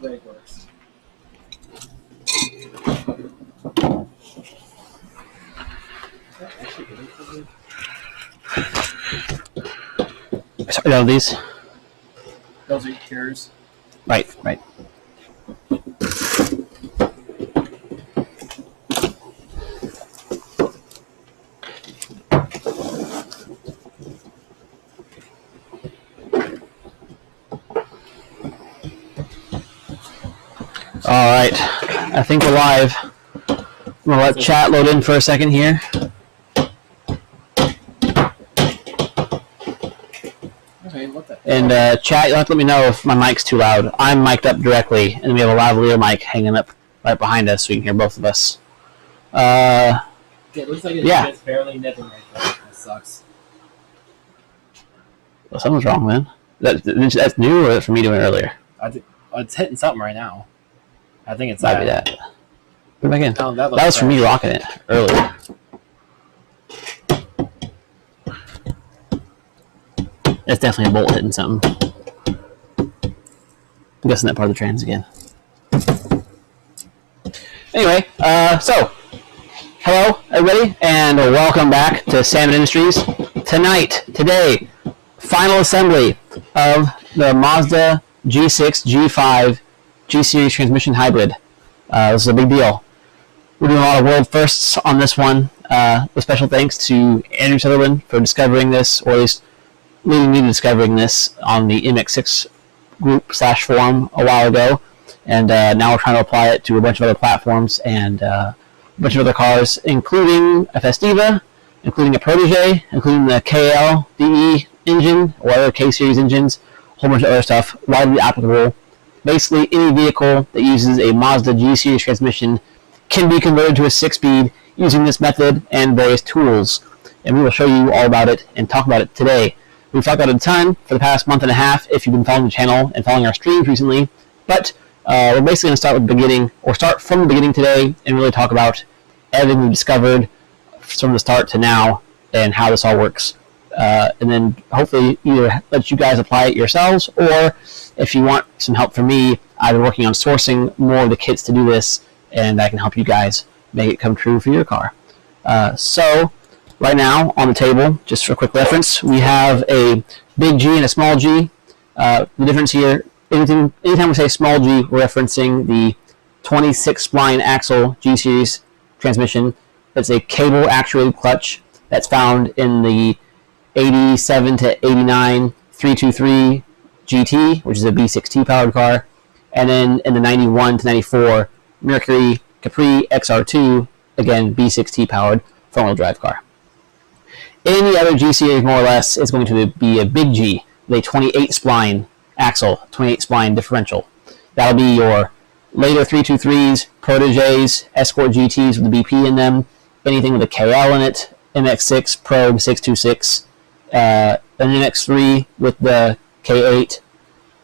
Very works. Sorry, no, these. Those are yours. Right, right. All right, I think we're live. I'm gonna let chat load in for a second here. Okay, what the? And chat, you'll have to let me know if my mic's too loud. I'm mic'd up directly, and we have a lavalier mic hanging up right behind us, so you can hear both of us. It looks like it's Yeah. just barely nipping right there. That sucks. Well, something's wrong, man. That's new, or that's from me doing it earlier? It's hitting something right now. I think it's Might be that. Put it back in. Oh, that was from me rocking it earlier. It's definitely a bolt hitting something. I'm guessing that part of the trans again. Anyway, so hello everybody, and welcome back to Salmon Industries. Today, final assembly of the Mazda G6 G5 G-Series transmission hybrid. This is a big deal. We're doing a lot of world firsts on this one. With special thanks to Andrew Sutherland for discovering this, or at least leading me to discovering this on the MX6 group/forum a while ago. And now we're trying to apply it to a bunch of other platforms and a bunch of other cars, including a Festiva, including a Protege, including the KL DE engine or other K-Series engines, a whole bunch of other stuff, widely applicable. Basically, any vehicle that uses a Mazda G-Series transmission can be converted to a 6-speed using this method and various tools. And we will show you all about it and talk about it today. We've talked about it a ton for the past month and a half if you've been following the channel and following our streams recently. But we're basically going to start with the beginning, or start from the beginning today and really talk about everything we've discovered from the start to now and how this all works. And then hopefully either let you guys apply it yourselves, or if you want some help from me, I've been working on sourcing more of the kits to do this, and I can help you guys make it come true for your car. So right now on the table, just for a quick reference, we have a big G and a small G. The difference here, anytime we say small G, we're referencing the 26-spline axle G-Series transmission. It's a cable actuated clutch that's found in the 87 to 89 323 GT, which is a V6T powered car, and then in the 91 to 94 Mercury Capri XR2, again V6T powered front wheel drive car. Any other G series, more or less, is going to be a big G with a 28 spline axle, 28 spline differential. That'll be your later 323s, Proteges, Escort GTs with the BP in them, anything with a KL in it, MX6, Probe 626, an MX3 with the K8.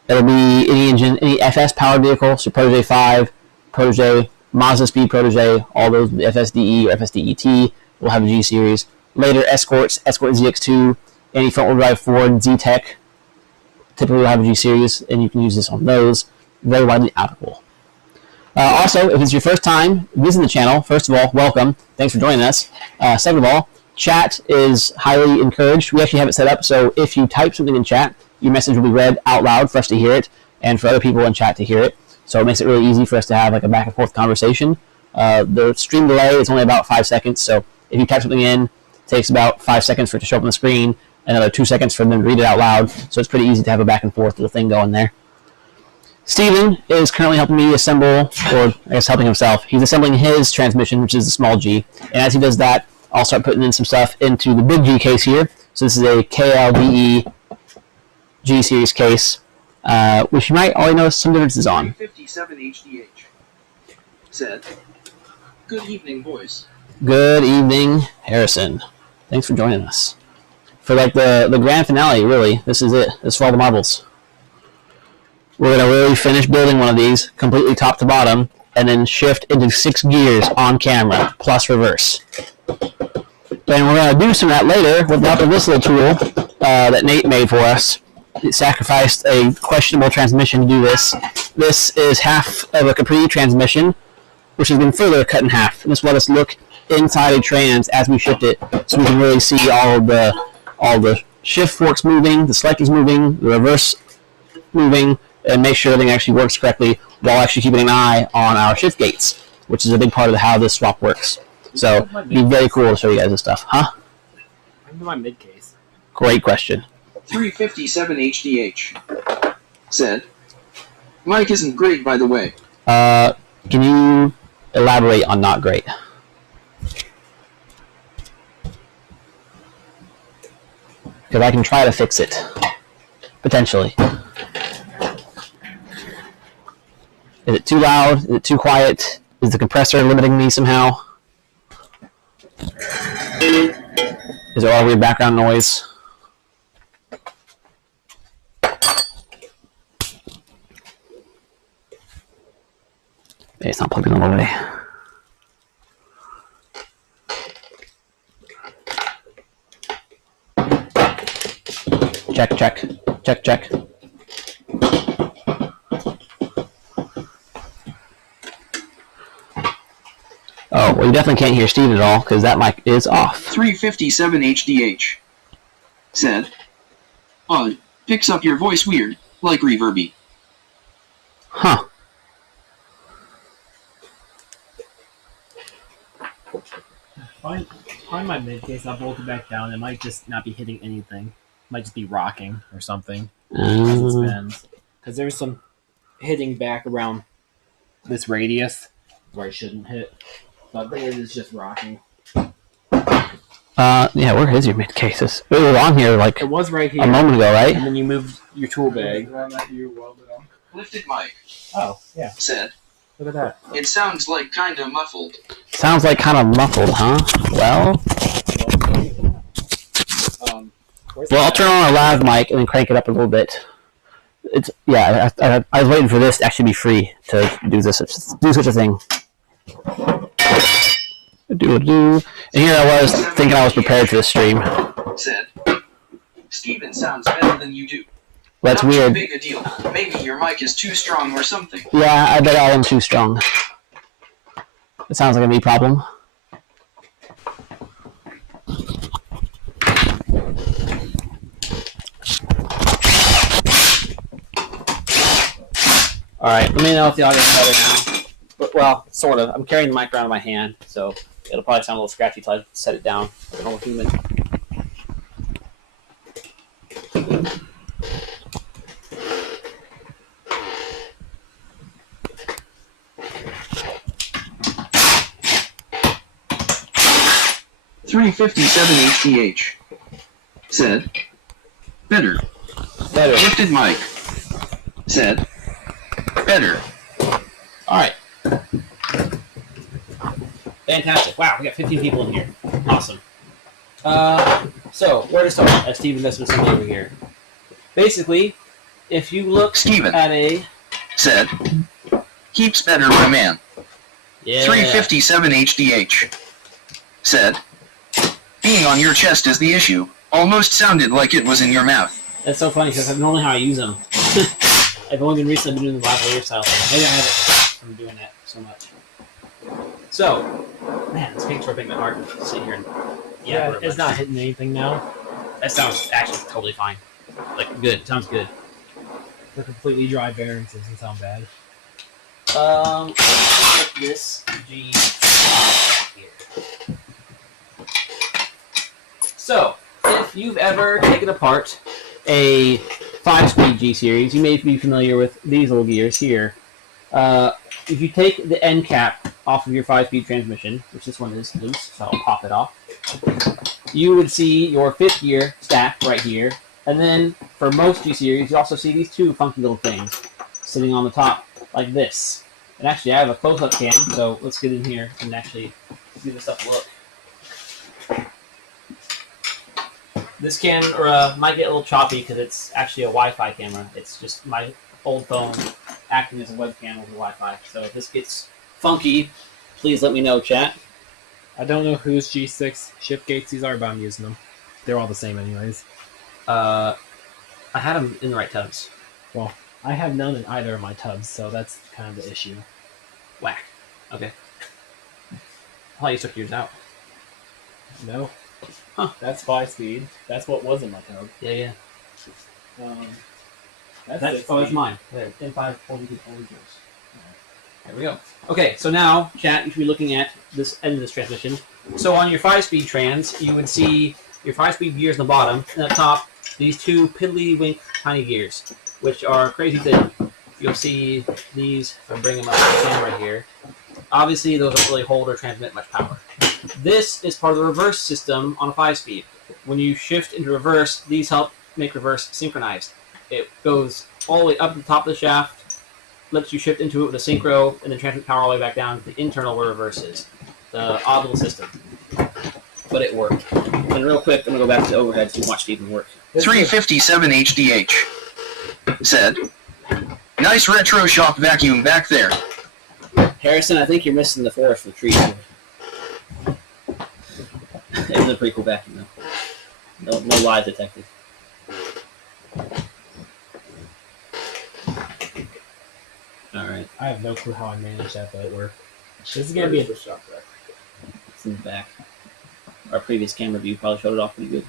It'll be any engine, any FS powered vehicle, so Protege 5, Protege, Mazda Speed Protege, all those with FSDE or FSDET will have a G series. Later Escorts, Escort ZX2, any front wheel drive Ford Z-Tech typically will have a G series, and you can use this on those. Very widely applicable. Also, if it's your first time visiting the channel, first of all, welcome. Thanks for joining us. Second of all, chat is highly encouraged. We actually have it set up so if you type something in chat, your message will be read out loud for us to hear it and for other people in chat to hear it. So it makes it really easy for us to have like a back and forth conversation. The stream delay is only about 5 seconds, so if you type something in, it takes about 5 seconds for it to show up on the screen, another 2 seconds for them to read it out loud, so it's pretty easy to have a back and forth little thing going there. Steven is currently helping me assemble, or I guess helping himself. He's assembling his transmission, which is the small G, and as he does that, I'll start putting in some stuff into the big G case here. So this is a KLDE G series case, which you might already notice some differences on. 57 HDH said, "Good evening, boys." Good evening, Harrison. Thanks for joining us. For like the grand finale, really, this is it. This is for all the marbles. We're going to really finish building one of these completely top to bottom and then shift into 6 gears on camera, plus reverse. Then we're going to do some of that later with the help of this little tool that Nate made for us. sacrificed a questionable transmission to do this. This is half of a Capri transmission, which has been further cut in half. And this will let us look inside a trans as we shift it, so we can really see all the shift forks moving, the selectors moving, the reverse moving, and make sure everything actually works correctly while actually keeping an eye on our shift gates, which is a big part of how this swap works. So it'd be very cool to show you guys this stuff. Huh? I'm in my mid case. Great question. 357 HDH said, Mike isn't great, by the way. Can you elaborate on not great? Because I can try to fix it. Potentially. Is it too loud? Is it too quiet? Is the compressor limiting me somehow? Is there all weird background noise? Maybe it's not plugging all the way. Check, check, check, check. Oh, well, you definitely can't hear Steve at all because that mic is off. 357 HDH said, picks up your voice weird, like reverby. Huh. Find my mid case. I'll bolt it back down. It might just not be hitting anything. It might just be rocking or something as it spins. Because there's some hitting back around this radius where I shouldn't hit. But I think it is just rocking. Yeah, where is your mid cases? It was on here like It was right here. a moment ago, right? And then you moved your tool bag. Lifted Mike Oh, yeah. said, Look at that. it sounds like kinda muffled. Sounds like kind of muffled, huh? Well, I'll turn on a LATHE mic and then crank it up a little bit. It's I was waiting for this to actually be free to do such a thing. And here I was thinking I was prepared for this stream. Said, Steven sounds better than you do. That's Not weird. too big a deal. Maybe your mic is too strong or something. Yeah, I bet I am too strong. It sounds like a me problem. Alright, let me know if the audio is better now. But, well, sort of. I'm carrying the mic around in my hand, so it'll probably sound a little scratchy until I set it down like a normal human. $357 HDH said, better. Lifted Mike said, better. Alright. Fantastic. Wow, we got 15 people in here. Awesome. So, where to start? As Steve Investment Assembly over here. Basically, if you look Steven at a... said, keeps better, my man. Yeah. 357 HDH said, being on your chest is the issue. Almost sounded like it was in your mouth. That's so funny because that's normally how I use them. I've only been recently doing the lavalier style thing. Maybe I have it from doing that so much. So, man, this makes for a big heart to sit here and Yeah, it's not hitting anything now. That sounds actually totally fine. Like good. It sounds good. The completely dry bearings doesn't sound bad. Put this G here. So, if you've ever taken apart a 5-speed G series, you may be familiar with these little gears here. If you take the end cap off of your 5-speed transmission, which this one is loose, so I'll pop it off, you would see your 5th gear stacked right here. And then, for most G series, you also see these two funky little things sitting on the top, like this. And actually, I have a close-up cam, so let's get in here and actually give this stuff a look. This can might get a little choppy because it's actually a Wi-Fi camera. It's just my old phone acting as a webcam over Wi-Fi. So if this gets funky, please let me know, chat. I don't know whose G6 shift gates these are, but I'm using them. They're all the same anyways. I had them in the right tubs. Well, I have none in either of my tubs, so that's kind of the issue. Whack. Okay. I thought you took yours out. No. Huh. That's 5-speed. That's what was in my tub. Yeah. That's mine. There. M5 40 yours. There we go. Okay, so now, chat, you should be looking at this end of this transmission. So on your 5-speed trans, you would see your 5-speed gears on the bottom, and at the top, these two piddly-wink tiny gears, which are crazy thin. You'll see these, if I bring them up to the camera here. Obviously, those don't really hold or transmit much power. This is part of the reverse system on a 5-speed. When you shift into reverse, these help make reverse synchronized. It goes all the way up to the top of the shaft, lets you shift into it with a synchro, and then transmit power all the way back down to the internal where reverse is. The odd little system. But it worked. And real quick, I'm going to go back to the overhead so you can watch Stephen work. 357 HDH said, "Nice retro shop vacuum back there." Harrison, I think you're missing the forest for the trees. It was a pretty cool vacuum, though. No lies detected. Alright. I have no clue how I managed that, but it worked. This is going to be a shop back. It's in the back. Our previous camera view probably showed it off pretty good.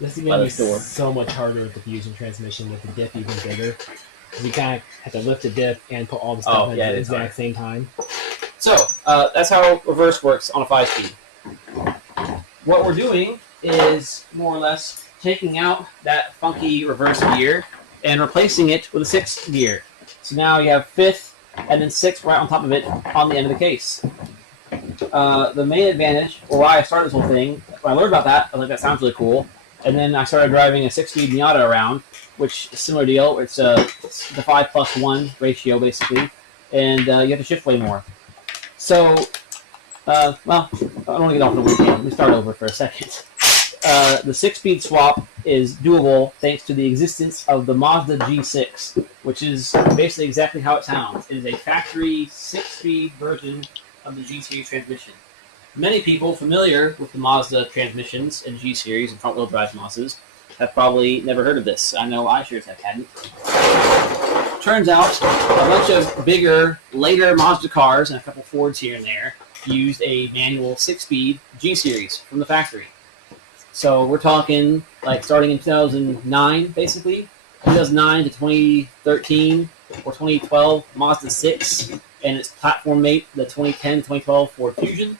This is going to be so much harder with the fusion transmission with the dip even bigger. You kind of have to lift the dip and put all the stuff in at the exact same time. So, that's how reverse works on a 5-speed. What we're doing is more or less taking out that funky reverse gear and replacing it with a 6th gear. So now you have 5th and then 6th right on top of it on the end of the case. The main advantage, or why I started this whole thing, when I learned about that, I was like, that sounds really cool. And then I started driving a 6-speed Miata around, which is a similar deal. It's the 5+1 ratio, basically. And you have to shift way more. So, well, I don't want to get off the weekend. Let me start over for a second. The 6-speed swap is doable thanks to the existence of the Mazda G6, which is basically exactly how it sounds. It is a factory 6-speed version of the G-Series transmission. Many people familiar with the Mazda transmissions and G-Series and front-wheel drive Mazdas have probably never heard of this. I know I sure hadn't. Turns out a bunch of bigger, later Mazda cars and a couple Fords here and there used a manual 6-speed G-Series from the factory. So we're talking like starting in 2009, basically. 2009 to 2013 or 2012, Mazda 6 and its platform mate, the 2010-2012 Ford Fusion.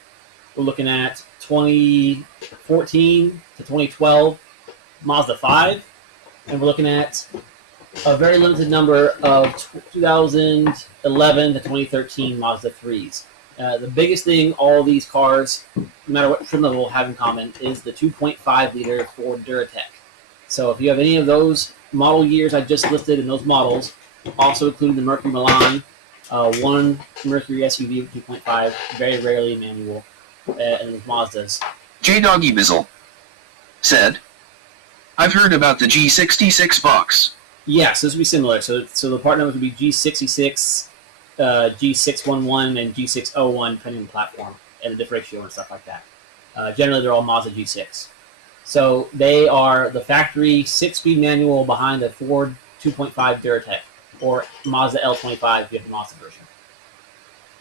We're looking at 2014 to 2012 Mazda 5. And we're looking at a very limited number of 2011 to 2013 Mazda 3s. The biggest thing all these cars, no matter what trim level, have in common is the 2.5-liter Ford Duratec. So if you have any of those model years I just listed in those models, also including the Mercury Milan, one Mercury SUV with 2.5, very rarely manual, and the Mazdas. J-Doggy Bizzle said, "I've heard about the G66 box." Yeah, so this would be similar. So the part numbers would be G66, G611, and G601, depending on the platform, and the differential and stuff like that. Generally, they're all Mazda G6. So they are the factory 6-speed manual behind the Ford 2.5 Duratec, or Mazda L25 if you have the Mazda version.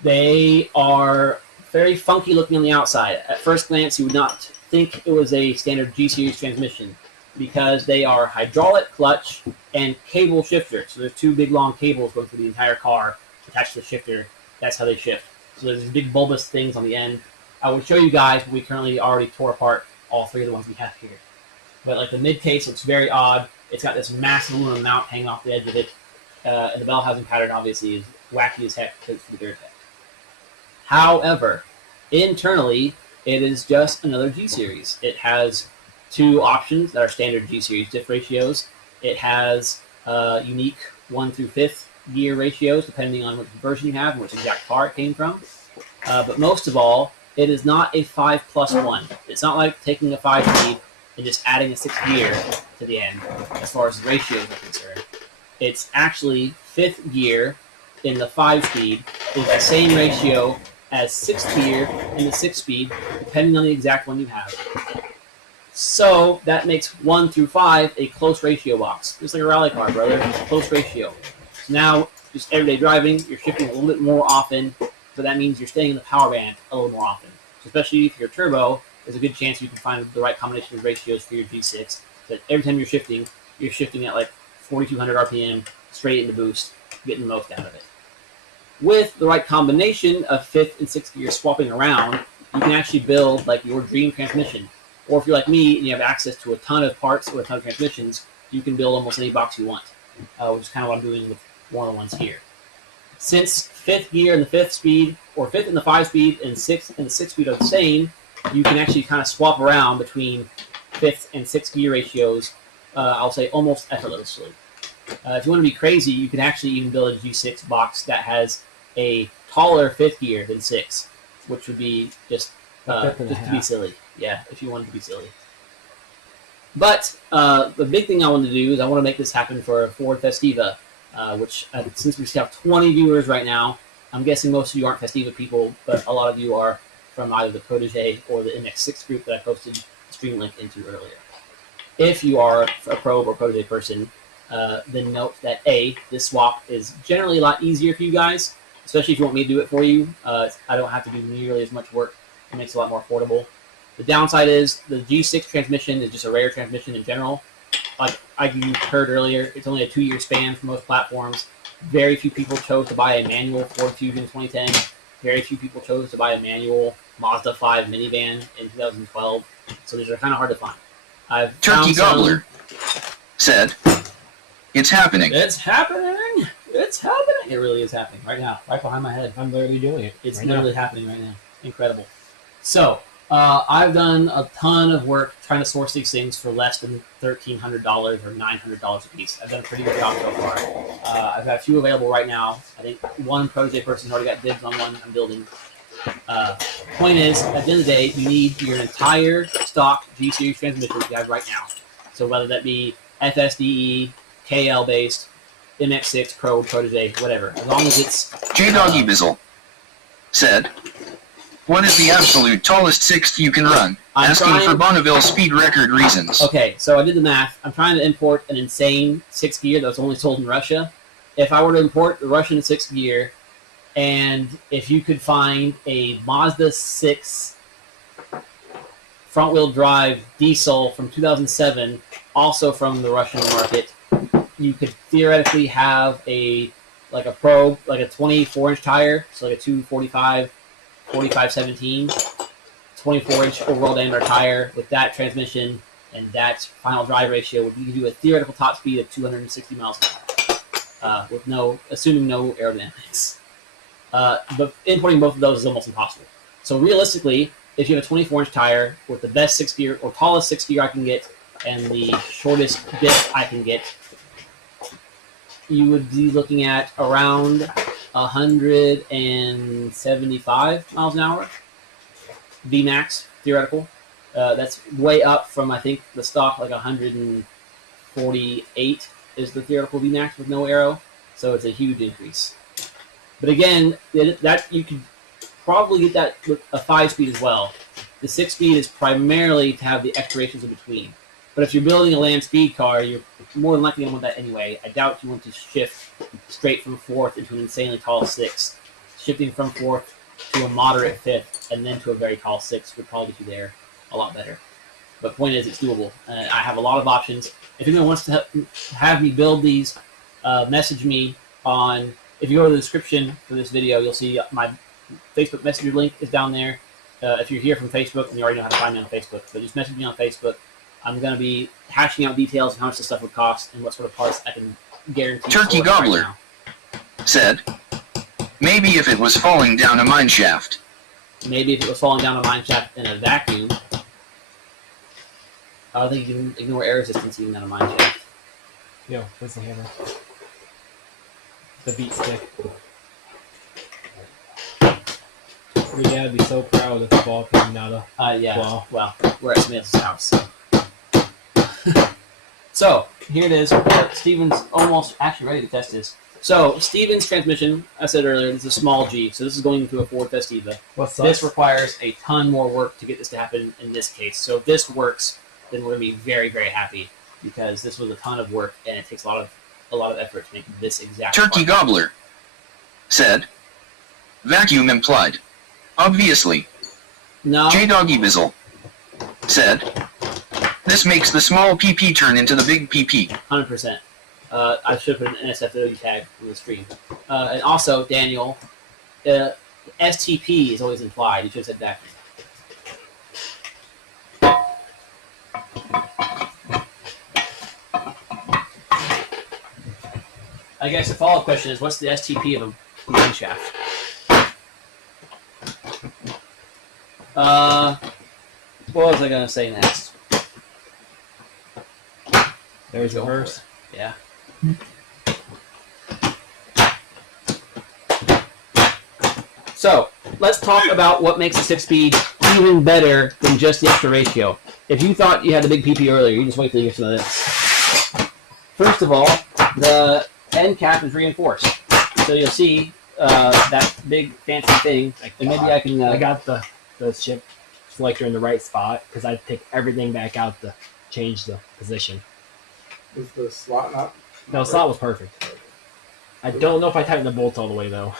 They are very funky looking on the outside. At first glance, you would not think it was a standard G-Series transmission because they are hydraulic clutch and cable shifter. So there's two big long cables going through the entire car attached to the shifter. That's how they shift. So there's these big bulbous things on the end. I would show you guys, but we currently already tore apart all three of the ones we have here. But like the mid case looks very odd. It's got this massive aluminum mount hanging off the edge of it. And the bell housing pattern obviously is wacky as heck because it's the Duratec. However, internally, it is just another G-Series. It has two options that are standard G-Series diff ratios. It has unique 1 through 5th gear ratios, depending on which version you have and which exact car it came from. But most of all, it is not a 5+1. It's not like taking a 5-speed and just adding a 6th gear to the end, as far as ratios are concerned. It's actually 5th gear in the 5-speed is the same ratio as 6th gear in the 6-speed, depending on the exact one you have. So that makes 1 through 5 a close ratio box. Just like a rally car, brother. It's a close ratio. So now, just everyday driving, you're shifting a little bit more often, so that means you're staying in the power band a little more often. So especially if you're turbo, there's a good chance you can find the right combination of ratios for your G6. But every time you're shifting at like 4,200 RPM straight into boost, getting the most out of it. With the right combination of 5th and 6th gear swapping around, you can actually build like your dream transmission. Or if you're like me and you have access to a ton of parts or a ton of transmissions, you can build almost any box you want, which is kind of what I'm doing with one of the ones here. Since 5th gear and the 5th speed, or 5th and the 5 speed and 6th and the 6th speed are the same, you can actually kind of swap around between 5th and 6th gear ratios, I'll say almost effortlessly. If you want to be crazy, you can actually even build a G6 box that has a taller 5th gear than 6, which would be just to be silly. Yeah, if you wanted to be silly. But the big thing I want to do is I want to make this happen for Ford Festiva, which since we have 20 viewers right now, I'm guessing most of you aren't Festiva people, but a lot of you are from either the Protege or the MX6 group that I posted the stream link into earlier. If you are a Probe or Protege person, then note that this swap is generally a lot easier for you guys, especially if you want me to do it for you. I don't have to do nearly as much work. It makes it a lot more affordable. The downside is the G6 transmission is just a rare transmission in general. Like you heard earlier, it's only a 2-year span for most platforms. Very few people chose to buy a manual Ford Fusion 2010. Very few people chose to buy a manual Mazda 5 minivan in 2012. So these are kind of hard to find. Turkey Gobbler said, "It's happening." It's happening. It's happening. It really is happening right now, right behind my head. I'm literally doing it. It's literally happening right now. Incredible. So I've done a ton of work trying to source these things for less than $1,300 or $900 a piece. I've done a pretty good job so far. I've got a few available right now. I think one Protege person already got dibs on one I'm building. Point is, at the end of the day, you need your entire stock G-Series transmission you have right now. So whether that be FSDE, KL based, MX6, Pro, Protege, whatever. As long as it's... J-Doggy Bizzle said, "What is the absolute tallest 6th you can run?" Asking for Bonneville speed record reasons. Okay, so I did the math. I'm trying to import an insane 6th gear that was only sold in Russia. If I were to import the Russian 6th gear, and if you could find a Mazda 6 front-wheel drive diesel from 2007, also from the Russian market, you could theoretically have a Probe, like a 24-inch tire, so like a 245, 4517, 24-inch overall diameter tire with that transmission and that final drive ratio would give you a theoretical top speed of 260 miles an hour, assuming no aerodynamics. But importing both of those is almost impossible. So realistically, if you have a 24-inch tire with the best 6th gear or tallest 6th gear I can get and the shortest bit I can get, you would be looking at around 175 miles an hour. Vmax, theoretical. That's way up from, I think, the stock, like 148 is the theoretical Vmax with no aero. So it's a huge increase. But again, that you could probably get that with a 5-speed as well. The 6-speed is primarily to have the expirations in between. But if you're building a land speed car, you're more than likely going to want that anyway. I doubt you want to shift straight from 4th into an insanely tall 6th. Shifting from 4th to a moderate 5th and then to a very tall 6th would probably get you there a lot better. But point is, it's doable. I have a lot of options. If anyone wants to have me build these, message me on... If you go to the description for this video, you'll see my Facebook Messenger link is down there. If you're here from Facebook, then you already know how to find me on Facebook. So just message me on Facebook. I'm going to be hashing out details of how much this stuff would cost and what sort of parts I can guarantee. Turkey Gobbler said, "Maybe if it was falling down a mine shaft." Maybe if it was falling down a mine shaft in a vacuum. I don't think you can ignore air resistance even on a mine shaft. Yo, where's the hammer? The beat stick. Your dad would be so proud if the ball came out of yeah. Well, we're at Smith's house. So, here it is. Steven's almost actually ready to test this. So, Steven's transmission, I said earlier, is a small G, so this is going into a Ford Festiva. What's this requires a ton more work to get this to happen in this case. So, if this works, then we're gonna be very, very happy because this was a ton of work and it takes a lot of effort to make this exact. Turkey part. Gobbler said, vacuum implied. Obviously. No. J Doggy Bizzle said, this makes the small PP turn into the big PP. 100%. I should put an NSFW tag on the stream. And also, Daniel, STP is always implied. You should have said that. I guess the follow-up question is, what's the STP of a main shaft? What was I going to say next? There's reverse. Yeah. So, let's talk about what makes the 6-speed even better than just the extra ratio. If you thought you had the big PP earlier, you just wait till you get some of this. First of all, the end cap is reinforced. So you'll see that big fancy thing. And maybe I can... I got the chip selector in the right spot because I picked everything back out to change the position. Is the slot not? No, the slot was perfect. I don't know if I tightened the bolts all the way though,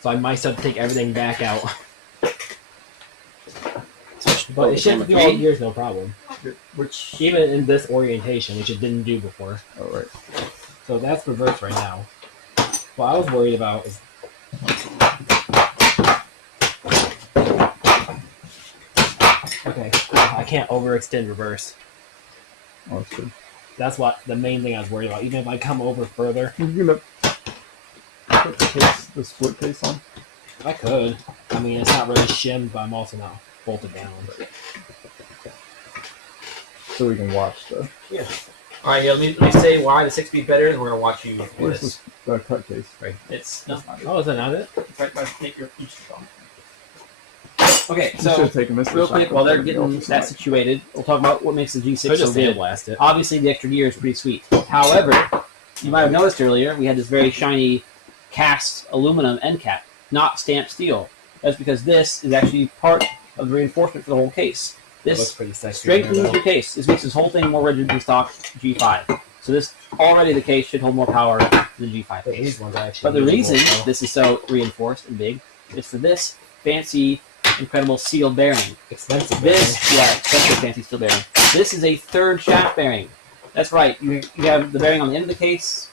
so I might have to take everything back out. But it shifted through all gears, no problem. Which? Even in this orientation, which it didn't do before. Oh, right. So that's reversed right now. What I was worried about is okay, I can't overextend reverse. Oh, that's good. That's what the main thing I was worried about. Even if I come over further, You're gonna put the split case on? I could. I mean, it's not really shimmed, but I'm also not bolted down. So we can watch the. Yeah. All right, let me say why the 6-speed better, and we're going to watch you do Where's this. the cut case? Right. It's no. Oh, is that not it? It's right by your each phone. Okay, You should so have taken this. real quick, while they're getting that situated, we'll talk about what makes the G6 So so just good. blast it. Obviously, the extra gear is pretty sweet. However, you might have noticed earlier, we had this very shiny cast aluminum end cap, not stamped steel. That's because this is actually part of the reinforcement for the whole case. That looks This pretty sexy. strengthens your case. This makes this whole thing more rigid than stock G5. So this already the case should hold more power than the G5 But case. these ones are actually But the usable, reason so this is so reinforced and big is for this fancy, incredible seal bearing. expensive. This, yeah, expensive fancy steel bearing. This is a third shaft bearing. That's right. You have the bearing on the end of the case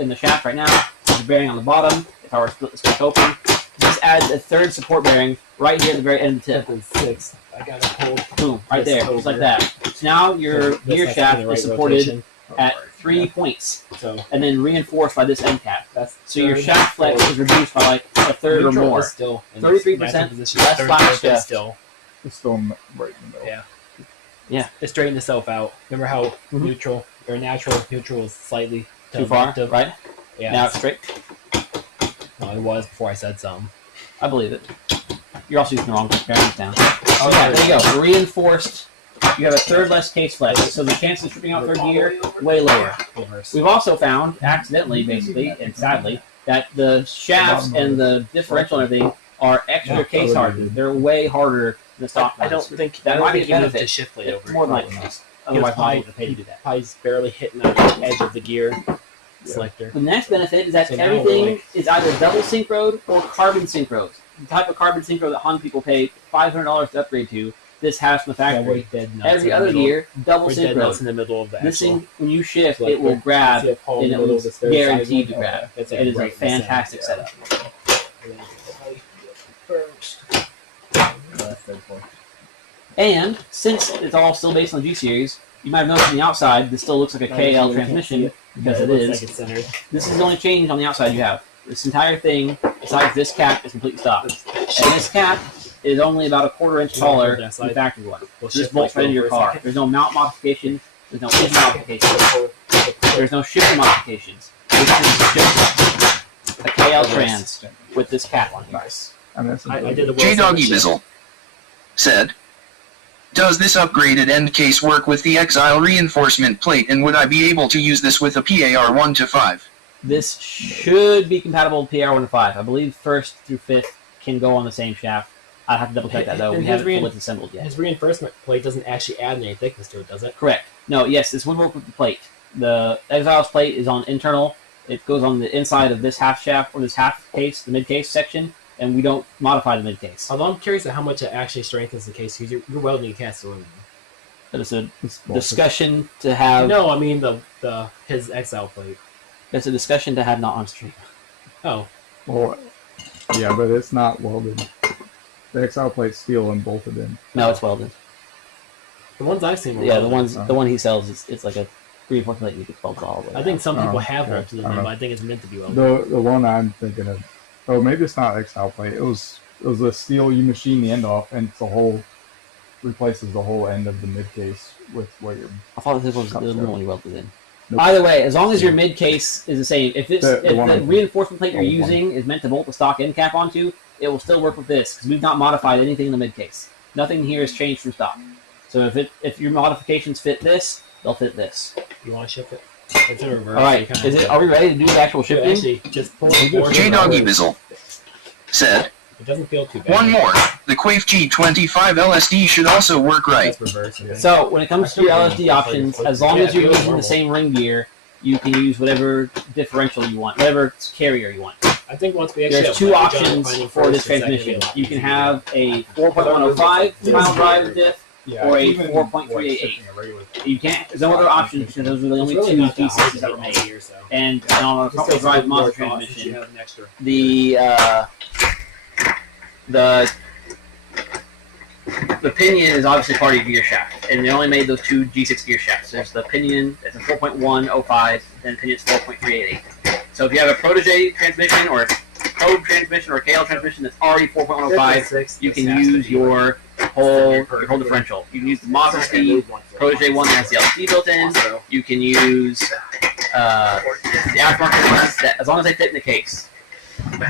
in the shaft right now. There's a bearing on the bottom. If I were to split this back open, this adds a third support bearing right here at the very end of the tip. Fifth and sixth. I gotta hold. Boom, right this there, just like over. that. So now your This gear has to be shaft the right is supported rotation. at 3 points, So and then reinforced by this end cap. that's So your third, shaft flex fourth. is reduced by like a third or Neutral more. is still in 33% natural position. less Third, flash fourth is shaft. still. It's still right in the middle. Yeah. Yeah. It straightened itself out. Remember how Mhm. neutral or neutral is slightly to Too far, left of- right? Yeah. Now it's straight. No, it was before I said something. I believe it. You're also using the wrong bearings down. Oh yeah, there you go. Reinforced. You have a third less case flex, so the chance of stripping out third gear way lower. Reverse. We've also found, accidentally, basically, and sadly, that the shafts and the differential and everything are extra case hardened. They're way harder than the stock I don't ones. think That might be a he moved benefit. to shift plate It's over. more than likely. Otherwise, why would they pay to do that? Pies barely hitting the edge of the gear selector. The next benefit is that So now everything we're like- is either double synchroed or carbon synchroed. The type of carbon synchro that Honda people pay $500 to upgrade to, this has from the Yeah, factory. we're dead nuts in Every the other middle. gear, double We're dead nuts synchroed. in the middle of the This axle. thing, when you shift, Like it will we're- grab, see a hole in and the it middle was of the third guaranteed side to grab. That's It is a right in the center. fantastic setup. And since it's all still based on the G series, you might have noticed on the outside this still looks like a KL transmission because it looks is. like it's centered. This is the only change on the outside you have. This entire thing, besides this cap, is completely stock. And this cap is only about a quarter-inch taller than the factory one. We'll So this shift bolts like right into your over a car. second. There's no mount modification. There's no engine modifications. There's no shifter modifications. This is just a KL trans with this cap on here. Nice. I mean, that's I did a J Doggy Bizzle said, does this upgraded end case work with the Exile reinforcement plate, and would I be able to use this with a PAR 1 to 5? This should be compatible with PR 1 to 5. I believe 1st through 5th can go on the same shaft. I'd have to double check that though. And We his haven't fully assembled yet. His reinforcement plate doesn't actually add any thickness to it, does it? Correct. No, yes, this would work with the plate. The Exile's plate is on internal. It goes on the inside of this half shaft or this half case, the mid case section, and we don't modify the mid case. Although I'm curious at how much it actually strengthens the case, because you're welding a cast aluminum. But it's a discussion to have. No, I mean his Exile plate. It's a discussion to have not on stream. Oh. Well, yeah, but it's not welded. The XL plate's steel and bolted in. No, it's welded. The ones I've seen were Yeah, welded. the one he sells, it's like a reinforcement plate you can weld all the way. I think some people Oh, have yeah, welded in I them, know. but I think it's meant to be welded. The one I'm thinking of, oh, maybe it's not XL plate. It was a steel. You machine the end off, and it's the whole replaces the whole end of the mid case with what you're. I thought this was the one you welded in. Nope. Either way, as long as your mid case is the same, if The one the on- reinforcement plate you're old one. using is meant to bolt the stock end cap onto, it will still work with this because we've not modified anything in the mid case. Nothing here has changed from stock. So if your modifications fit this, they'll fit this. You want to ship it? It's a reverse. All right, are we ready to do the actual shipping? Actually, just pull it forward. J Doggy Bizzle said, It doesn't feel too bad. one more. The Quaif G25 LSD should also work right. That's reverse. I think. So when it comes to your LSD options, as long as you're using the same ring gear, you can use whatever differential you want, whatever carrier you want. I think once we actually There's have two leverage on options finding for this first, it's not gonna be transmission. a lot You can easier. have a 4.105 mile drive diff, or a 4.388. You can't. There's no other options because those are the only It's really two not that hard G6s to that were make made. here, so. And on a Just front-wheel takes drive more Mazda thought since you transmission, have an extra. the pinion is obviously part of your gear shaft, and they only made those two G6 gear shafts. There's the pinion that's a 4.105, and the pinion's 4.388. So if you have a Protege transmission or a Probe transmission or a KL transmission that's already 4.105, you can use your whole differential. You can use the Mazda speed Protege one that has the LCD built in. You can use the aftermarket ones that, as long as they fit in the case,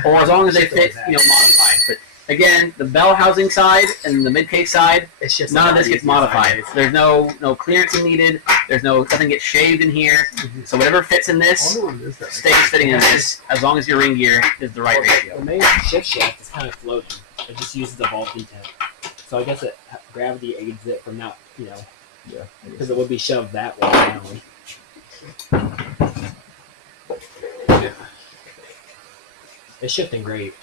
or as long as they fit, modified. But again, the bell housing side and the mid case side, It's just none of not this gets easy to modified. find. There's no clearancing needed. There's nothing gets shaved in here. So whatever fits in this stays fitting in this, as long as your ring gear is the right ratio. The main shift shaft is kind of floating. It just uses a ball intent. So I guess gravity aids it from not, Yeah. because it would be shoved that way down. It's shifting great.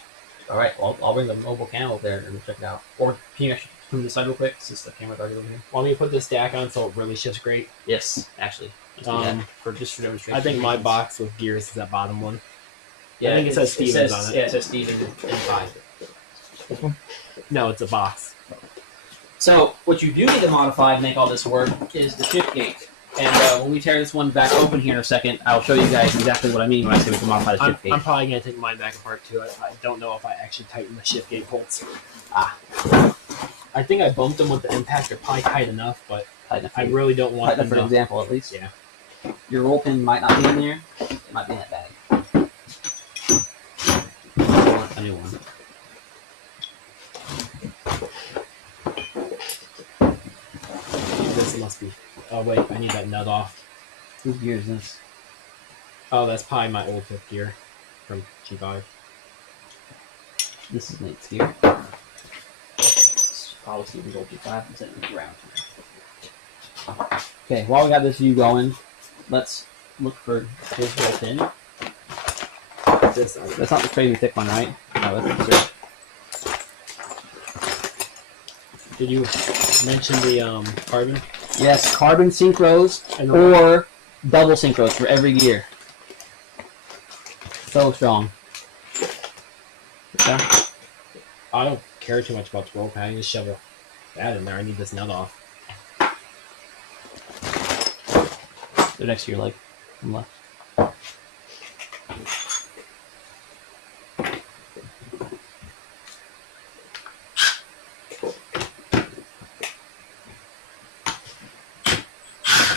All right, well, I'll bring the mobile cam over there and check it out. Or can you actually move this side real quick since the camera's already over here? Want me to put this stack on so it really shifts great? Yes, actually. Let's do that for demonstration. I think my box with gears is that bottom one. Yeah, I think it says Stevens on it. Yeah, it says Stevens in 5. No, it's a box. So what you do need to modify to make all this work is the shift gate. And when we tear this one back open here in a second, I'll show you guys exactly what I mean when I say we can modify the shift gate. I'm probably going to take mine back apart too. I don't know if I actually tighten the shift gate bolts. I think I bumped them with the impact. They're probably tight enough, but I really don't want Tighten them for an to. example, at least. Yeah. Your roll pin might not be in there. It might be in that bag. A new one. This must be. Oh wait, I need that nut off. Whose gear is this? Oh, that's probably my old fifth gear from G5. This is Nate's gear. Probably Steven's old G5. I'm setting it around. Okay, while we got this view going, let's look for his roll pin. That's not the crazy thick one, right? No, that's the Did you mention the carbon? Yes, carbon synchros And or double synchros for every gear. So strong. Okay. I don't care too much about the roll pad. I just shove that in there. I need this nut off. They're next to your leg on the left.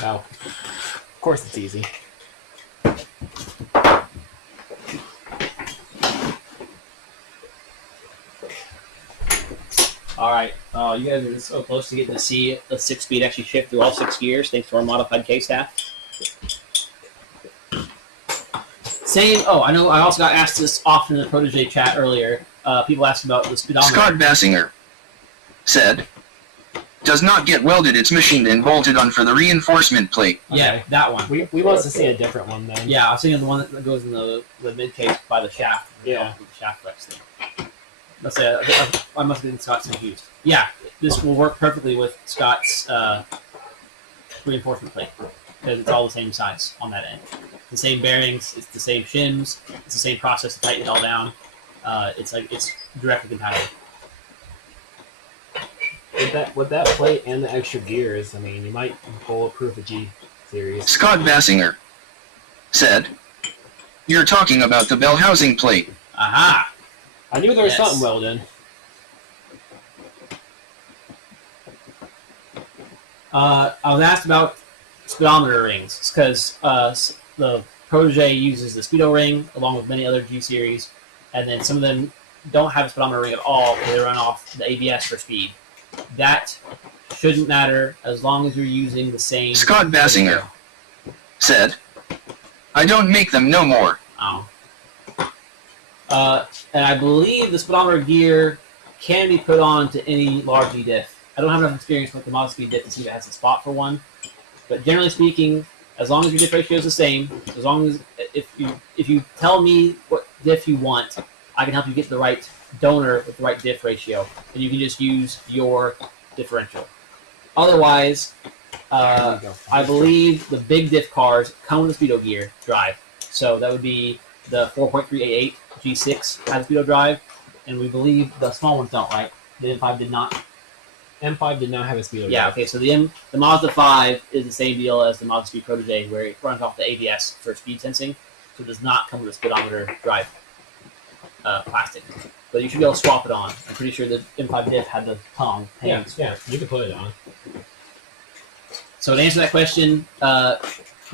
Wow. Of course it's easy. Alright, you guys are so close to getting to see the 6-speed actually shift through all 6 gears thanks to our modified K-staff. I know I also got asked this often in the Protege chat earlier. People asked about the speedometer. Scott Bassinger said, does not get welded. It's machined and bolted on for the reinforcement plate. Yeah, Okay. that one. We must have seen a different one then. Yeah, I was thinking the one that goes in the mid case by the shaft. Yeah. The shaft flex thing. Let's say I must have been Scott's confused. Yeah, this will work perfectly with Scott's reinforcement plate because it's all the same size on that end. The same bearings, it's the same shims, it's the same process to tighten it all down. It's directly compatible. With that plate and the extra gears, I mean, you might bulletproof a G series. Scott Bassinger said, you're talking about the bell housing plate. Aha! I knew there was Yes. something welded. I was asked about speedometer rings because the Protege uses the Speedo ring along with many other G series, and then some of them don't have a speedometer ring at all. They run off the ABS for speed. That shouldn't matter as long as you're using the same. Scott Bassinger said, I don't make them no more. Oh. And I believe the speedometer gear can be put on to any large E diff. I don't have enough experience with the Mazda Speed diff to see if it has a spot for one. But generally speaking, as long as your diff ratio is the same, as long as if you tell me what diff you want, I can help you get the right donor with the right diff ratio, and you can just use your differential. Otherwise, I believe the big diff cars come with a Speedo gear drive. So that would be the 4.388 G6 has a Speedo drive, and we believe the small ones don't, right? The M5 did not. M5 did not have a speedo. Yeah, drive. okay, so the Mazda 5 is the same deal as the Mazda Speed Protege, where it runs off the ABS for speed sensing, so it does not come with a speedometer drive plastic. But you should be able to swap it on. I'm pretty sure the M5 diff had the tongue hands. Yeah, you can put it on. So to answer that question,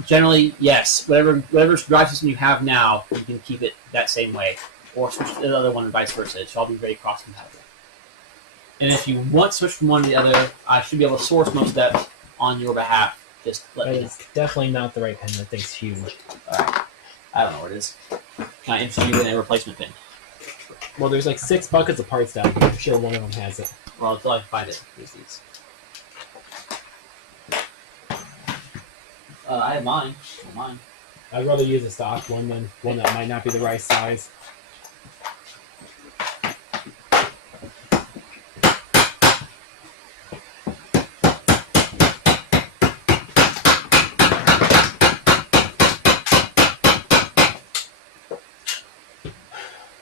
generally, yes. Whatever drive system you have now, you can keep it that same way, or switch to the other one and vice versa. It should all be very cross-compatible. And if you want to switch from one to the other, I should be able to source most of that on your behalf. Just let But me know. it's definitely not the right pin. That thing's huge. I don't know where it is. Can I interest you in a replacement pin? Well, there's like 6 buckets of parts down here. I'm sure one of them has it. Well, until I can find it. Here's these. I have mine. Mine. I'd rather use a stock one than one that might not be the right size.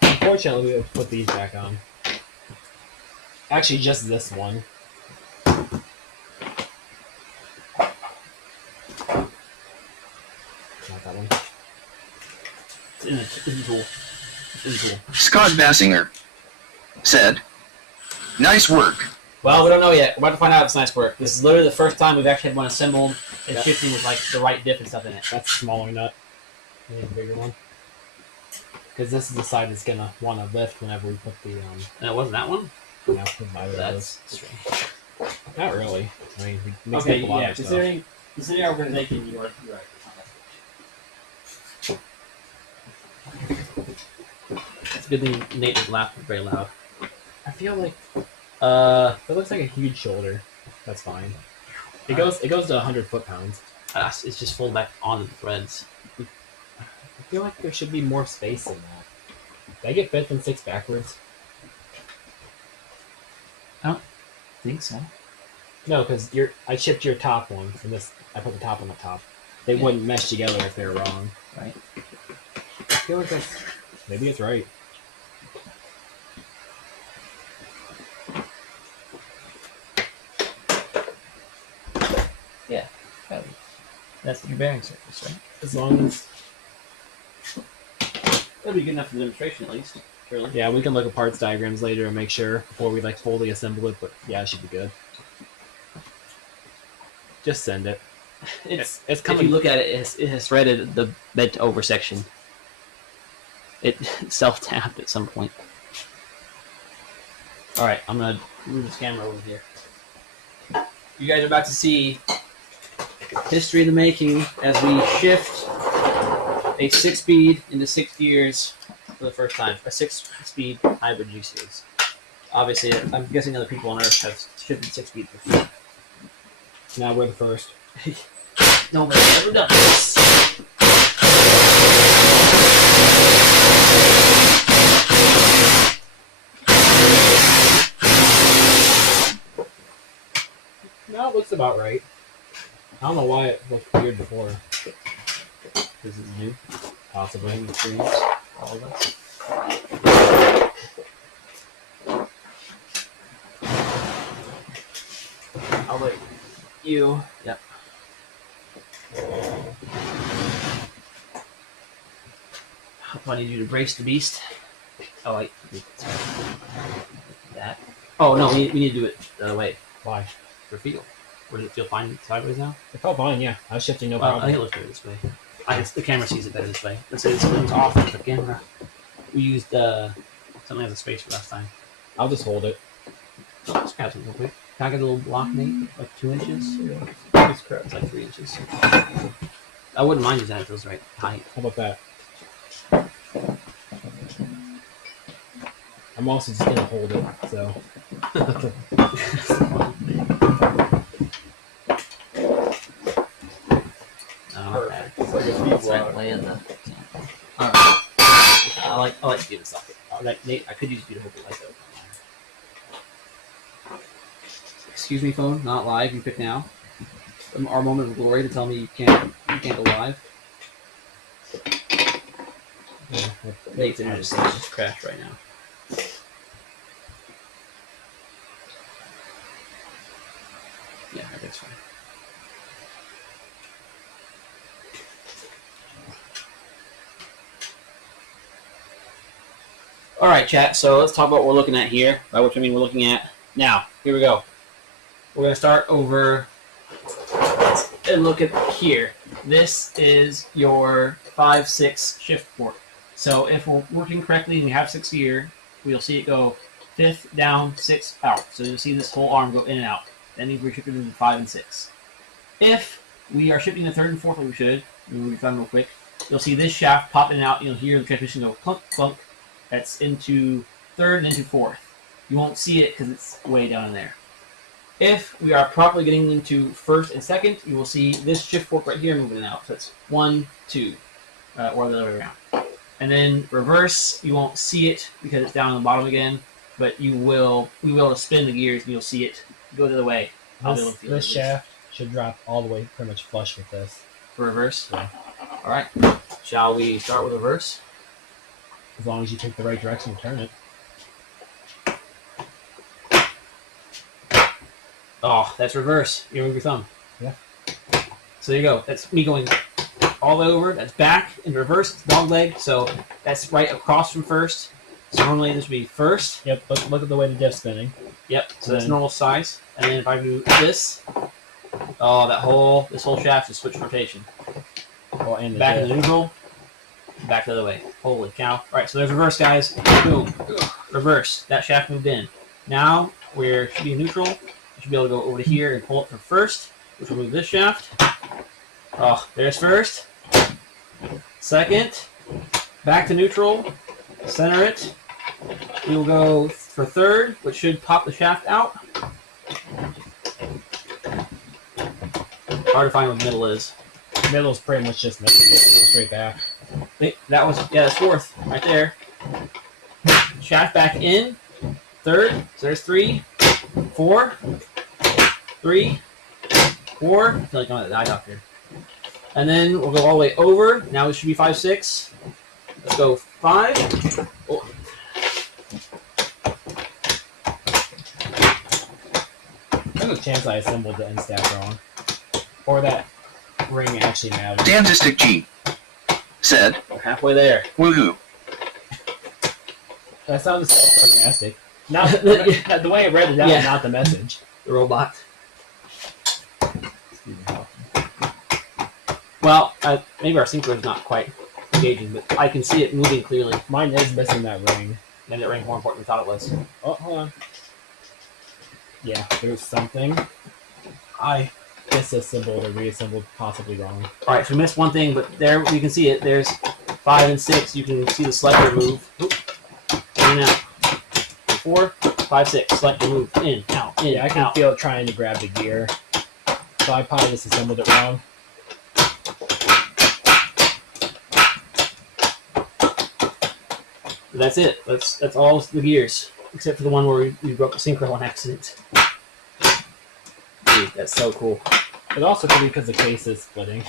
Unfortunately, we have to put these back on. Actually, just this one. Not that one. It's in the tool. It's in the tool. Scott Bassinger said, nice work. Well, we don't know yet. We're about to find out if it's nice work. This is literally the first time we've actually had one assembled and shifting with like the right diff and stuff in it. That's a smaller nut. I need a bigger one. Because this is the side that's gonna want to lift whenever we put the And it wasn't that one? That's strange. not really. I mean, we mix Okay, up a lot yeah. of stuff. Considering our organization, you're right. It's a good thing Nate was laughing very loud. I feel like that looks like a huge shoulder. That's fine. It goes to 100 foot-pounds. It's just folded back onto the threads. I feel like there should be more space than that. Did I get 5th and 6th backwards? Think so. No, because I chipped your top one, and I put the top on the top. They wouldn't mesh together if they were wrong. Right. I feel like maybe it's right. That's your bearing surface, right? As long as That'll be good enough for the demonstration, at least. Surely. yeah, we can look at parts diagrams later and make sure before we like fully assemble it. But yeah, it should be good. Just send it. It's It's if coming. you look at it, it has threaded the bent over section. It self-tapped at some point. All right, I'm gonna move this camera over here. You guys are about to see history in the making as we shift a 6-speed into 6 gears for the first time. A 6-speed hybrid G series. Obviously, I'm guessing other people on Earth have shifted 6 feet before. Now we're the first. Nobody's ever done this. No, it looks about right. I don't know why it looked weird before. This is new. Possibly experience. All of us. I'll let you. Yep. I need you to brace the beast. Oh, wait. That. Oh, no, we need to do it the other way. Why? For feel. Or does it feel fine sideways now? It felt fine, yeah. I was shifting no Well, I problem. think it looks better this way. The camera sees it better this way. Let's say this one's off with the camera. We used something as a spacer last time. I'll just hold it. Oh, let's grab something real quick. Can I get a little block, Nate? Like 2 inches? It's like 3 inches. I wouldn't mind using that if it was the right height. How about that? I'm also just gonna hold it, so. Okay. It's like a feet That's right, block. lay in the. Alright. I like to do this socket. Nate, I could use you to hold the light though. Excuse me, phone. Not live. You pick now. Our moment of glory to tell me you can't go live. Yeah, Nate's internet is just crashed right now. Yeah, I think it's fine. All right, chat. So let's talk about what we're looking at here. By which I mean we're looking at now. Here we go. We're gonna start over and look at here. This is your 5-6 shift port. So if we're working correctly and we have 6 here, we'll see it go 5th down, 6th out. So you'll see this whole arm go in and out. That means we're shifting into 5 and 6. If we are shifting to 3rd and 4th like we should, we'll be done real quick, you'll see this shaft pop in and out. You'll hear the transmission go clunk, clunk. That's into 3rd and into 4th. You won't see it because it's way down in there. If we are properly getting into 1st and 2nd, you will see this shift fork right here moving out. So it's 1, 2, or the other way around. And then reverse, you won't see it because it's down on the bottom again, but we will be able to spin the gears and you'll see it go the other way. this shaft should drop all the way pretty much flush with this. For reverse? Yeah. All right. Shall we start with reverse? As long as you take the right direction and turn it. Oh, that's reverse. You move your thumb. Yeah. So there you go. That's me going all the way over. That's back in reverse. It's dog leg. So that's right across from 1st. So normally this would be 1st. Yep, look at the way the diff's spinning. Yep. So that's normal size. And then if I do this, oh, this whole shaft is switch rotation. Well, and the Back diff. in the neutral. Back the other way. Holy cow. All right, so there's reverse, guys. Boom. Reverse. That shaft moved in. Now we should be in neutral. We should be able to go over to here and pull it from 1st, which will move this shaft. Oh, there's 1st. 2nd. Back to neutral. Center it. We will go for 3rd, which should pop the shaft out. Hard to find what the middle is. Middle is pretty much just straight back. That was, that's 4th, right there. Shaft back in, 3rd, so there's 3, 4, 3, 4. I feel like I'm at the eye doctor. And then we'll go all the way over. Now it should be 5, 6. Let's go 5. Oh. There's a chance I assembled the end stack wrong. Or that ring actually matters. Dantistic G said, We're halfway there. woohoo. That sounded so sarcastic. Not the way I read it out, Yeah. not the message. The robot. Excuse me. Well, maybe our synchro is not quite engaging, but I can see it moving clearly. Mine is missing that ring. Maybe that ring's more important than we thought it was. Oh, hold on. Yeah, there's something. I disassembled or reassembled possibly wrong. Alright, so we missed one thing, but there you can see it. There's 5 and 6. You can see the selector move. Oop. In and out. 4, 5, 6. Select and move. In, out, in, Yeah, I can out. feel it trying to grab the gear. So I probably disassembled it wrong. That's it. That's all the gears, except for the one where we broke the synchro on accident. Dude, that's so cool. It also could be because the case is splitting.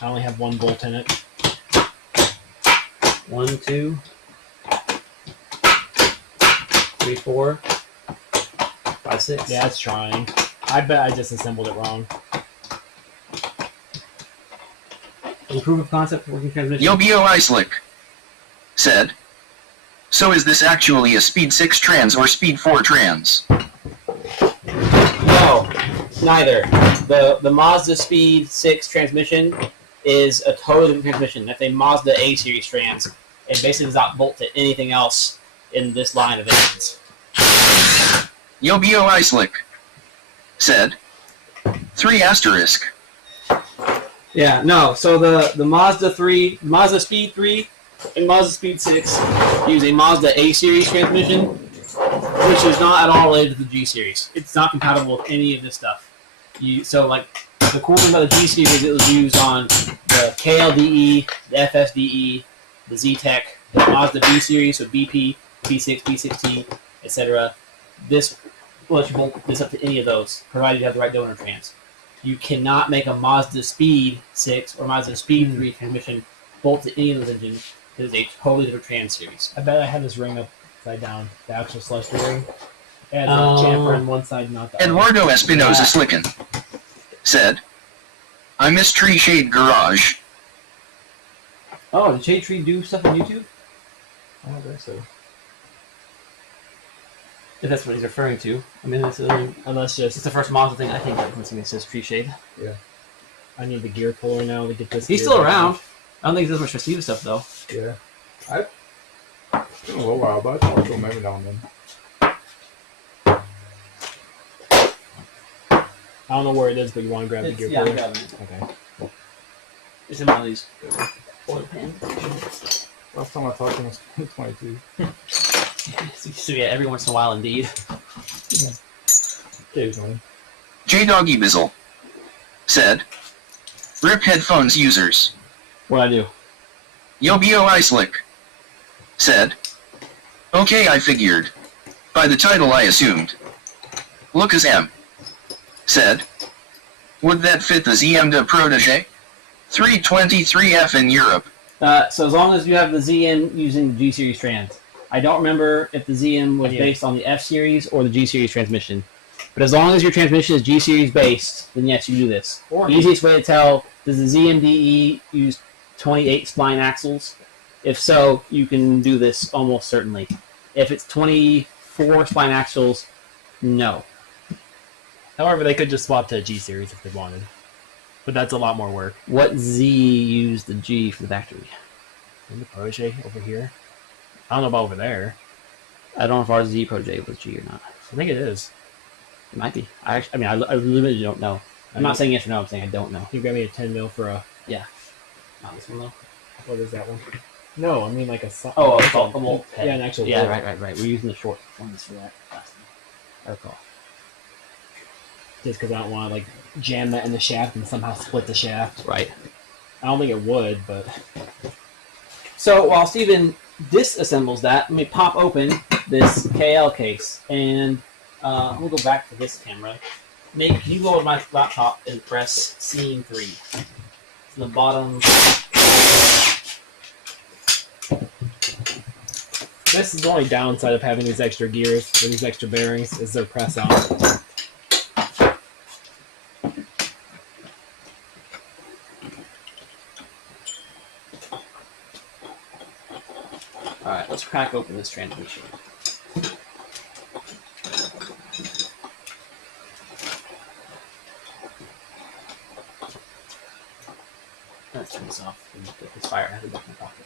I only have one bolt in it. 1, 2, 3, 4, 5, 6. Yeah, it's trying. I bet I disassembled it wrong. Proof of concept for working transmission. Yobio Islick said, so is this actually a Speed 6 trans or Speed 4 trans? No, neither. The Mazda Speed 6 transmission is a totally different transmission. That's a Mazda A series trans. It basically does not bolt to anything else in this line of engines. Yobio Islick said, 3 asterisk. Yeah, no. So the Mazda 3, Mazda Speed 3, and Mazda Speed 6 use a Mazda A series transmission, which is not at all related to the G series. It's not compatible with any of this stuff. So like the cool thing about the G series is it was used on the KLDE, the FSDE, the Z-Tech, the Mazda B series, so BP, B6, B6T, etc. This will let you bolt this up to any of those, provided you have the right donor trans. You cannot make a Mazda Speed 6 or Mazda Speed 3 transmission bolt to any of those engines. It is a totally different trans series. I bet I had this ring upside down. The actual celestial ring. It has a chamfer on one side, not the other. Eduardo Espinosa Slicken said, I miss Tree Shade Garage. Oh, did Shade Tree do stuff on YouTube? I don't think so. If that's what he's referring to. I mean, it's Unless just the first Mazda thing I think of when something says Tree Shade. I need the gear puller now to get this. He's gear still back around. on. I don't think he does much Festiva stuff, though. Yeah. It's been a little while, but I talk to him every now and then. I don't know where it is, but you want to grab the gear Yeah, I'm puller? grabbing it. Okay. It's in one of these oil pans. Last time I talked to him was 2022. So yeah, every once in a while, indeed. Occasionally. J Doggy Bizzle said, RIP headphones users. What'd I do? Yobio Islick said, okay, I figured. By the title I assumed. Lucas M said, would that fit the ZMDA Protege? 323F in Europe. So as long as you have the ZM using the G series trans. I don't remember if the ZM was based on the F series or the G series transmission. But as long as your transmission is G series based, then yes, you do this. Or The easiest way to tell, does the ZMDE use 28 spline axles? If so, you can do this almost certainly. If it's 24 spline axles, no. However, they could just swap to a G series if they wanted. But that's a lot more work. What Z used the G for the factory? In the Protege over here. I don't know about over there. I don't know if our Z Protege was G or not. I think it is. It might be. I literally don't know. I'm not saying yes or no. I'm saying I don't know. Can you grab me a 10 mil for a... Not this one though. What is that one? No, I mean like a... Oh, a bolt head. Yeah, an actual Yeah, bolt. right. We're using the short ones for that last time. I recall. Just because I don't want to like jam that in the shaft and somehow split the shaft. Right. I don't think it would, but... So while Steven disassembles that, let me pop open this KL case, and we'll go back to this camera. Can you go to my laptop and press scene 3? It's in the bottom. This is the only downside of having these extra gears, or these extra bearings, is their press on. Alright, let's crack open this transmission. Let's turn this off and get this fire out of my pocket.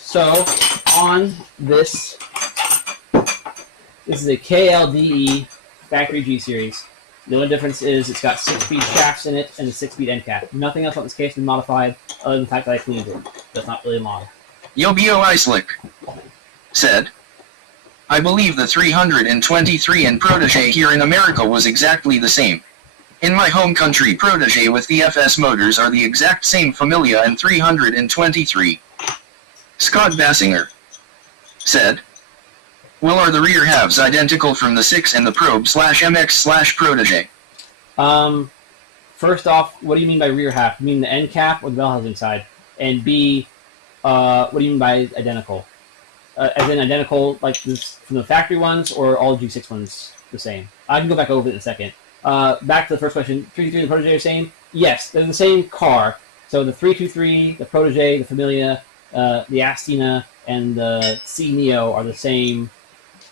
So, on this is a KLDE factory G series. The only difference is it's got 6-speed shafts in it and a 6-speed end cap. Nothing else on this case has been modified other than the fact that I cleaned it. That's not really a mod. Yo Slick said, I believe the 323 and Protege here in America was exactly the same. In my home country, Protege with the FS motors are the exact same Familia and 323. Scott Bassinger said, well, are the rear halves identical from the 6 and the Probe/MX/Protege? First off, what do you mean by rear half? You mean the end cap or the bell housing side? And B, what do you mean by identical? As in identical, like this from the factory ones, or all G6 ones the same? I can go back over it in a second. Back to the first question. 323 and the Protege are the same? Yes, they're the same car. So the 323, the Protege, the Familia, the Astina, and the C Neo are the same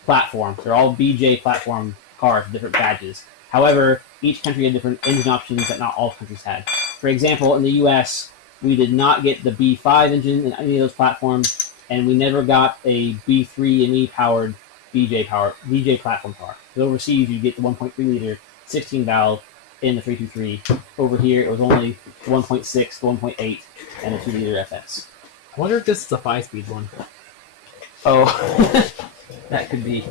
platform. They're all BJ platform cars with different badges. However, each country had different engine options that not all countries had. For example, in the U.S., we did not get the B5 engine in any of those platforms, and we never got a B3 powered BJ platform car. So overseas, you get the 1.3 liter 16 valve in the 323. Over here, it was only the 1.6, the 1.8, and the 2 liter FS. I wonder if this is a 5-speed one. Oh, that could be.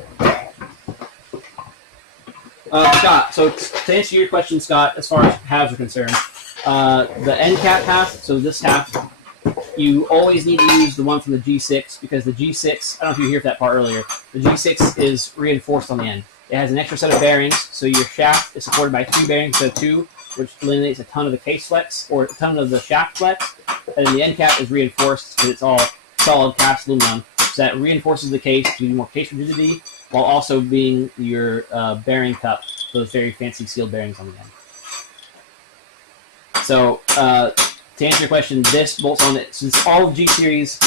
Scott, so to answer your question, Scott, as far as halves are concerned, the end cap half, so this half, you always need to use the one from the G6 because the G6, I don't know if you heard that part earlier, the G6 is reinforced on the end. It has an extra set of bearings, so your shaft is supported by 3 bearings instead of 2, which eliminates a ton of the case flex or a ton of the shaft flex, and then the end cap is reinforced because it's all solid cast aluminum, so that reinforces the case to give you more case rigidity, while also being your bearing cup, those very fancy sealed bearings on the end. So, to answer your question, this bolts on it. Since all G-Series,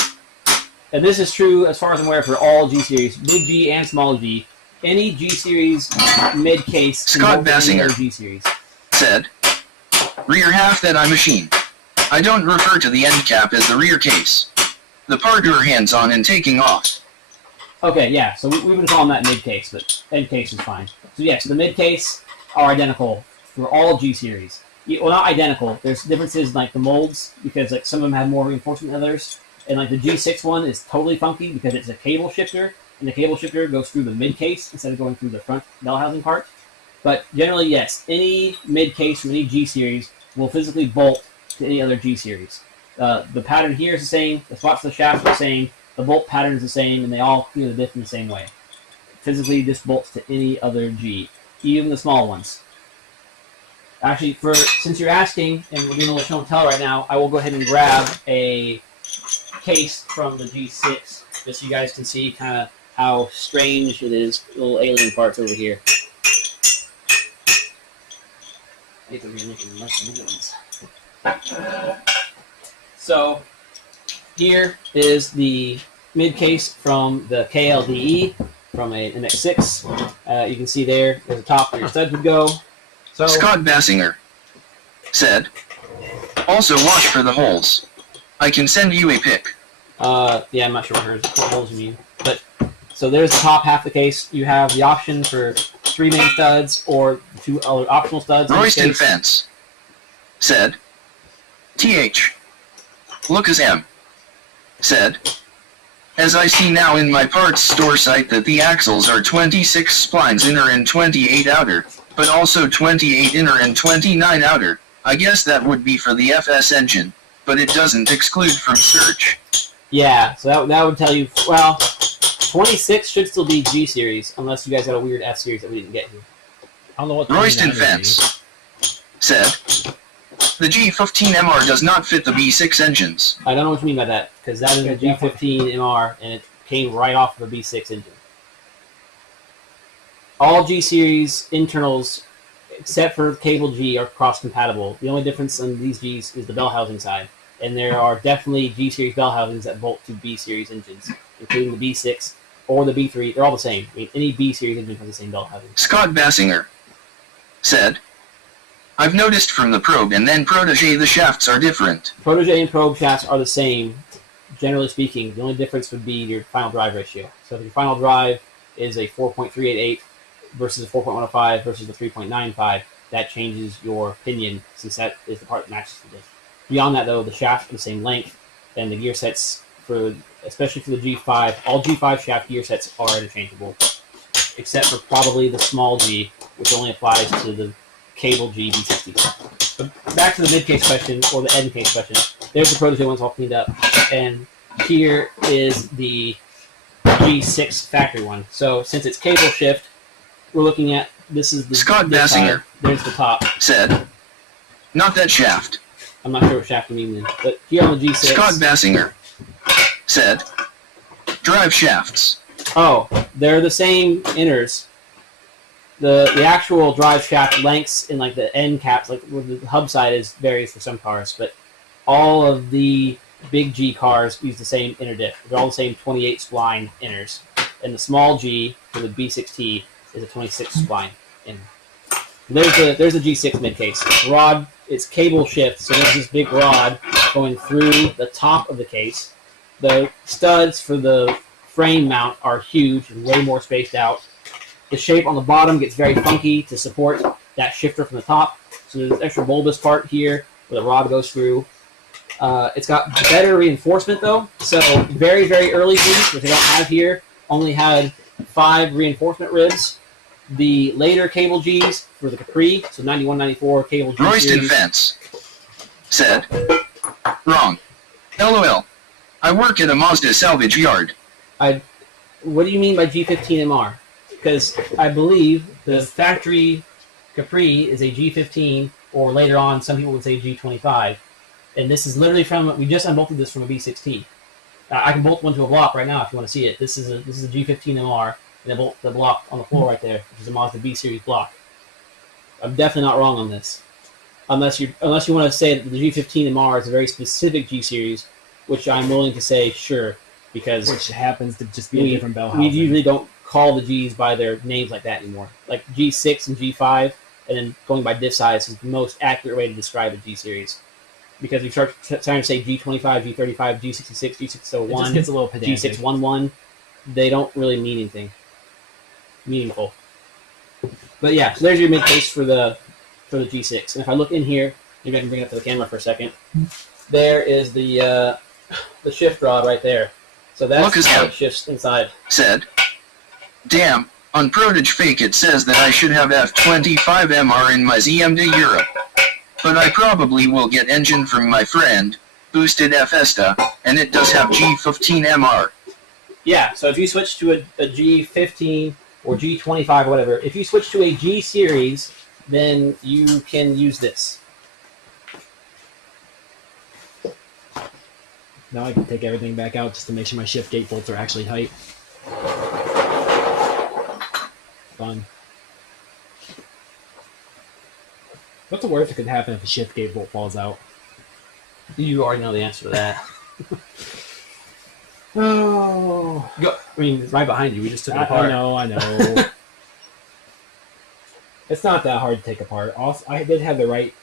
and this is true as far as I'm aware for all G-Series, big G and small G, any G-Series mid-case Scott Bassinger G-Series said, rear half that I machined. I don't refer to the end cap as the rear case. The part you're hands-on in taking off. Okay, yeah, so we've been calling that mid-case, but end case is fine. So yes, the mid-case are identical for all G-Series. Well, not identical. There's differences in, like, the molds, because like some of them have more reinforcement than others. And like the G6 one is totally funky because it's a cable shifter, and the cable shifter goes through the mid-case instead of going through the front bell housing part. But generally, yes, any mid-case from any G-Series will physically bolt to any other G-Series. The pattern here is the same, the spots of the shaft are the same, the bolt pattern is the same, and they all clear the diff in the same way. Physically, this bolts to any other G, even the small ones. Actually, since you're asking, and we're doing a little show and tell right now, I will go ahead and grab a case from the G6, just so you guys can see kind of how strange it is. Little alien parts over here. I need to re-look at these. So, here is the mid case from the KLDE from an MX6. You can see there's a top where your studs would go. So, Scott Bassinger said, also watch for the holes. I can send you a pic. Yeah, I'm not sure what holes you mean. But, so there's the top half of the case. You have the option for 3 main studs or 2 other optional studs. Royston Fence said, TH. Lucas M. said, as I see now in my parts store site that the axles are 26 splines inner and 28 outer, but also 28 inner and 29 outer. I guess that would be for the FS engine, but it doesn't exclude from search. Yeah, so that would tell you, well, 26 should still be G-Series, unless you guys got a weird F-Series that we didn't get here. I don't know what Royston Fence said, the G15 MR does not fit the B6 engines. I don't know what you mean by that, because that is a G15 MR, and it came right off of a B6 engine. All G-Series internals, except for Cable G, are cross-compatible. The only difference on these Gs is the bell housing side, and there are definitely G-Series bell housings that bolt to B-Series engines, including the B6 or the B3. They're all the same. I mean, any B-Series engine has the same bell housing. Scott Bassinger said, I've noticed from the Probe and then Protege the shafts are different. Protege and Probe shafts are the same, generally speaking. The only difference would be your final drive ratio. So if your final drive is a 4.388, versus a 4.105 versus the 3.95, that changes your opinion since that is the part that matches the diff. Beyond that, though, the shafts are the same length, and the gear sets, especially for the G5, all G5 shaft gear sets are interchangeable, except for probably the small G, which only applies to the cable G B60. But back to the mid-case question, or the end case question. There's the protege ones all cleaned up, and here is the G6 factory one. So since it's cable shift, we're looking at, this is the Scott Bassinger there's the top. said, "Not that shaft." I'm not sure what shaft you mean, but here on the G6. Scott Bassinger said, "Drive shafts." Oh, they're the same inners. The actual drive shaft lengths in like the end caps, like where the hub side is, varies for some cars, but all of the big G cars use the same inner diff. They're all the same 28 spline inners, and the small G for the B6T is a 26 spline inner. There's the G6 mid case. Rod, it's cable shift, so there's this big rod going through the top of the case. The studs for the frame mount are huge and way more spaced out. The shape on the bottom gets very funky to support that shifter from the top. So there's an extra bulbous part here where the rod goes through. It's got better reinforcement though. So very, very early Gs, which they don't have here, only had 5 reinforcement ribs. The later cable Gs for the Capri, so 91, 94 cable G Royston series. Fence said, "Wrong. LOL. I work at a Mazda salvage yard." What do you mean by G15MR? Because I believe the factory Capri is a G15, or later on, some people would say G25. And this is literally from, we just unbolted this from a B6T. I can bolt one to a block right now if you want to see it. This is a G15MR, and I bolt the block on the floor right there, which is a Mazda B series block. I'm definitely not wrong on this. Unless you want to say that the G15MR is a very specific G series, which I'm willing to say sure, because Which happens to just be a different bell we housing. usually don't call the Gs by their names like that anymore. Like G6 and G5, and then going by diff size is the most accurate way to describe a G series. Because we start trying to say G25, G35, G66, It just G601, gets a little pedantic. G611, they don't really mean anything meaningful. But yeah, so there's your mid case for the G6. And if I look in here, maybe I can bring it up to the camera for a second. There is the shift rod right there. So that's how it shifts inside. Said, "Damn, on Protege Fake it says that I should have F25MR in my ZM to Europe. But I probably will get engine from my friend, Boosted Festa, and it does have G15MR. Yeah, so if you switch to a G15 or G25 or whatever, if you switch to a G series, then you can use this. Now I can take everything back out just to make sure my shift gate bolts are actually tight. Fun. What's the worst that could happen if a shift gate bolt falls out? You already know the answer to that. Oh, I mean, it's right behind you. We just took it I apart. know. It's not that hard to take apart. Also, I did have the right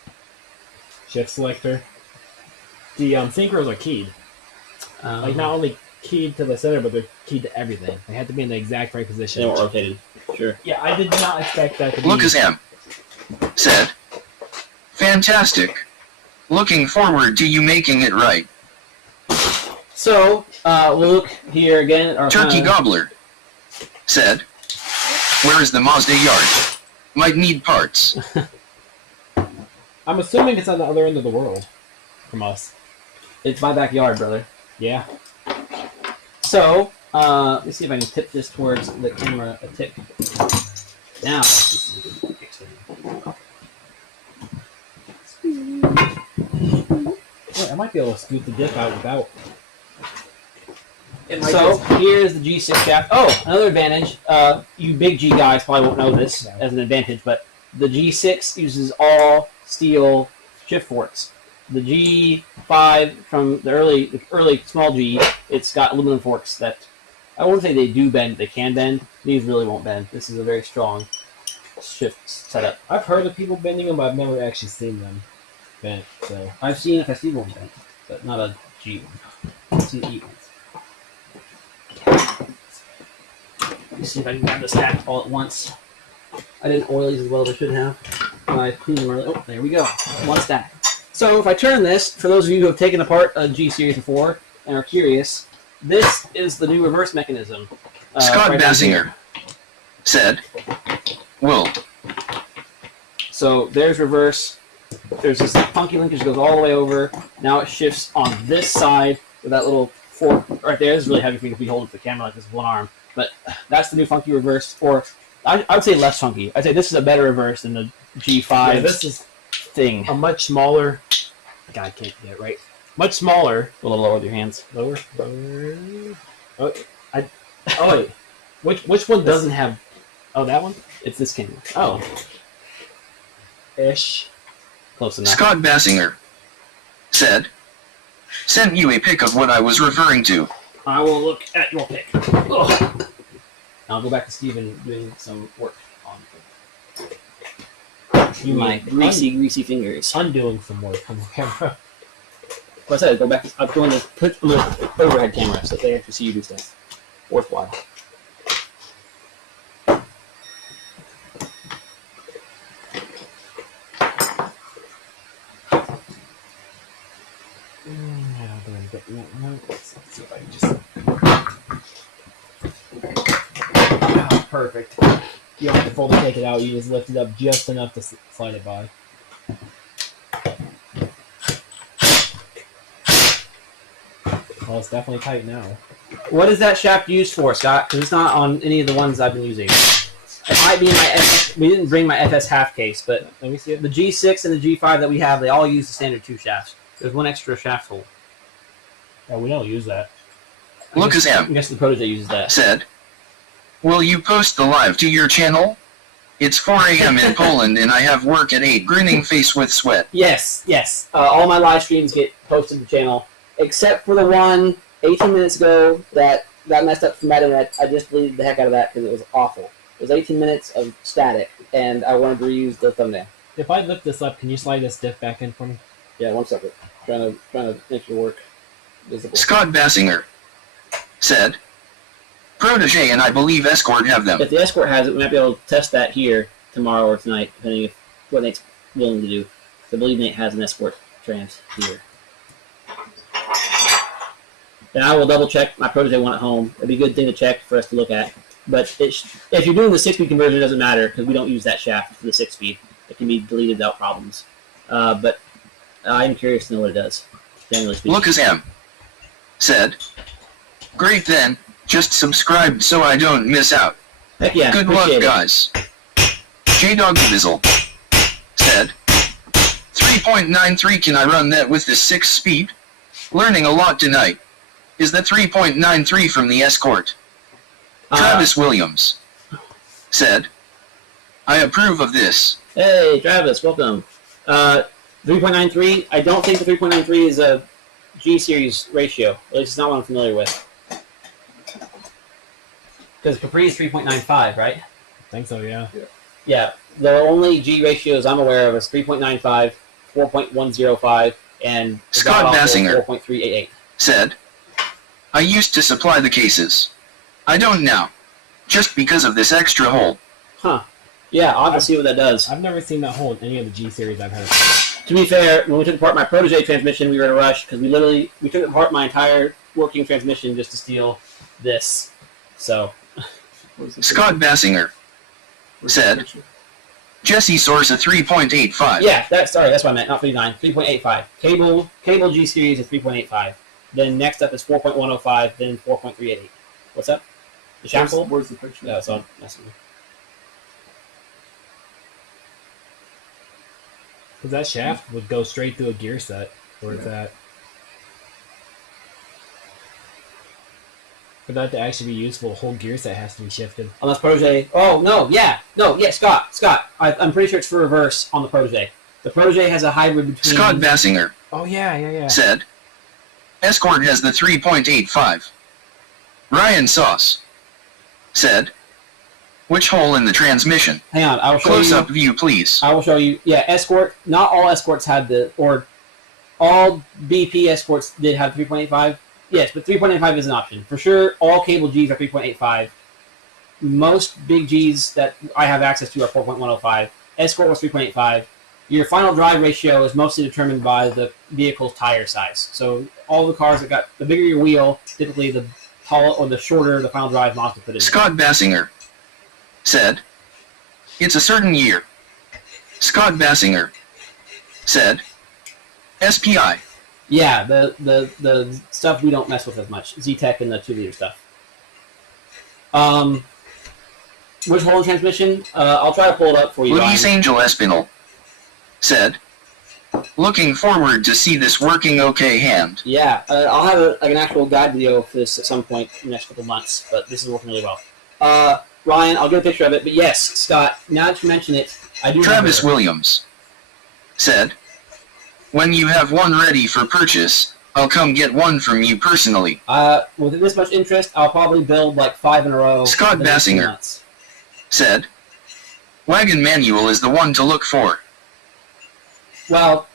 shift selector. The synchros are keyed. Like not only keyed to the center, but they're keyed to everything. They had to be in the exact right position. They weren't rotated. Sure. Yeah, I did not expect that to be. Lucas M. said, "Fantastic. Looking forward to you making it right." So, we'll look here again at our Turkey Gobbler said, "Where is the Mazda yard? Might need parts." I'm assuming it's on the other end of the world from us. It's my backyard, brother. Yeah. So, let's see if I can tip this towards the camera a tick. Now, I might be able to scoot the diff out without. so here's the G6 shaft. Oh, another advantage. You big G guys probably won't know this as an advantage, but the G6 uses all steel shift forks. The G5 from the early small G, it's got aluminum forks that I won't say they do bend, they can bend. These really won't bend. This is a very strong shift setup. I've heard of people bending them, but I've never actually seen them bent. So I've seen if I see one bent, but not a G one. I've seen E ones. Let me see if I can grab the stack all at once. I didn't oil these as well as I should have. I cleaned them earlier. Oh, there we go. One stack. So if I turn this, for those of you who have taken apart a G series before and are curious, this is the new reverse mechanism. Scott right down Basinger here. said, "Will." So there's reverse. There's this funky linkage that goes all the way over. Now it shifts on this side with that little fork right there. This is really heavy for me to be holding for the camera like this with one arm. But that's the new funky reverse. Or I would say less funky. I'd say this is a better reverse than the G5 Yeah, this is thing. a much smaller. God, I can't get it right. Much smaller. A little lower with your hands. Lower. Oh, wait. Which one doesn't have? Oh, that one. It's this camera. Oh. Ish. Close enough. Scott Basinger said, "Sent you a pic of what I was referring to." I will look at your pick. Ugh. I'll go back to Steven doing some work on You my mean greasy fingers. undoing some work on the camera. What I said, go back. I'm going to put a little overhead camera so they actually see you do stuff. Worthwhile. I don't think I'm getting that right. Let's see if I can just. Oh, perfect. You don't have to fully take it out. You just lift it up just enough to slide it by. Well, it's definitely tight now. What is that shaft used for, Scott? Because it's not on any of the ones I've been using. It might be in my FS. We didn't bring my FS half case, but Let me see it. the G6 and the G5 that we have, they all use the standard 2 shafts. There's one extra shaft hole. Oh, we don't use that. Lucas I M guess the Protege uses that. said, "Will you post the live to your channel? It's 4 a.m. in Poland and I have work at 8. Grinning face with sweat." Yes. All my live streams get posted to the channel, except for the one 18 minutes ago that got messed up from that internet. I just deleted the heck out of that because it was awful. It was 18 minutes of static, and I wanted to reuse the thumbnail. If I lift this up, can you slide this diff back in for me? Yeah, 1 second. Trying to make your work visible. Scott Basinger said, "Protege and I believe Escort have them." If the Escort has it, we might be able to test that here tomorrow or tonight, depending if what Nate's willing to do. I believe Nate has an Escort trans here. And I will double check my Protege one at home. It'd be a good thing to check for us to look at. But if you're doing the 6-speed conversion, it doesn't matter because we don't use that shaft for the 6-speed. It can be deleted without problems. But I'm curious to know what it does, generally speaking. Lucas M said, "Great then, just subscribe so I don't miss out. Heck yeah, Good luck, appreciate it. guys." J-Dog Bizzle said, 3.93 can I run that with the 6-speed? Learning a lot tonight. Is the 3.93 from the Escort? Travis Williams said, "I approve of this." Hey, Travis, welcome. 3.93, I don't think the 3.93 is a G-series ratio. At least it's not what I'm familiar with. Because Capri is 3.95, right? I think so, yeah. Yeah, the only G ratios I'm aware of is 3.95, 4.105, and Scott god-awful Basinger 4.388. said, "I used to supply the cases. I don't now. Just because of this extra hole." Huh. Yeah, I'll have to see what that does. I've never seen that hole in any of the G series I've had. To be fair, when we took apart my Protege transmission, we were in a rush because we took apart my entire working transmission just to steal this. So, Scott Basinger said, "Jesse source a 3.85. yeah, that's what I meant, not 3.9, 3.85. Cable G series is 3.85. Then next up is 4.105, then 4.388. What's up? The shaft hole? Where's the picture? Yeah, so that's Because that shaft would go straight through a gear set where it's at. For that to actually be useful, a whole gear set has to be shifted. unless Protege. Oh no, yeah, Scott. I'm pretty sure it's for reverse on the Protege. The Protege has a hybrid between. Scott Basinger Oh, yeah. said, "Escort has the 3.85. Ryan Sauce said, "Which hole in the transmission? Hang on, I will show Close you. up view, please." I will show you. Yeah, Escort. Not all Escorts had all BP Escorts did have 3.85. Yes, but 3.85 is an option for sure. All cable Gs are 3.85. most big Gs that I have access to are 4.105. Escort was 3.85. Your final drive ratio is mostly determined by the vehicle's tire size. So all the cars that got the bigger your wheel, typically the tall or the shorter the final drive Mazda put in. Scott Basinger said, it's a certain year. Scott Basinger said, SPI. Yeah, the stuff we don't mess with as much. Z-Tech and the 2-liter stuff. Which Holland transmission? I'll try to pull it up for you. Luis Angel Espinal said, looking forward to see this working okay hand. Yeah, I'll have an actual guide video for this at some point in the next couple months, but this is working really well. Ryan, I'll get a picture of it, but yes, Scott, now that you mention it, I do Travis remember. Williams said, when you have one ready for purchase, I'll come get one from you personally. With this much interest, I'll probably build like 5 in a row. Scott Basinger said, wagon manual is the one to look for. Well,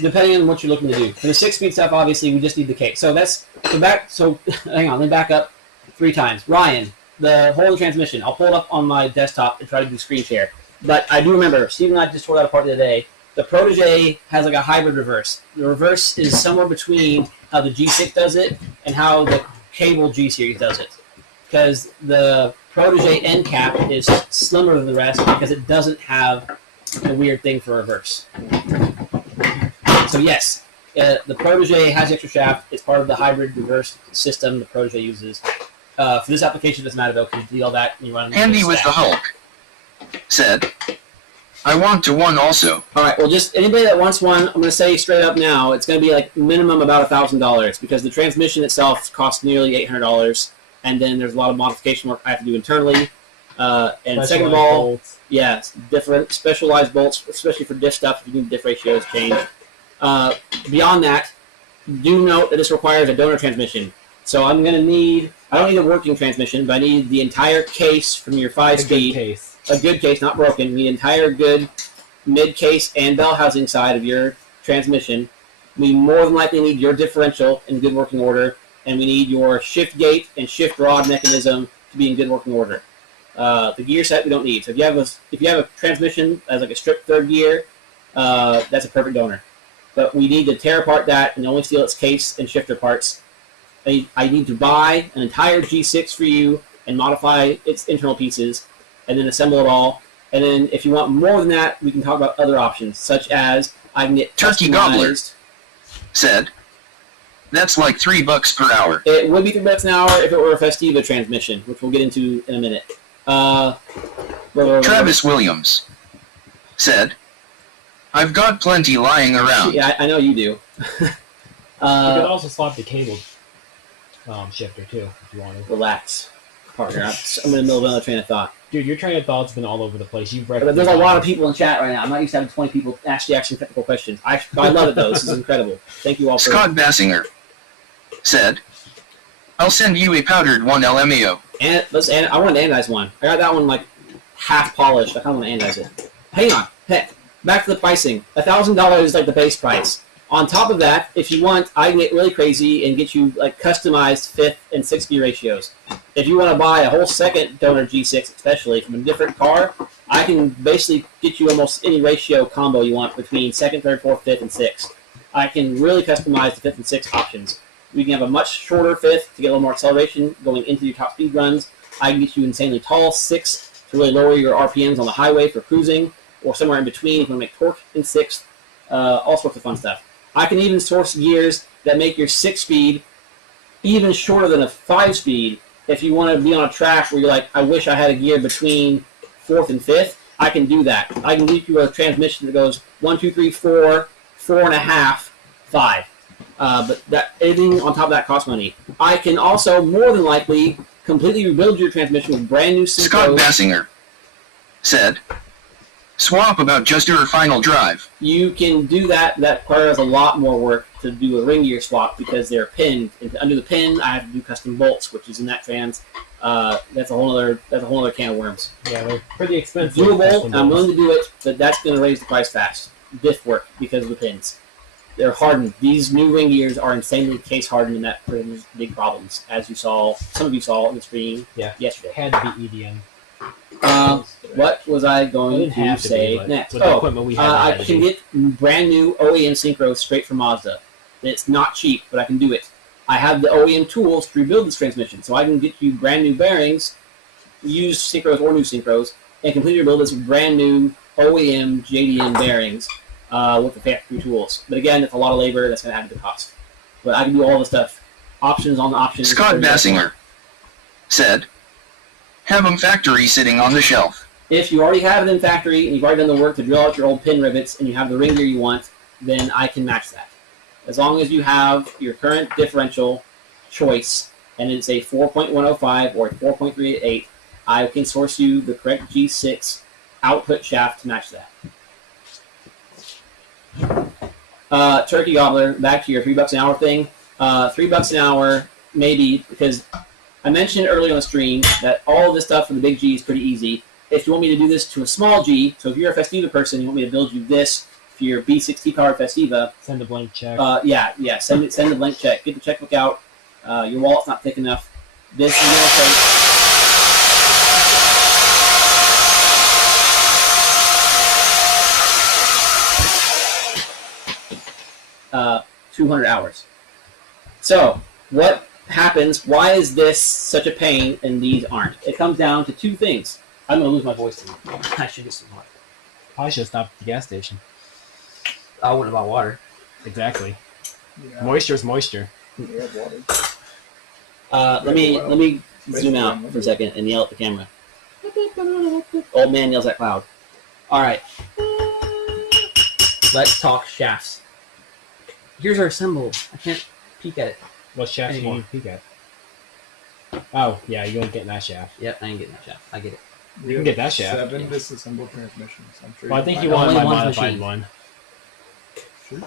depending on what you're looking to do. For the 6-speed stuff, obviously, we just need the case. So hang on, let me back up 3 times. Ryan, the Holland transmission, I'll pull it up on my desktop and try to do screen share. But I do remember, Steve and I just tore that apart the other day. The Protege has like a hybrid reverse. The reverse is somewhere between how the G6 does it and how the cable G series does it. Because the Protege end cap is slimmer than the rest because it doesn't have a weird thing for reverse. So yes, the Protege has extra shaft. It's part of the hybrid reverse system the Protege uses. For this application, it doesn't matter though, because you deal that and you run. Andy with the Hulk said, I want one also. All right, well, just anybody that wants one, I'm going to say straight up now, it's going to be like minimum about $1,000 because the transmission itself costs nearly $800, and then there's a lot of modification work I have to do internally. And second of all, bolts. Yeah, different specialized bolts, especially for diff stuff, if you need diff ratios changed. Beyond that, do note that this requires a donor transmission. So I'm going to need, I don't need a working transmission, but I need the entire case from your 5-speed. A good case, not broken. The entire good mid-case and bell housing side of your transmission. We more than likely need your differential in good working order, and we need your shift gate and shift rod mechanism to be in good working order. The gear set we don't need. So if you have a transmission as like a stripped third gear, that's a perfect donor. But we need to tear apart that and only steal its case and shifter parts. I need to buy an entire G6 for you and modify its internal pieces, and then assemble it all. And then if you want more than that, we can talk about other options, such as I can get Turkey Gobbler said, that's like $3 per hour. It would be $3 an hour if it were a Festiva transmission, which we'll get into in a minute. Travis Williams said, I've got plenty lying around. Yeah, I know you do. You could also swap the cable shifter too, if you wanted. Relax, partner. I'm in the middle of another train of thought. Dude, your train of thought's been all over the place. You've read. But there's a lot of people in chat right now. I'm not used to having 20 people asking technical questions. I love it though. This is incredible. Thank you all for. Scott Basinger said, I'll send you a powdered 1 LMAO. And I want an anodized one. I got that one like half polished. I kind of want to anodize it. Hang on. Heck, back to the pricing. $1,000 is like the base price. On top of that, if you want, I can get really crazy and get you like customized 5th and 6th gear ratios. If you want to buy a whole second donor G6, especially from a different car, I can basically get you almost any ratio combo you want between 2nd, 3rd, 4th, 5th, and 6th. I can really customize the 5th and 6th options. We can have a much shorter 5th to get a little more acceleration going into your top speed runs. I can get you insanely tall 6th to really lower your RPMs on the highway for cruising, or somewhere in between if you want to make torque in 6th. All sorts of fun stuff. I can even source gears that make your 6-speed even shorter than a 5-speed. If you want to be on a track where you're like, I wish I had a gear between 4th and 5th, I can do that. I can leave you a transmission that goes 1, 2, 3, 4, 4.5, 5. But anything on top of that costs money. I can also more than likely completely rebuild your transmission with brand new synchros. Scott Basinger said, swap about just your final drive. You can do that. That requires a lot more work to do a ring gear swap because they're pinned. And under the pin, I have to do custom bolts, which is in that trans. That's a whole other can of worms. Yeah, they're pretty expensive. Doable. I'm willing to do it, but that's going to raise the price fast. Diff work because of the pins. they're hardened. These new ring gears are insanely case hardened, and that brings big problems, as you saw. Some of you saw on the screen yesterday. Had to be EDM. What was I going to say next? I can get brand new OEM synchros straight from Mazda. It's not cheap, but I can do it. I have the OEM tools to rebuild this transmission, so I can get you brand new bearings, used synchros or new synchros, and completely rebuild this with brand new OEM JDM bearings with the factory tools. But again, it's a lot of labor that's going to add to the cost. But I can do all the stuff. Options on the options. Scott Bassinger said, have them factory sitting on the shelf. If you already have it in factory and you've already done the work to drill out your old pin rivets and you have the ring gear you want, then I can match that. As long as you have your current differential choice and it's a 4.105 or a 4.388, I can source you the correct G6 output shaft to match that. Turkey Gobbler, back to your $3 an hour thing. $3 an hour, maybe, because I mentioned earlier on the stream that all of this stuff for the big G is pretty easy. If you want me to do this to a small G, so if you're a Festiva person, you want me to build you this for your B60 powered Festiva. Send a blank check. Send the blank check. Get the checkbook out. Your wallet's not thick enough. This is going to take 200 hours. So, what happens? Why is this such a pain and these aren't? It comes down to two things. I'm going to lose my voice tonight. I should get some water. Probably should have stopped at the gas station. I wouldn't buy water. Exactly. Yeah. Moisture is moisture. Yeah, water. Let me zoom out for a second and yell at the camera. Old man yells at cloud. All right. Let's talk shafts. Here's our symbol. I can't peek at it. What shaft do you Anymore. need to peek at? Oh, yeah, you ain't getting that shaft. Yep, I ain't getting that shaft. I get it. You can get that shaft. 7 disassembled transmissions. I'm sure. Well, I think can you find want Only my one modified machine. one. Sure.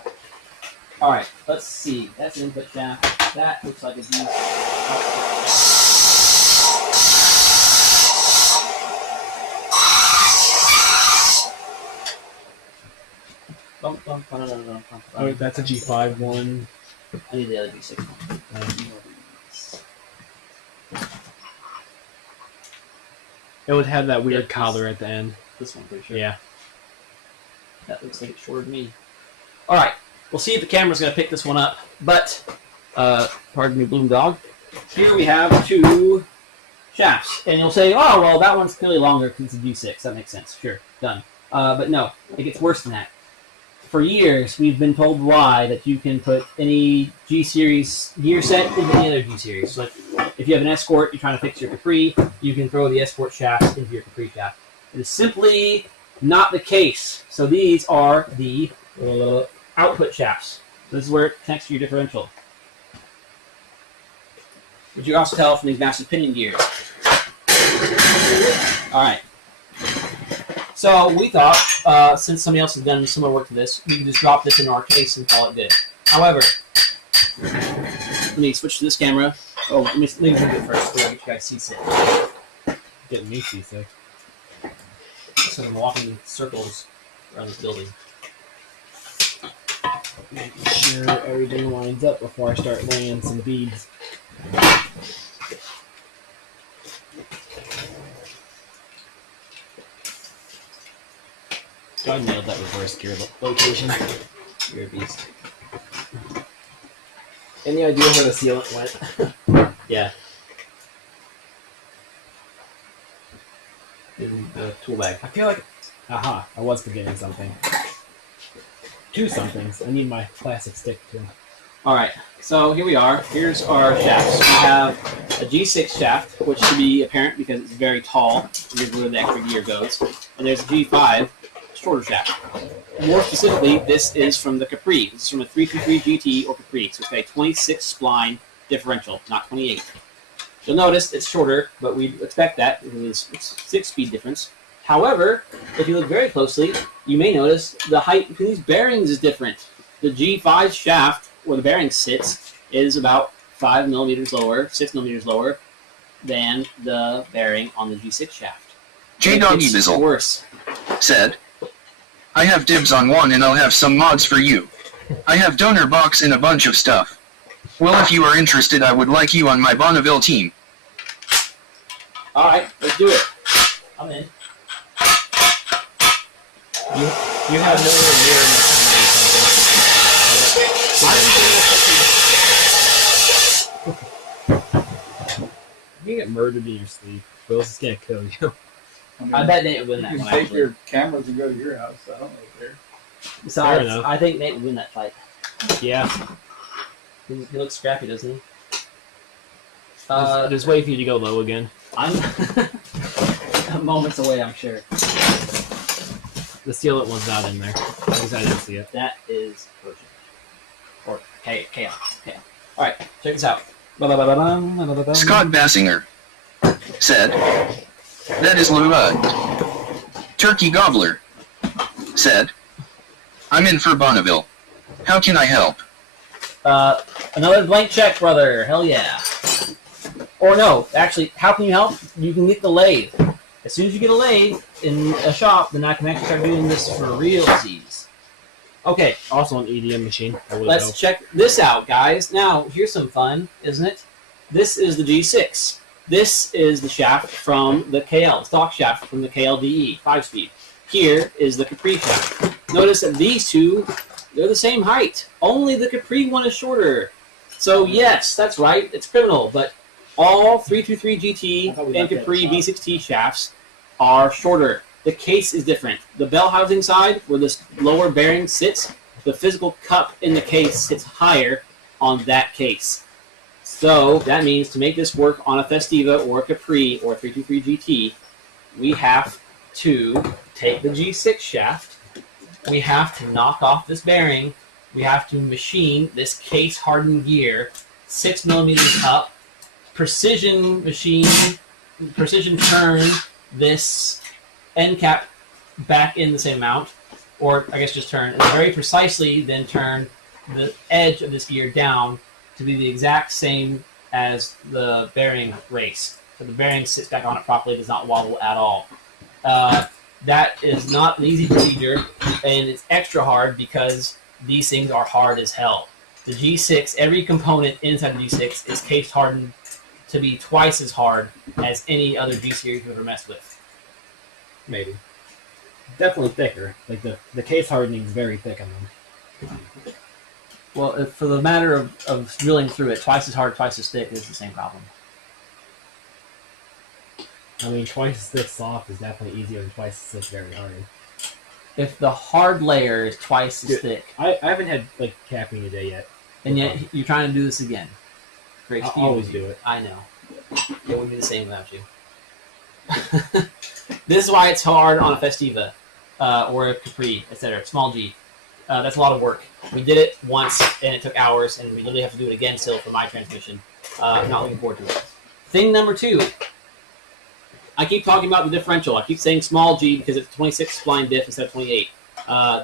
All right. Let's see. That's an input shaft. That looks like a D. Oh, that's a G5 one. I need the other D6 one. It would have that weird collar at the end. This one, pretty sure. Yeah. That looks like it's shorter than me. All right. We'll see if the camera's going to pick this one up. But, pardon me, Bloom Dog. Here we have two shafts. And you'll say, oh, well, that one's clearly longer because it's a G6. That makes sense. Sure. Done. But no, it gets worse than that. For years, we've been told why that you can put any G-Series gear set into any other G-Series. So, like, if you have an Escort, you're trying to fix your Capri, you can throw the Escort shaft into your Capri shaft. It is simply not the case. So these are the output shafts. This is where it connects to your differential. But you can also tell from these massive pinion gears. All right. So we thought, since somebody else has done similar work to this, we can just drop this into our case and call it good. However, let me switch to this camera. Oh, let me do it first so I get you guys seasick. Getting me seasick. So I'm walking in circles around this building. Making sure everything lines up before I start laying some beads. I nailed that reverse gear location. You're a beast. Any idea where the sealant went? Yeah. In the tool bag. I feel like, I was forgetting something. Two somethings. I need my plastic stick too. Alright, so here we are. Here's our shafts. We have a G6 shaft, which should be apparent because it's very tall. Here's where the extra gear goes. And there's a G5 shorter shaft. More specifically, this is from the Capri. This is from a 323 GT or Capri. So it's got a 26 spline differential, not 28. You'll notice it's shorter, but we expect that because it's 6-speed difference. However, if you look very closely, you may notice the height between these bearings is different. The G5 shaft, where the bearing sits, is about 5 millimeters lower, 6 millimeters lower than the bearing on the G6 shaft. J-Doggy It's Bizzle worse. said, I have dibs on one and I'll have some mods for you. I have donor box and a bunch of stuff. Well, if you are interested, I would like you on my Bonneville team. Alright, let's do it. I'm in. You have nowhere near enough something. You can get murdered in your sleep. Will's just gonna kill you. I bet Nate would win that You one, can take actually. your cameras and go to your house. I don't really care. Besides, enough. I think Nate would win that fight. Yeah. He looks scrappy, doesn't he? Just wait for you to go low again. I'm moments away, I'm sure. The sealant one's not in there. At least I didn't see it. That is Persian. Or chaos. Alright, check this out. Scott Bassinger said, that is Lua. Turkey Gobbler said, I'm in for Bonneville. How can I help? Another blank check, brother. Hell yeah. Or no, actually, how can you help? You can get the lathe. As soon as you get a lathe in a shop, then I can actually start doing this for realsies. Okay, Also an EDM machine. let's check this out, guys. Now, here's some fun, isn't it? This is the G6. This is the shaft from the KL, stock shaft from the KLDE, 5-speed. Here is the Capri shaft. Notice that these two, they're the same height. Only the Capri one is shorter. So yes, that's right, it's criminal, but all 323 GT and Capri V6T shafts are shorter. The case is different. The bell housing side, where this lower bearing sits, the physical cup in the case sits higher on that case. So that means to make this work on a Festiva or a Capri or a 323 GT, we have to take the G6 shaft, we have to knock off this bearing, we have to machine this case hardened gear 6 millimeters up, precision turn this end cap back in the same amount, or I guess just turn, and very precisely then turn the edge of this gear down to be the exact same as the bearing race. So the bearing sits back on it properly, does not wobble at all. That is not an easy procedure, and it's extra hard because these things are hard as hell. The G6, every component inside the G6 is case hardened to be twice as hard as any other G series you've ever messed with. Maybe. Definitely thicker. Like the case hardening is very thick on them. Well, for the matter of drilling through it, twice as hard, twice as thick is the same problem. I mean, twice as thick soft is definitely easier than twice as thick very hard. If the hard layer is twice as thick, I haven't had like caffeine today yet. and yet you're trying to do this again. Great I'll speed. always do it. I know. It wouldn't be the same without you. This is why it's hard on a Festiva or a Capri, etc. Small G. That's a lot of work. We did it once, and it took hours, and we literally have to do it again still for my transmission. Not looking forward to it. Thing number 2. I keep talking about the differential. I keep saying small G because it's 26 spline diff instead of 28.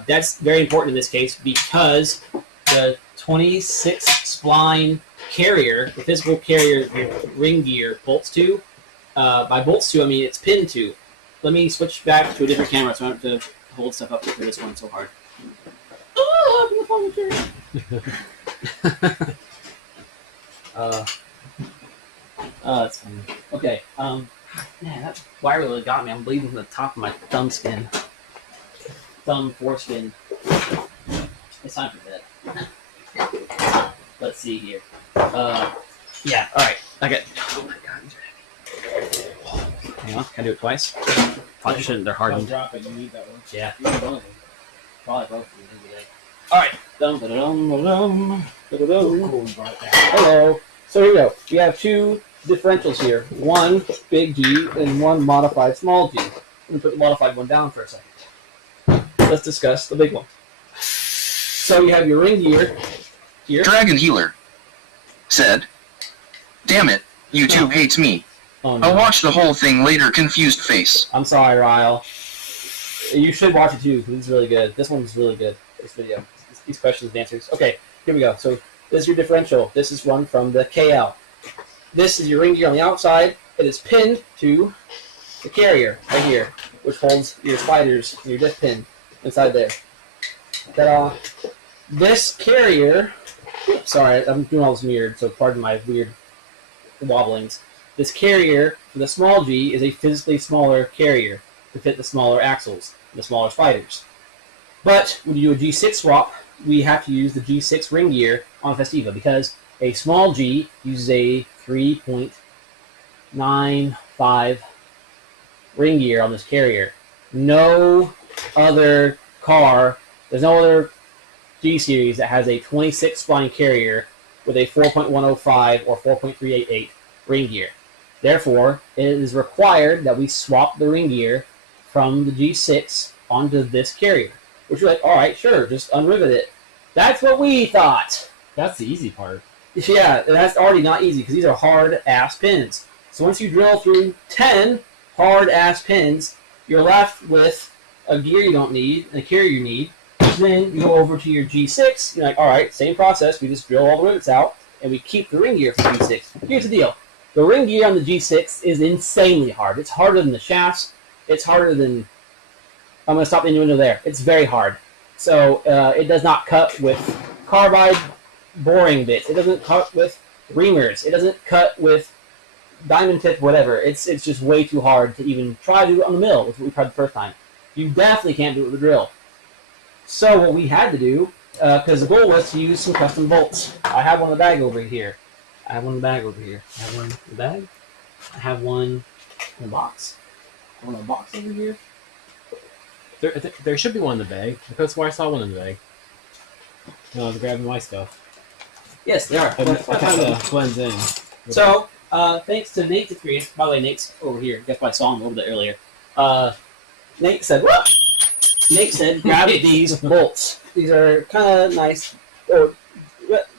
That's very important in this case because the 26 spline carrier, the physical carrier your ring gear bolts to, by bolts to I mean it's pinned to. Let me switch back to a different camera so I don't have to hold stuff up for this one so hard. That's funny. Okay, man, that wire really got me. I'm bleeding from the top of my thumb skin. Thumb foreskin. It's time for bed. Let's see here. Yeah, alright. Okay. Oh my god, these are heavy. Hang on, can I do it twice? Probably shouldn't, they're hardened. Drop it, you need that one. Yeah. You need one of them. Probably both of them. Alright. Hello. So here we go. We have 2 differentials here. One big G and one modified small G. Let me put the modified one down for a second. Let's discuss the big one. So you have your ring gear here. Dragon Healer said, damn it, YouTube hates me. Oh, I'll no. watch the whole thing later, confused face. I'm sorry, Ryle. You should watch it too, because it's really good. This one's really good, this video. These questions and answers. Okay, here we go. So this is your differential. This is one from the KL. This is your ring gear on the outside. It is pinned to the carrier right here, which holds your sliders and your diff pin inside there. Ta-da! this carrier, sorry, I'm doing all this weird, so pardon my weird wobblings. This carrier for the small G is a physically smaller carrier to fit the smaller axles, the smaller spiders. But when you do a G6 swap, we have to use the G6 ring gear on Festiva because a small G uses a 3.95 ring gear on this carrier. No other car, there's no other G series that has a 26 spline carrier with a 4.105 or 4.388 ring gear. Therefore, it is required that we swap the ring gear from the G6 onto this carrier. Which you're like, all right, sure, just unrivet it. That's what we thought. That's the easy part. Yeah, that's already not easy because these are hard-ass pins. So once you drill through 10 hard-ass pins, you're left with a gear you don't need and a carrier you need. Then you go over to your G6. You're like, all right, same process. We just drill all the rivets out and we keep the ring gear for G6. Here's the deal. The ring gear on the G6 is insanely hard. It's harder than the shafts. It's harder than... I'm going to stop the innuendo there. It's very hard. So it does not cut with carbide boring bits. It doesn't cut with reamers. It doesn't cut with diamond tip, whatever. It's just way too hard to even try to do it on the mill, which we tried the first time. You definitely can't do it with a drill. So what we had to do, because the goal was to use some custom bolts. I have one in the bag over here. I have one in the bag over here. I have one in the bag. I have one in the box. I have one in the box over here. There should be one in the bag. That's why I saw one in the bag. No, I was grabbing my stuff. Yes, they are. It kind of blends in. So, thanks to Nate's experience, by the way, Nate's over here. Guess what? I saw him a little bit earlier. Nate said, "What?" Nate said, grab these bolts. These are kind of nice, or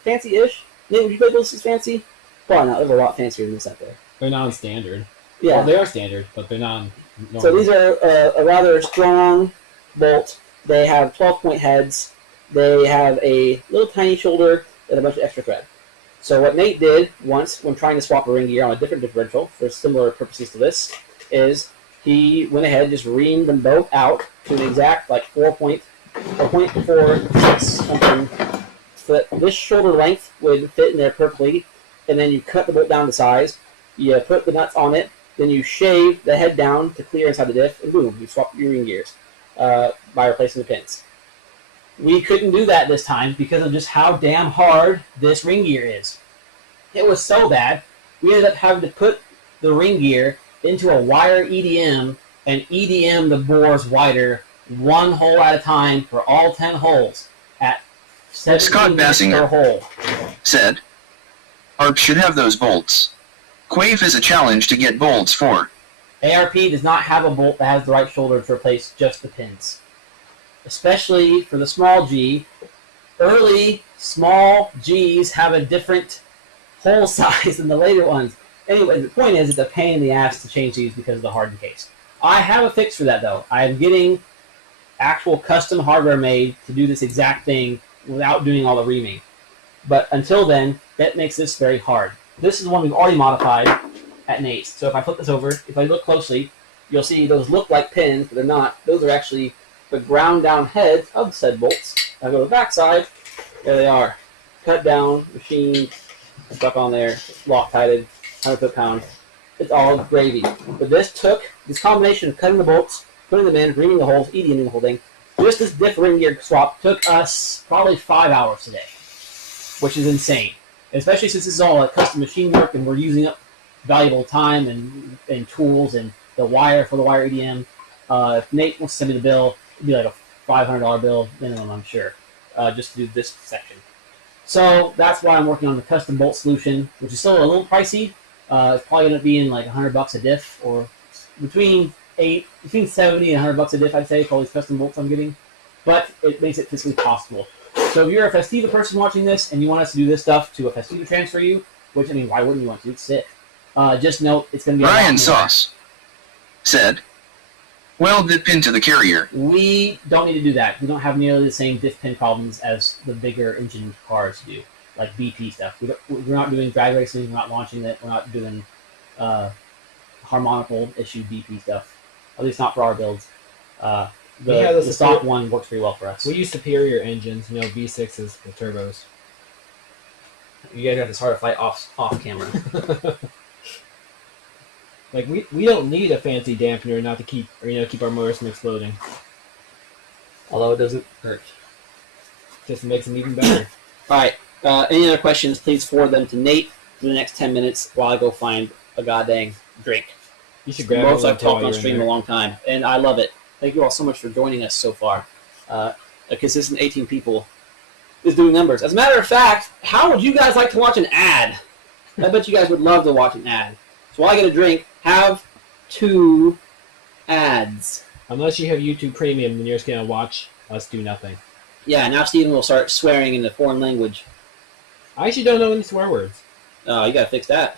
fancy-ish. Nate, would you play those as fancy? Probably not. They're a lot fancier than this out there. They're non-standard. Yeah. Well, they are standard, but they're non. So these are a rather strong bolt. They have 12-point heads. They have a little tiny shoulder and a bunch of extra thread. So what Nate did once when trying to swap a ring gear on a different differential for similar purposes to this is he went ahead and just reamed them both out to an exact like 4.46 something. So that this shoulder length would fit in there perfectly, and then you cut the bolt down to size. You put the nuts on it. Then you shave the head down to clear inside the diff, and boom, you swap your ring gears by replacing the pins. We couldn't do that this time because of just how damn hard this ring gear is. It was so bad, we ended up having to put the ring gear into a wire EDM and EDM the bores wider one hole at a time for all 10 holes at 17 minutes per hole. Said, ARP should have those bolts. Quave is a challenge to get bolts for. ARP does not have a bolt that has the right shoulder to replace just the pins. Especially for the small G. Early small Gs have a different hole size than the later ones. Anyway, the point is it's a pain in the ass to change these because of the hardened case. I have a fix for that though. I am getting actual custom hardware made to do this exact thing without doing all the reaming. But until then, that makes this very hard. This is one we've already modified at Nate's. So if I flip this over, if I look closely, you'll see those look like pins, but they're not. Those are actually the ground down heads of said bolts. I go to the back side, there they are. Cut down, machined, stuck on there, Loctited, 100 foot-pound. It's all gravy. But this combination of cutting the bolts, putting them in, reaming the holes, EDMing the whole thing, just this diff ring gear swap took us probably 5 hours today, which is insane. Especially since this is all custom machine work and we're using up valuable time and tools and the wire for the wire EDM. If Nate wants to send me the bill, it'd be like a $500 bill minimum, I'm sure, just to do this section. So that's why I'm working on the custom bolt solution, which is still a little pricey. It's probably going to be in like $100 a diff, or between 70 and $100 a diff, I'd say, for all these custom bolts I'm getting. But it makes it physically possible. So if you're a Festiva person watching this and you want us to do this stuff to a Festiva transfer you, which, I mean, why wouldn't you want to? It's sick. Just note it's going to be Ryan Sauce said, weld the pin to the carrier. We don't need to do that. We don't have nearly the same diff pin problems as the bigger engine cars do, like BP stuff. We're not doing drag racing. We're not launching it. We're not doing harmonical issue BP stuff, at least not for our builds. We had the stock one works pretty well for us. We use superior engines, you know, V6s with turbos. You guys got this hard to fight off camera. Like we don't need a fancy dampener not to keep our motors from exploding. Although it doesn't hurt. Just makes them even better. All right. Any other questions? Please forward them to Nate for the next 10 minutes while I go find a goddamn drink. You should grab Most it I've talked on stream in a long time, and I love it. Thank you all so much for joining us so far. A consistent 18 people is doing numbers. As a matter of fact, how would you guys like to watch an ad? I bet you guys would love to watch an ad. So while I get a drink, have 2 ads. Unless you have YouTube Premium, then you're just gonna watch us do nothing. Yeah, now Steven will start swearing in a foreign language. I actually don't know any swear words. Oh, you gotta fix that.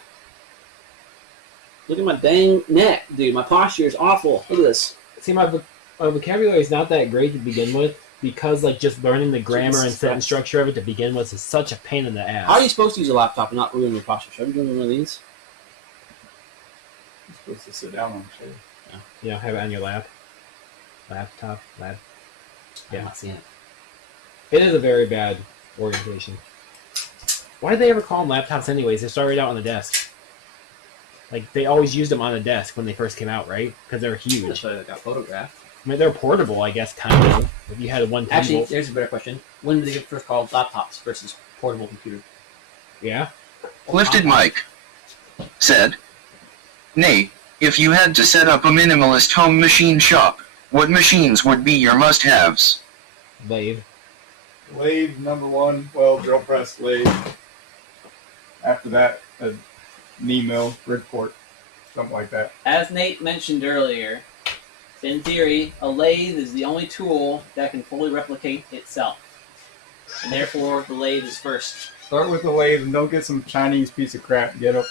Look at my dang neck, dude. My posture is awful. Look at this. See, my vocabulary is not that great to begin with because, like, just learning the grammar and sentence structure of it to begin with is such a pain in the ass. How are you supposed to use a laptop and not ruin your posture? Should I be doing one of these? You're supposed to sit down on the chair. You know, have it on your lap. Laptop. I'm not seeing it. It is a very bad orientation. Why did they ever call them laptops anyways? They started out on the desk. Like, they always used them on the desk when they first came out, right? Because they're huge. That's why they got photographed. I mean, they're portable, I guess, kind of. If you had one Actually, table. there's a better question. When did they get first called laptops versus portable computer? Yeah? Lifted Mike said, Nate, if you had to set up a minimalist home machine shop, what machines would be your must-haves? Lathe. Lathe, number 1. Well, drill press, lathe. After that, a knee mill, ripcord, something like that. As Nate mentioned earlier, in theory, a lathe is the only tool that can fully replicate itself. And therefore, the lathe is first. Start with the lathe and don't get some Chinese piece of crap. Get a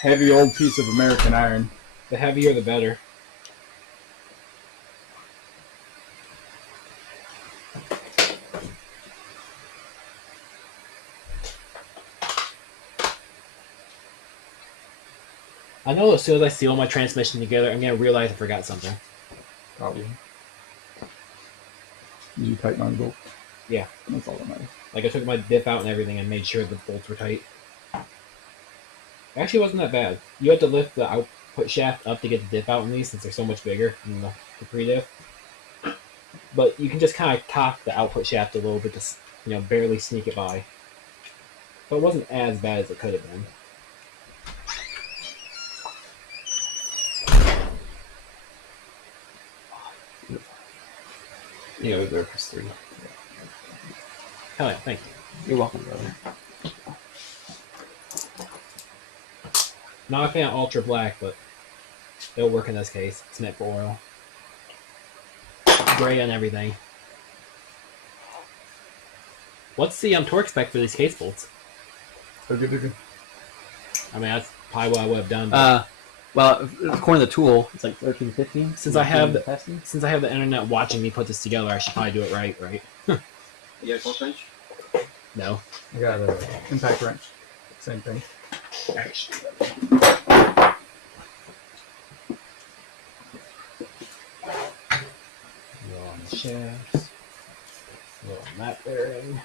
heavy old piece of American iron. The heavier, the better. I know as soon as I seal my transmission together, I'm going to realize I forgot something. Probably. Did you tighten on the bolt? Yeah. That's all that matters. Like, I took my diff out and everything and made sure the bolts were tight. It actually wasn't that bad. You had to lift the output shaft up to get the diff out in these since they're so much bigger than the pre-diff. But you can just kind of cock the output shaft a little bit to, barely sneak it by. So it wasn't as bad as it could have been. Yeah, we're plus 3. Hell yeah, thank you. You're welcome, brother. Not a fan of ultra black, but it'll work in this case. It's meant for oil. Gray on everything. What's the torque spec for these case bolts? So good. I mean, that's probably what I would have done. But Well, according to the tool, it's like 13, 15. since I have the internet watching me put this together, I should probably do it right? You got a torque wrench? No. I got an impact wrench. Same thing. Roll on the shafts. Roll on that bearing.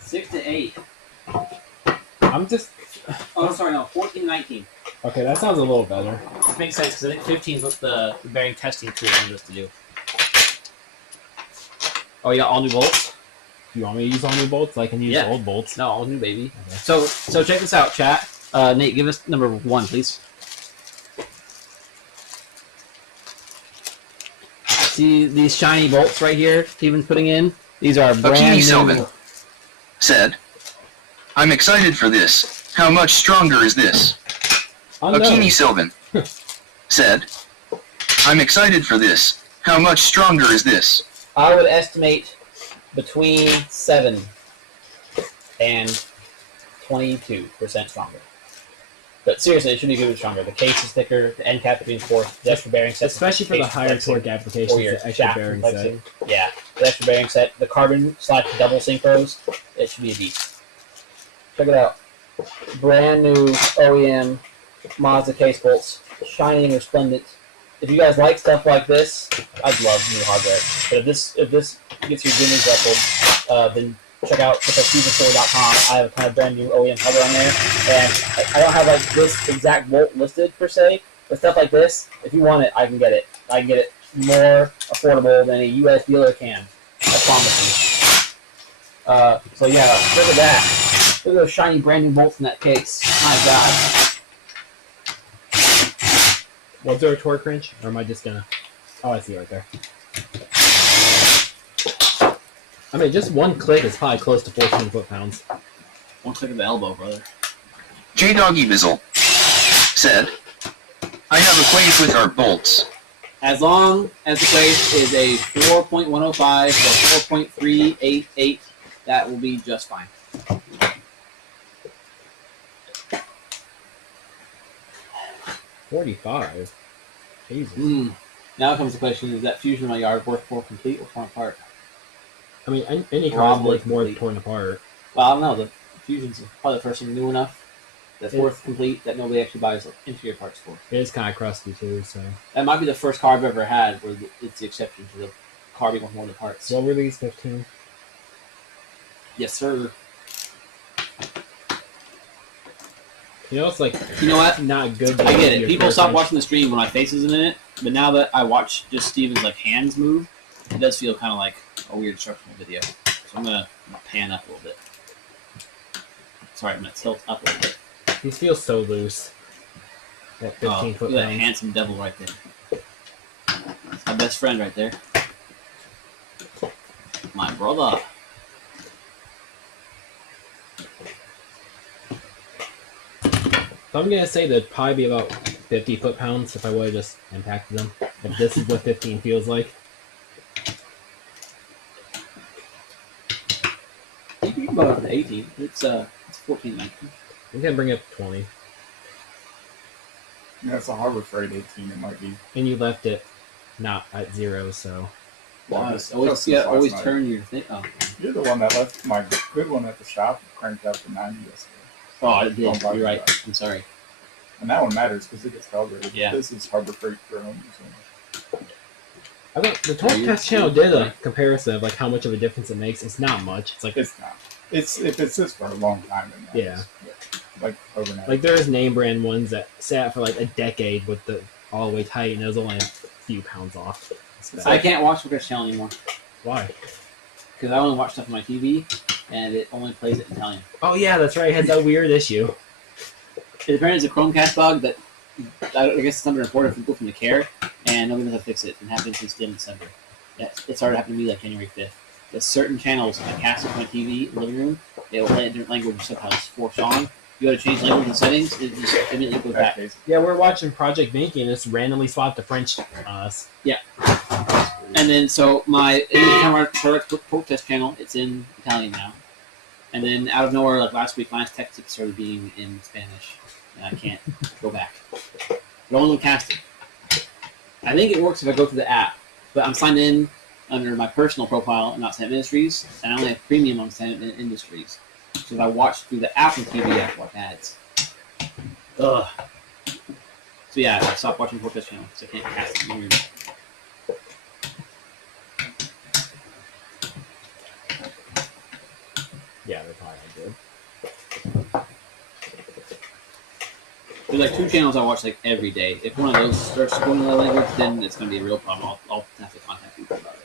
Six to 8. I'm just... Oh, sorry, no. 14, 19. Okay, that sounds a little better. This makes sense because I think 15 is what the bearing testing tool wanted us to do. Oh, you got all new bolts? You want me to use all new bolts? I can use old bolts. No, all new, baby. Okay. So check this out, chat. Nate, give us number 1, please. See these shiny bolts right here Steven's putting in? These are brand Akini new. Sylvan said, I'm excited for this. How much stronger is this? Unknown. Akini Sylvan said, I'm excited for this. How much stronger is this? I would estimate between 7 and 22% stronger. But seriously, it should be good stronger. The case is thicker, the end cap is reinforced, the extra bearing set. Especially for the higher torque applications, your the extra shaft bearing set. complexity. Yeah, the extra bearing set, the carbon / double synchros, it should be a beast. Check it out. brand new OEM Mazda case bolts, shiny and resplendent. If you guys like stuff like this, I'd love new hardware. But if this gets your dreams ruffled, then check out compatibility.com. I have a kind of brand new OEM hardware on there, and I don't have like this exact bolt listed per se, but stuff like this, if you want it, I can get it. I can get it more affordable than a U.S. dealer can. I promise you. So yeah, look at that. Look at those shiny brand new bolts in that case. My God. Was there a torque wrench, or am I just gonna? Oh, I see it right there. I mean, just one click is probably close to 14 foot-pounds. One click of the elbow, brother. J Doggy Bizzle said, I have a quafe with our bolts. As long as the quafe is a 4.105 or 4.388, that will be just fine. $45. Jesus. Now comes the question: is that fusion in my yard worth more complete or torn apart? I mean, any car is worth more complete. torn apart. Well, I don't know. The fusion's probably the first thing new enough that's worth complete that nobody actually buys interior parts for. It is kind of crusty too, so. That might be the first car I've ever had where it's the exception to the car being worth more than parts. What were these, 15? Yes, sir. You know, it's like, you know what? Not good. I get it. People stop watching the stream when my face isn't in it, but now that I watch just Steven's like hands move, it does feel kind of like a weird instructional video. So I'm gonna pan up a little bit. Sorry, I'm gonna tilt up a little bit. These feel so loose. That 15 foot look at that range. handsome devil right there. That's my best friend right there. My brother. So I'm gonna say that'd probably be about 50 foot-pounds if I would have just impacted them. If this is what 15 feels like. You can go up to 18. It's 14, 19. We can bring it up to 20. Yeah, it's a Harbor Freight 18. It might be. And you left it not at 0, so. Always turn your thing. Oh. You're the one that left my good one at the shop cranked up to 90 yesterday. Oh, I did. You're right. I'm sorry. And that one matters because it gets calibrated. Yeah. This is Harbor Freight Chrome. So. I thought the Torque Test channel did a comparison of like how much of a difference it makes. It's not much. It's like It's not. It's if it sits for a long time. Then Yeah. Like overnight. like there's name brand ones that sat for like a decade with the all the way tight, and it was only a few pounds off. I can't watch Chris Channel anymore Why? because I only watch stuff on my TV, and it only plays it in Italian. Oh yeah, that's right. It had that weird issue. It apparently is a Chromecast bug that I guess it's number reported from people from the care, and nobody knows how to fix it. And happened since the end of December. It started happening to me like January 5th. There's certain channels I cast on my TV in the living room. They will play a different language sometimes forced on. You go to change language and settings, it just immediately goes back. Yeah, we're watching Project Binky and just randomly swapped to French on us. Yeah. And then so my Torque Test channel, it's in Italian now. And then out of nowhere, like last week, last text it started being in Spanish, and I can't go back. But only casting. I think it works if I go to the app, but I'm signed in under my personal profile and not Sam Industries, and I only have premium on Sam Industries. So if I watch through the app on TV, I have to watch ads. Ugh. So yeah, I stopped watching Torque Test channel because I can't cast it in the room. Yeah, they're probably good. There's like 2 channels I watch like every day. If one of those starts going to that language, then it's going to be a real problem. I'll have to contact people about it.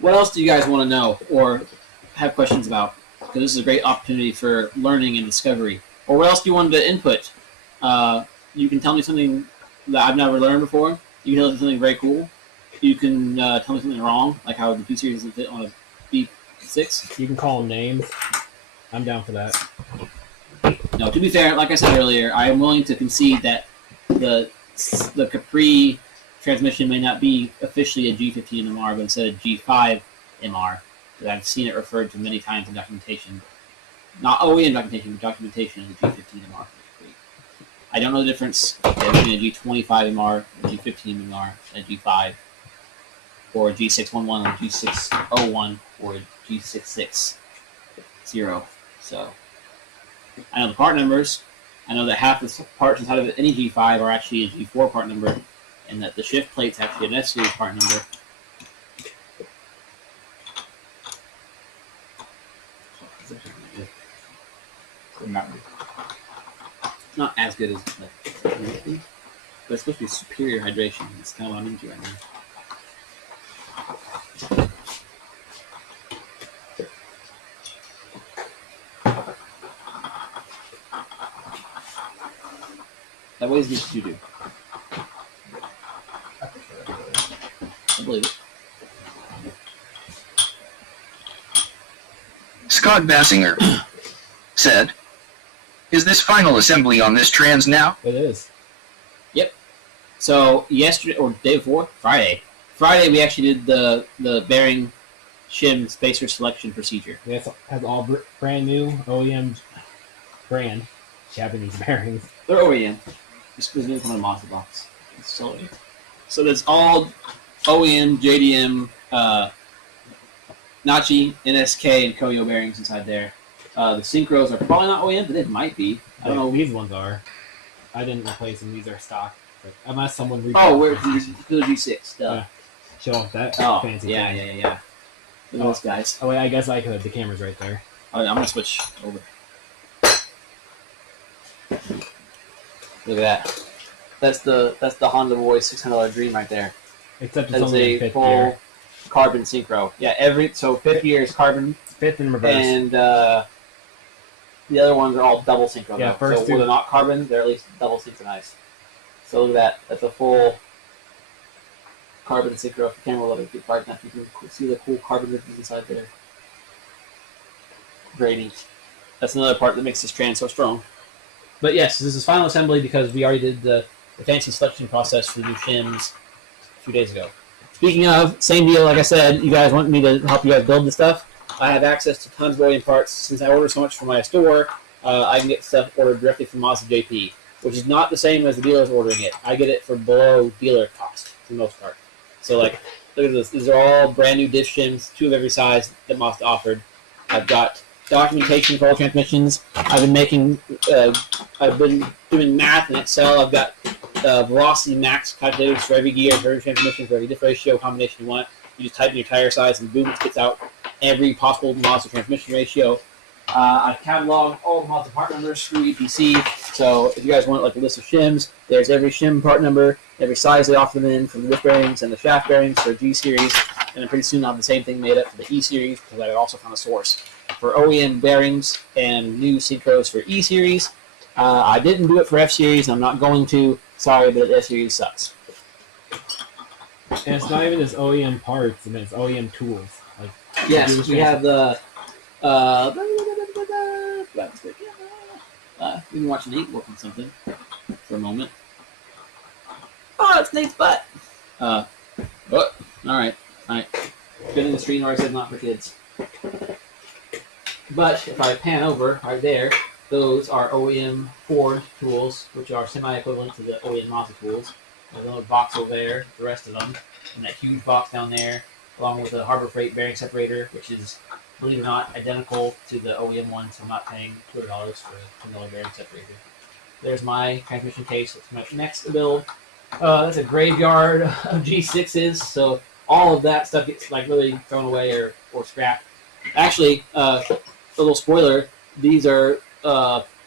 What else do you guys want to know or have questions about? Because this is a great opportunity for learning and discovery. Or what else do you want to input? You can tell me something that I've never learned before. You can tell me something very cool. You can tell me something wrong, like how the P series doesn't fit on a B6. You can call them names. I'm down for that. No, to be fair, like I said earlier, I am willing to concede that the Capri transmission may not be officially a G15 MR, but instead a G5 MR. Because I've seen it referred to many times in documentation. Not OEM documentation, but documentation of the G15 MR. I don't know the difference between a G25 MR, a G15 MR, a G5, or a G611 or a G601 or a G660. So I know the part numbers. I know that half the parts inside of any G5 are actually a G4 part number, and that the shift plate's actually an S series part number. Not as good as like, but it's supposed to be superior hydration. That's kind of what I'm into right now. That weighs me to do. I believe it. Scott Bassinger said, "Is this final assembly on this trans now?" It is. Yep. So yesterday or day before, Friday we actually did the bearing shim spacer selection procedure. It has all brand new OEM brand Japanese bearings. They're OEM. Just because they come in a Mazda box. So there's all OEM, JDM, Nachi, NSK, and Koyo bearings inside there. The synchros are probably not OEM, but they might be. I don't know. These ones are. I didn't replace them. These are stock. But unless someone where's the G6? Duh. Show off that fancy yeah. thing. Look at those guys. Oh wait, I guess I could. The camera's right there. I'm gonna switch over. Look at that. That's the Honda Voice $600 Dream right there. Except it's That's only a fifth full gear. carbon synchro. Yeah, fifth gear is carbon, Fifth in reverse. and the other ones are all double synchro. Yeah, though. first so two- when they're not carbon, they're at least double synchronized. So look at that. That's a full carbon synchro. If the camera will let it get bright enough, you can see the cool carbon ribbons inside there. Very neat. That's another part that makes this trans so strong. But yes, this is final assembly because we already did the fancy selection process for the new shims a few days ago. Speaking of, same deal, like I said, you guys want me to help you guys build the stuff. I have access to tons of OEM parts. Since I order so much from my store, I can get stuff ordered directly from Mazda JP, which is not the same as the dealer's ordering it. I get it for below dealer cost, for the most part. So, like, look at this. These are all brand new diff shims, 2 of every size that Mazda offered. I've got documentation for all transmissions. I've been doing math in Excel. I've got velocity max calculators for every gear, for every transmission, for every diff ratio combination you want. You just type in your tire size and boom, it spits out every possible Mazda transmission ratio. I catalog all the Mazda part numbers through EPC. So if you guys want like a list of shims, there's every shim part number, every size they offer them in for the diff bearings and the shaft bearings for G series. And then pretty soon I'll have the same thing made up for the E series because I also found a source for OEM bearings and new synchros for E series. I didn't do it for F series, and I'm not going to. Sorry, but F series sucks. And it's not even just OEM parts, and it's OEM tools. Like Yes, we have the. We've been watching Nate work on something for a moment. Oh, it's Nate's butt. But all right. Good in the screen where I said not for kids. But if I pan over right there, those are OEM Ford tools, which are semi-equivalent to the OEM Mazda tools. There's another box over there, the rest of them, and that huge box down there, along with the Harbor Freight bearing separator, which is, believe it or not, identical to the OEM one, so I'm not paying $200 for a $10 bearing separator. There's my transmission case. That's my next to build. That's a graveyard of G6s, so all of that stuff gets like really thrown away or scrapped. Actually, a little spoiler, these are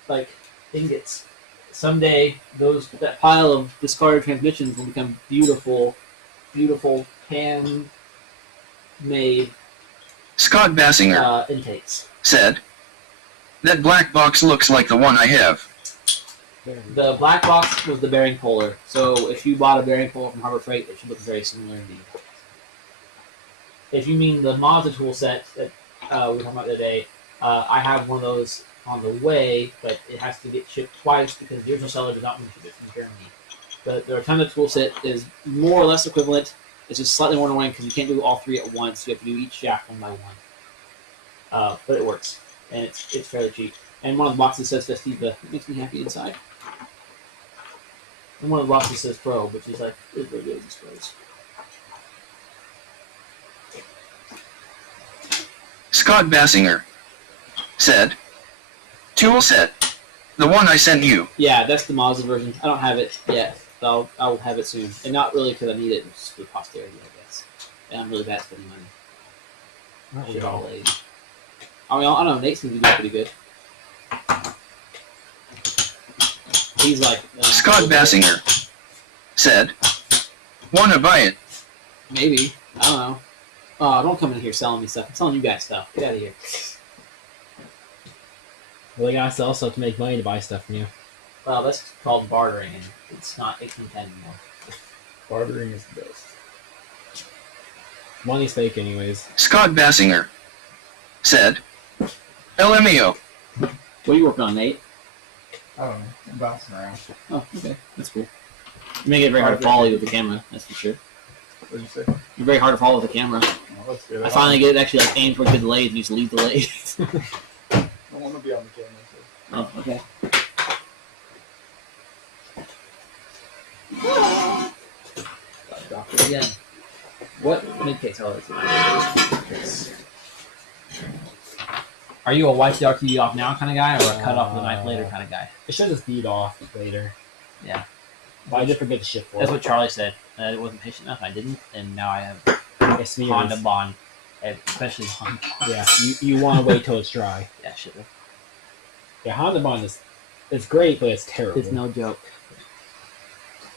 like ingots. Someday, that pile of discarded transmissions will become beautiful, beautiful hand-made Scott Bassinger intakes. said, "That black box looks like the one I have." The black box was the bearing puller. So if you bought a bearing puller from Harbor Freight, it should look very similar indeed. If you mean the Mazda tool set that we were talking about the other day, I have one of those on the way, but it has to get shipped twice because the original seller does not want to ship it from Germany. But the Rotunda tool set is more or less equivalent. It's just slightly more annoying because you can't do all 3 at once. You have to do each shaft one by one. But it works, and it's fairly cheap. And one of the boxes says Festiva. It makes me happy inside. And one of the boxes says Pro, which is like, it's very good, I suppose. Scott Bassinger said, tool set. The one I sent you. Yeah, that's the Mazda version. I don't have it yet, but I'll have it soon. And not really because I need it, just for posterity, I guess. And I'm really bad at spending money. Shit all laid. I mean, I don't know. Nate seems to be doing pretty good. He's like Scott Bassinger said, wanna buy it? maybe. I don't know. Oh, don't come in here selling me stuff. I'm selling you guys stuff. Get out of here. Well, they gotta sell stuff to make money to buy stuff from you. Well, that's called bartering, and it's not 1810 anymore. Bartering is the best. Money's fake, anyways. Scott Bassinger said, LMAO. What are you working on, Nate? I don't know. I'm bouncing around. Oh, okay. That's cool. You make it very hard to follow you with the camera, that's for sure. What did you say? You're very hard to follow with the camera. Oh, let's do that. I finally get it actually like aimed towards the lathe and you just leave the lathe. I don't want to be on the camera. So. Oh, okay. Drop it again. What mid-case are those? Are you a wipe the RTD off now kind of guy, or a cut off the knife later kind of guy? It should just beat off later. Yeah. But I did forget to shift for That's it. what Charlie said. I wasn't patient enough. I didn't, and now I have It's me. Honda Bond, and especially Honda. Yeah, you want to wait till it's dry. Yeah, shit. Yeah, Honda Bond is great, but it's terrible. It's no joke.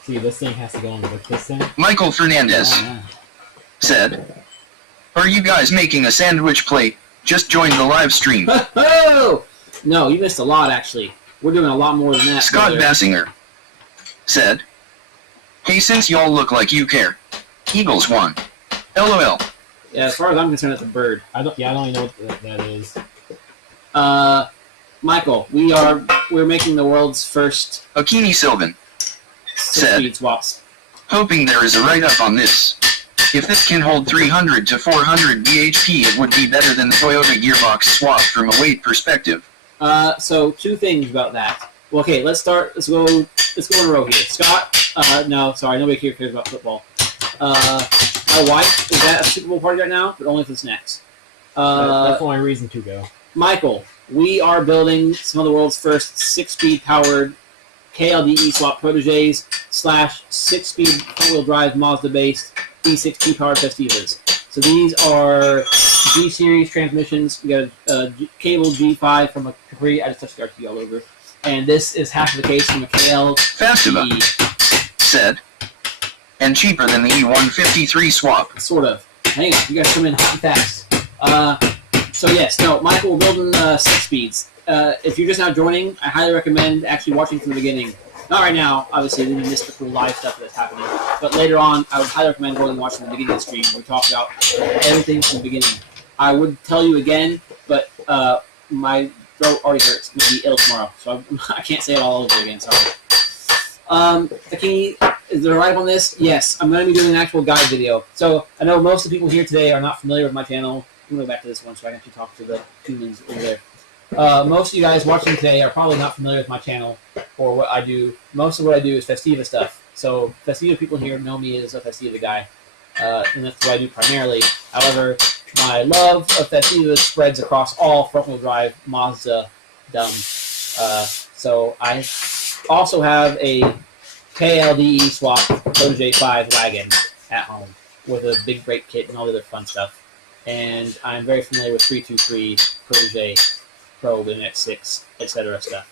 See, this thing has to go on with this thing. Michael Fernandez Yeah. said, are you guys making a sandwich plate? Just join the live stream. Oh! No, you missed a lot, actually. We're doing a lot more than that. Scott brother. Bassinger said, hey, since y'all look like you care, Eagles won. LOL. Yeah, as far as I'm concerned, it's a bird. I don't even know what that is. Michael, we're making the world's first Akini Sylvan said, speed swaps. hoping there is a write-up on this. If this can hold 300 to 400 bhp, it would be better than the Toyota gearbox swap from a weight perspective. So two things about that. Well, okay, let's go in a row here. Scott, no, sorry, nobody here cares about football. My wife is at a Super Bowl party right now, but only for the snacks. That's the only reason to go. Michael, we are building some of the world's first 6-speed powered KLDE swap proteges / 6-speed front-wheel drive Mazda-based E6 powered Festivas. So these are G-series transmissions. We got a cable G5 from a Capri. I just touched the RT all over. And this is half of the case from a KL. Fastiva said, and cheaper than the E153 swap. Sort of. Hang on, you guys come in hot and fast. So yes, no, Michael, we're building 6 speeds. If you're just now joining, I highly recommend actually watching from the beginning. Not right now, obviously, then you missed the cool live stuff that's happening. But later on, I would highly recommend going and watching the beginning of the stream where we talk about everything from the beginning. I would tell you again, but my throat already hurts. I'm going to be ill tomorrow, so I can't say it all over again, sorry. Akini, is there a write-up on this? Yes, I'm going to be doing an actual guide video. So I know most of the people here today are not familiar with my channel. I'm going to go back to this one so I can actually talk to the humans over there. Most of you guys watching today are probably not familiar with my channel or what I do. Most of what I do is Festiva stuff. So Festiva people here know me as a Festiva guy, and that's what I do primarily. However, my love of Festiva spreads across all front-wheel drive Mazda dumb. So I also have a KLDE swap Protege 5 wagon at home with a big brake kit and all the other fun stuff. And I'm very familiar with 323 Protege Probe and X6, etc. stuff.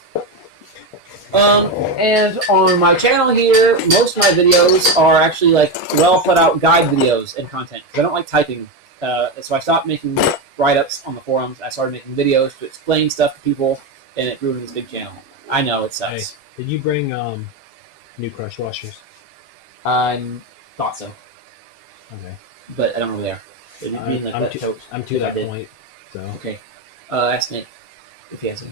And on my channel here, most of my videos are actually like well put out guide videos and content because I don't like typing. So I stopped making write-ups on the forums. I started making videos to explain stuff to people, and it grew into this big channel. I know it sucks. Hey, did you bring new crush washers? Thought so, Okay. but I don't know where they are. I'm to that point. So Okay. Ask Nick if he has any.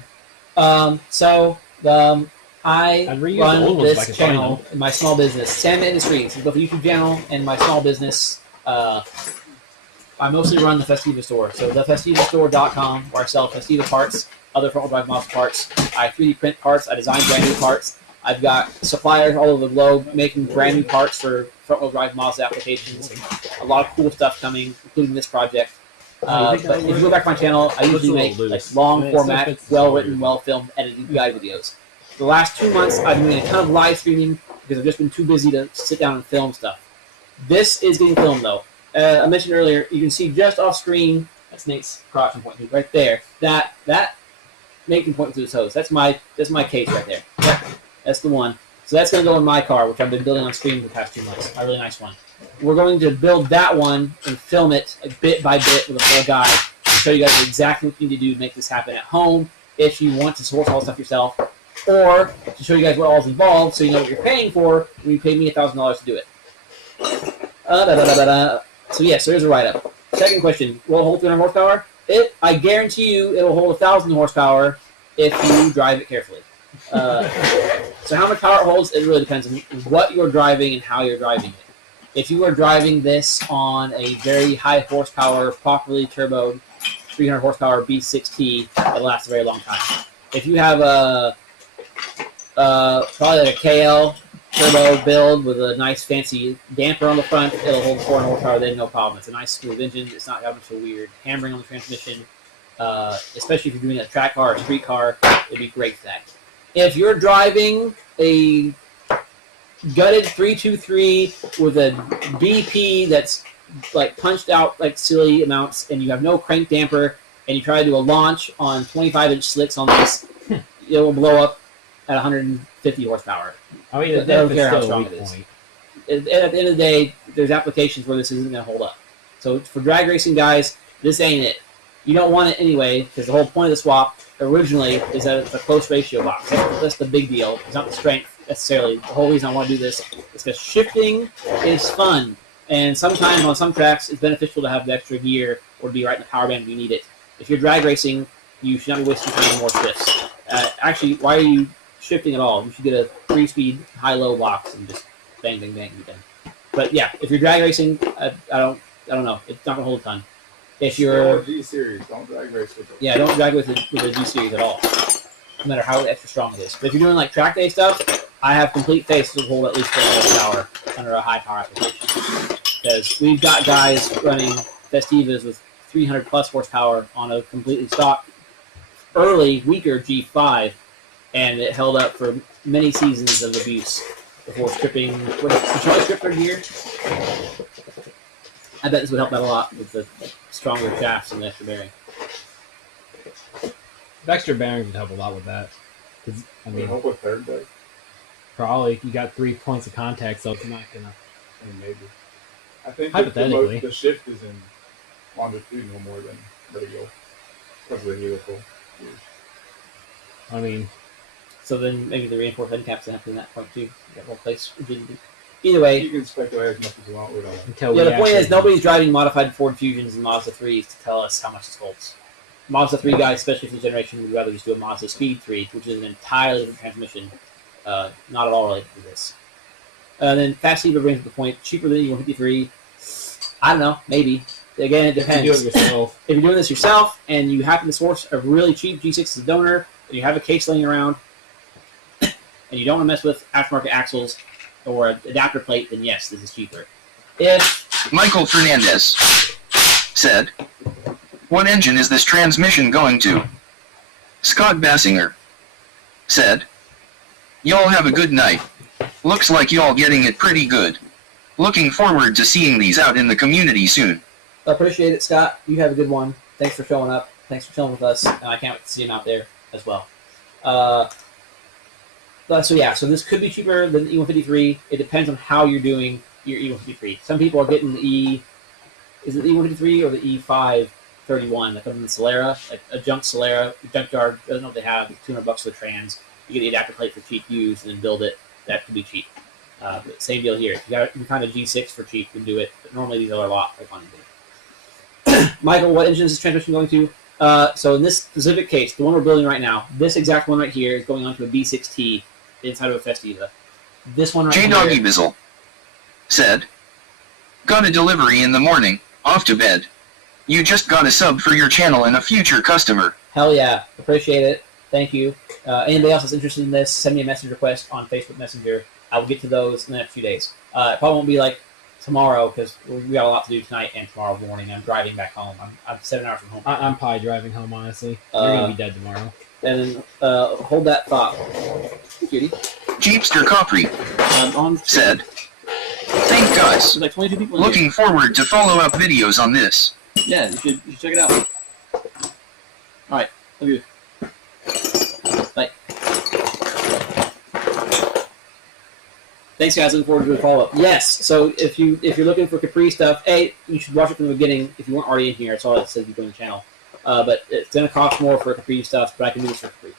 I I'd reuse run the old ones if I this could find channel in my small business, Salmon Industries. It's both a YouTube channel and my small business. I mostly run the Festiva store. So thefestivastore.com, where I sell Festiva parts, other front-wheel drive Mazda parts. I 3D print parts. I design brand new parts. I've got suppliers all over the globe making brand new parts for front-wheel drive Mazda applications. A lot of cool stuff coming, including this project. But if you go back to my channel, I usually make like long format, well-written, well-filmed, edited guide videos. The last 2 months, I've been doing a ton of live streaming because I've just been too busy to sit down and film stuff. This is getting filmed though. I mentioned earlier, you can see just off screen, that's Nate's crotch and pointing right there. That Nate can point to his hose. That's my case right there. Yep, that's the one. So that's going to go in my car, which I've been building on screen for the past 2 months. A really nice one. We're going to build that one and film it like, bit by bit with a full guide to show you guys exactly what you need to do to make this happen at home if you want to source all the stuff yourself, or to show you guys what all is involved so you know what you're paying for when you pay me $1,000 to do it. So yes, so here's a write-up. Second question, will it hold 300 horsepower? I guarantee you it will hold 1,000 horsepower if you drive it carefully. So how much power it holds, it really depends on what you're driving and how you're driving it. If you are driving this on a very high horsepower, properly turboed 300 horsepower B6T, it'll last a very long time. If you have a probably like a KL turbo build with a nice fancy damper on the front, it'll hold 400 horsepower then, no problem. It's a nice smooth engine. It's not having so weird hammering on the transmission. Especially if you're doing a track car or a street car, it'd be great for that. If you're driving a gutted 323 with a BP that's like punched out like silly amounts, and you have no crank damper, and you try to do a launch on 25-inch slicks on this, it will blow up at 150 horsepower. I mean, I don't care how strong it it is. point. At the end of the day, there's applications where this isn't going to hold up. So for drag racing guys, this ain't it. You don't want it anyway, because the whole point of the swap originally is that it's a close ratio box. That's the big deal. It's not the strength necessarily. The whole reason I want to do this is because shifting is fun. And sometimes on some tracks, it's beneficial to have the extra gear or to be right in the power band if you need it. If you're drag racing, you should not be wasting time on more shifts. Actually, why are you shifting at all? You should get a 3-speed high-low box and just bang, bang, bang, be done. But yeah, if you're drag racing, I don't know. It's not gonna hold a ton. If you're G series, don't drag race with it. Yeah, don't drag with a G series at all, no matter how extra strong it is. But if you're doing like track day stuff, I have complete faith to hold at least 400 horsepower under a high power application. Because we've got guys running Festivas with 300 plus horsepower on a completely stock, early, weaker G5, and it held up for many seasons of abuse before stripping. Did you only strip their gear? I bet this would help out a lot with the stronger shafts and the extra bearing. Extra bearings would help a lot with that. 'Cause, I Would it mean, help with third day? probably you got 3 points of contact, so it's not gonna. I mean, maybe. I think Hypothetically. the shift is in longitudinal more than radial because of the helical. I mean, So then maybe the reinforced end caps have to in that point too. Get more place rigidity. Either way, You can speculate as much as you want. We don't know. until yeah, we the point is actually- nobody's driving modified Ford Fusions and Mazda 3s to tell us how much this holds. Mazda 3 guys, especially for the generation, would rather just do a Mazda Speed 3, which is an entirely different transmission, not at all related to this. Then Fast Fever brings up the point, cheaper than E153. I don't know, maybe. Again, it If depends. you do it yourself. If you're doing this yourself and you happen to source a really cheap G6 as a donor, and you have a case laying around, and you don't want to mess with aftermarket axles or an adapter plate, then yes, this is cheaper. If Michael Fernandez said, "What engine is this transmission going to?" Scott Bassinger said, "Y'all have a good night. Looks like y'all getting it pretty good. Looking forward to seeing these out in the community soon." appreciate it, Scott. You have a good one. Thanks for showing up. Thanks for chilling with us. And I can't wait to see him out there as well. So yeah, so this could be cheaper than the E153. It depends on how you're doing your E153. Some people are getting the is it the E153 or the E531 that comes in the Solera, like a junk Solera, junkyard, doesn't know what they have, $200 for the trans. You get the adapter plate for cheap use and then build it. That could be cheap. But same deal here. If you can find a G6 for cheap, you can do it. But normally these are a lot like on Michael, what engine is this transmission going to? So in this specific case, the one we're building right now, this exact one right here is going onto a B6T inside of a Festiva. This one right J. here. Doggy Bizzle said, "Got a delivery in the morning, off to bed. You just got a sub for your channel and a future customer." Hell yeah. Appreciate it. Thank you. Anybody else that's interested in this, send me a message request on Facebook Messenger. I will get to those in the next few days. It probably won't be like tomorrow because we got a lot to do tonight and tomorrow morning. I'm driving back home. I'm 7 hours from home. I'm probably driving home, honestly. You're gonna be dead tomorrow. And then hold that thought, cutie. Jeepster Capri said, "Thank guys. There's like 22 people in Looking forward to follow-up videos on this." here. Yeah, you should check it out. All right, love you. Bye. Thanks, guys. Looking forward to the follow-up. Yes. So if you're looking for Capri stuff, you should watch it from the beginning. If you weren't already in here, that's all it says you join the channel. But it's gonna cost more for Capri stuff, but I can do this for Capri.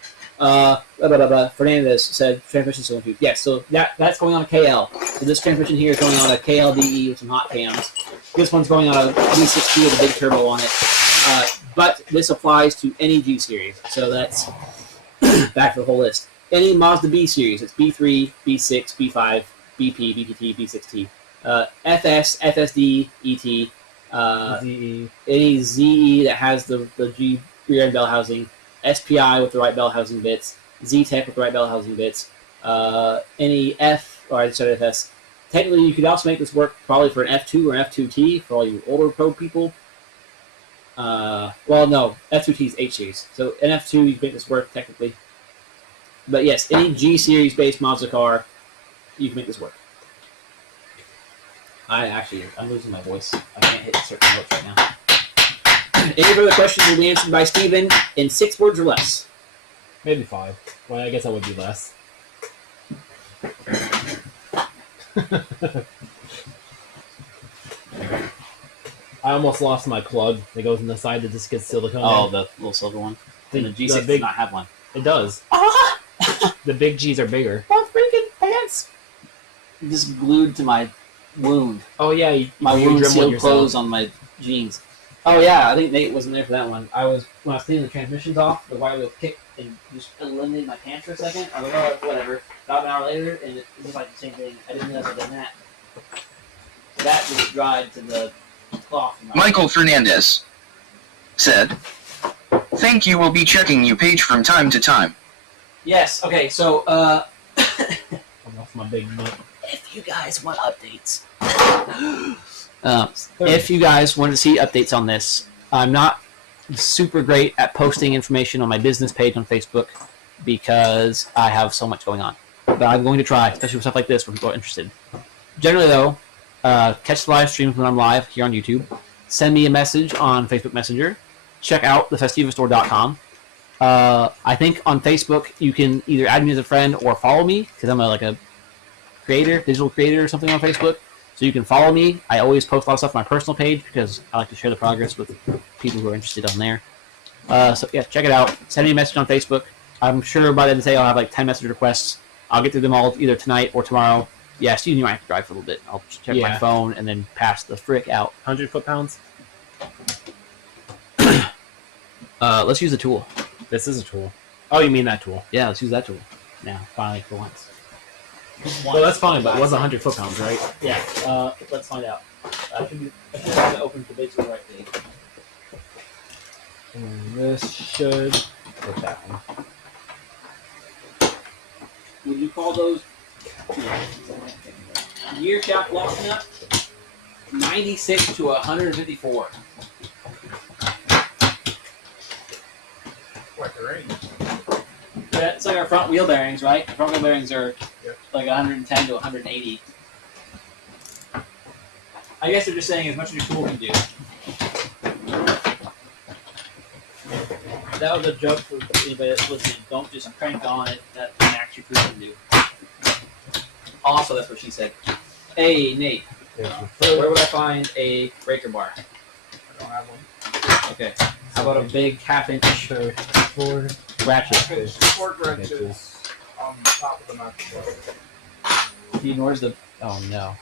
Fernandez said transmission still in. Yes. So that's going on a KL. So this transmission here is going on a KLDE with some hot cams. This one's going on a V6P with a big turbo on it. But this applies to any G series. So that's back to the whole list. Any Mazda B series, it's B3, B6, B5, BP, BPT, B6T, FS, FSD, ET, ZE. any ZE that has the G rear end bell housing, SPI with the right bell housing bits, Z-Tech with the right bell housing bits, any F, or I just said FS. Technically, you could also make this work probably for an F2 or an F2T for all you older pro people. Well, no, F2T is H series, so an F2 you can make this work technically. But yes, any G series based Mazda car, you can make this work. I'm losing my voice. I can't hit certain notes right now. Any further questions will be answered by Steven in 6 words or less. Maybe 5. Well, I guess that would be less. I almost lost my plug that goes in the side that just gets silicone. Oh, the little silver one. And the G6 does not have one. It does. The big G's are bigger. My freaking pants! Just glued to my wound. Oh yeah, My wound sealed clothes on my jeans. Oh yeah, I think Nate wasn't there for that one. When I was cleaning the transmissions off, the wire wheel kicked and just eliminated my pants for a second. I was like, oh, whatever. About an hour later, and it was like the same thing. I didn't realize I'd done that. That just dried to the cloth. Michael Fernandez said, "Thank you. Will be checking you page from time to time." Yes. Okay. So, I lost my big nut. if you guys want updates, if you guys want to see updates on this, I'm not super great at posting information on my business page on Facebook because I have so much going on. But I'm going to try, especially with stuff like this when people are interested. Generally, though, catch the live streams when I'm live here on YouTube. Send me a message on Facebook Messenger. Check out thefestivastore.com. I think on Facebook you can either add me as a friend or follow me because I'm a creator, digital creator or something on Facebook. So you can follow me. I always post a lot of stuff on my personal page because I like to share the progress with people who are interested on there. So yeah, check it out. Send me a message on Facebook. I'm sure by the end of the day I'll have like 10 message requests. I'll get through them all either tonight or tomorrow. Yeah, Steve, you might have to drive for a little bit. I'll check my phone and then pass the frick out. 100 foot-pounds? Let's use the tool. This is a tool. Oh, you mean that tool? Yeah, let's use that tool. Now, finally, for once. Well, that's fine, but it was 100 foot-pounds, right? Yeah, let's find out. I should have to open the base the right thing. And this should put that one. Would you call those gear shaft lock nut? 96 to 154. Like the range. That's like our front wheel bearings, right? The front wheel bearings are like 110 to 180. I guess they're just saying as much as your tool can do. That was a joke for anybody that's listening. Don't just crank on it. That max your tool can do. Also, that's what she said. Hey, Nate. Where would I find a breaker bar? I don't have one. Okay. How about a big half-inch Forward. ratchet? Support wrenches on the top of the microphone. Steve, where's the... Oh, no.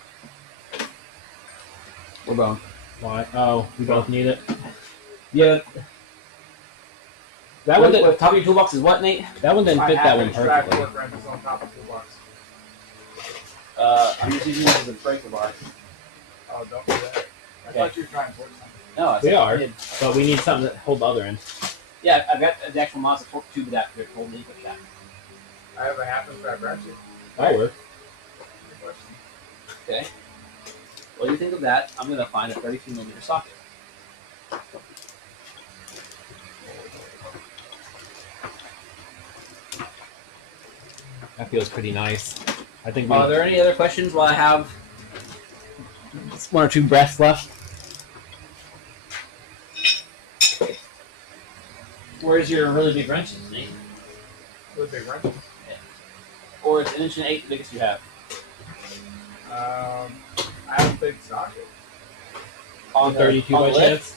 We're bone. Why? Oh, we both need it. Yeah. That one, What top of your toolbox is what, Nate? that one didn't fit that one perfectly. Support wrenches on top of the box. I'm just using this as a breaker bar. Oh, don't do that. I thought you were trying to force something. No, We are, but we need something to hold the other end. Yeah, I've got the actual Mazda torque tube adapter to hold the input shaft. I have a half-inch fat ratchet. That'll work. Good question. Okay. Well, think of that, I'm gonna find a 32mm socket. That feels pretty nice. I think. Are there any other questions while I have one or two breaths left? Where's your really big wrenches, Nate? Really big wrenches. Or is 1'8" the biggest you have? I have a big socket. On 32 by chance?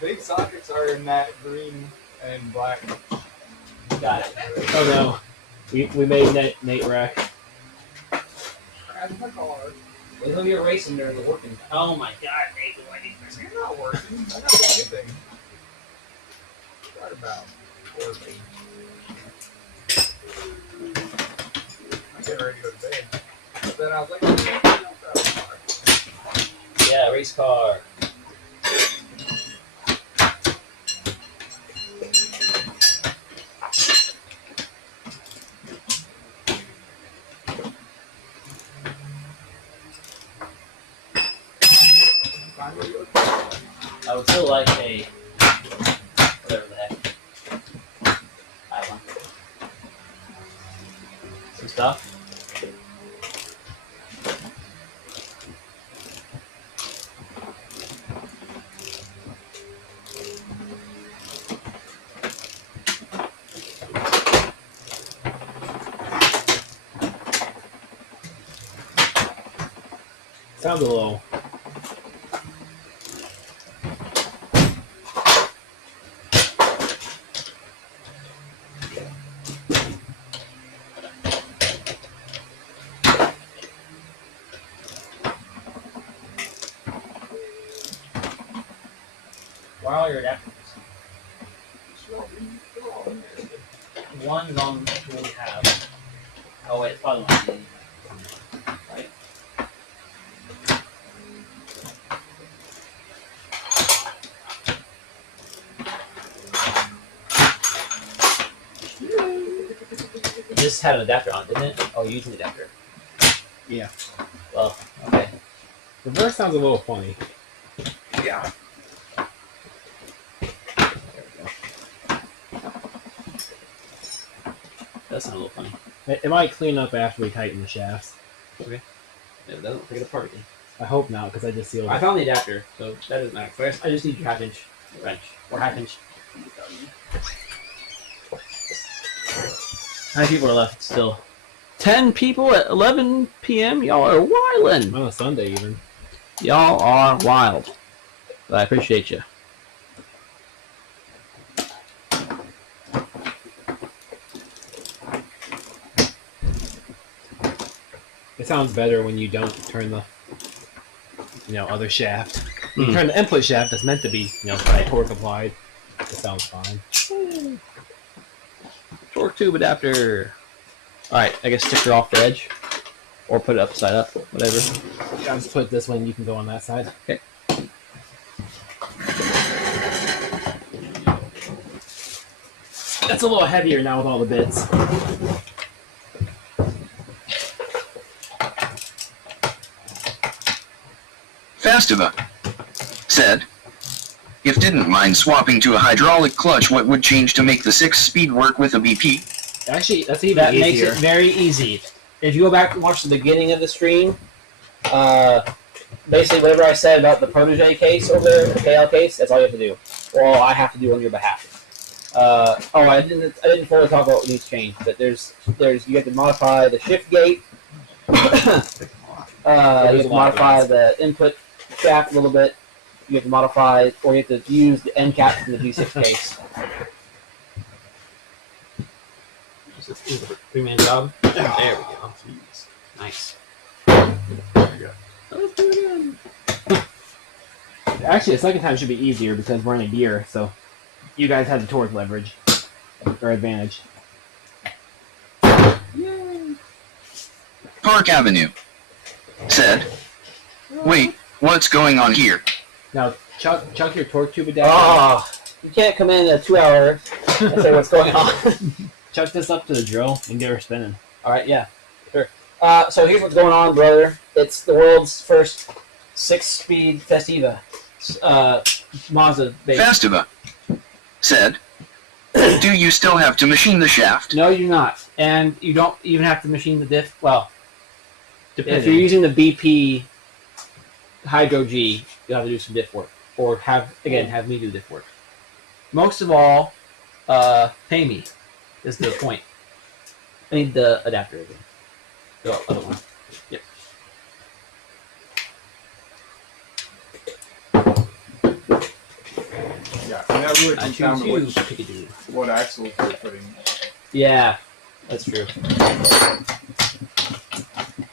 Big sockets are in that green and black. Got it. Oh no. We made Nate wreck. Crash my car. Wait till you're racing during the working. Oh my god, Nate, do I need this? You're not working. I got anything. What about working? I'm getting ready to go to bed. But then I was like, Yeah, race car. I would still like a whatever the heck. I want some stuff. Sounds a little. Where are all your adapters? One's on the one we have. Oh wait, it's probably one we need. Right? This had an adapter on, didn't it? Oh, you used an adapter. Yeah. Well, okay. Reverse sounds a little funny. yeah. That sounds a little funny. It might clean up after we tighten the shafts. It doesn't take it apart again. I hope not, because I just sealed I it. found the adapter, so that doesn't matter. First, I just need your half-inch wrench. Or half-inch. How many people are left still? 10 people at 11 p.m.? Y'all are wildin'. On a Sunday, even. Y'all are wild. But I appreciate you. It sounds better when you don't turn the, other shaft. When you turn the input shaft that's meant to be, by torque applied. It sounds fine. Torque tube adapter. Alright, I guess stick her off the edge. Or put it upside up, whatever. I'll just put it this way and you can go on that side. Okay. That's a little heavier now with all the bits. Fastiva said, if didn't mind swapping to a hydraulic clutch, what would change to make the 6-speed work with a BP? Actually, that's even That easier. makes it very easy. If you go back and watch the beginning of the stream, basically whatever I said about the protege case over there, the KL case, that's all you have to do. Or all I have to do on your behalf. I didn't fully talk about what needs changed, but there's you have to modify the shift gate. You have to modify the input shaft a little bit. You have to modify, or you have to use the end caps in the G6 case. This is a 3-man job. There we go. Nice. There you go. Let's do it again. Actually, the second time should be easier because we're in a gear, so you guys have the torque leverage or advantage. Park Avenue said, wait, what's going on here? Now, chuck your torque tube adapter. Oh, you can't come in at 2 hours and say what's going on. Chuck this up to the drill and get her spinning. All right, yeah, sure. So here's what's going on, brother. It's the world's first 6-speed Festiva. Mazda based. Festiva said, do you still have to machine the shaft? No, you do not. And you don't even have to machine the diff. Well, Depending. if you're using the BP Hydro G, you'll have to do some diff work. Or have me do diff work. Most of all, pay me is the point. I need the adapter again. The other one. Yep. Yeah, and that really I comes down choose to you, Pikachu. what axles you're putting. Yeah, that's true.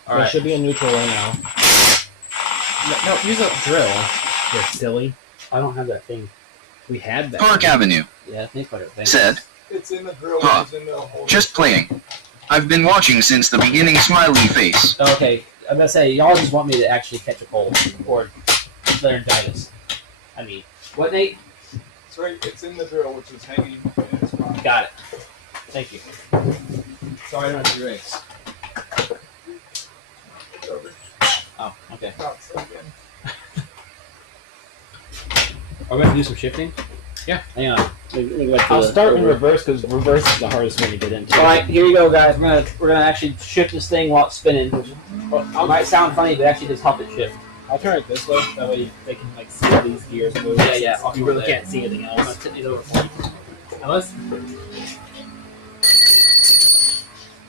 All right. Should be a neutral right now. No, use a drill. You're silly. I don't have that thing. We had that. Park Avenue Yeah, think about it. Thanks. said, It's in the drill. Huh. It's in the whole just playing. I've been watching since the beginning, smiley face. Okay, I'm gonna say y'all just want me to actually catch a cold or laryngitis. I mean, what, Nate? It's right. It's in the drill, which is hanging in its spot. Got it. Thank you. Sorry, I don't have your race. Oh, okay. Are we going to do some shifting? Yeah. Hang on. I'll start in reverse because reverse is the hardest one to get into. All right, here you go, guys. We're gonna actually shift this thing while it's spinning. Which might sound funny, but actually just help it shift. I'll turn it this way. That way they can like see these gears move. Yeah. You really can't see anything I'm gonna else. tip these over for you. Unless.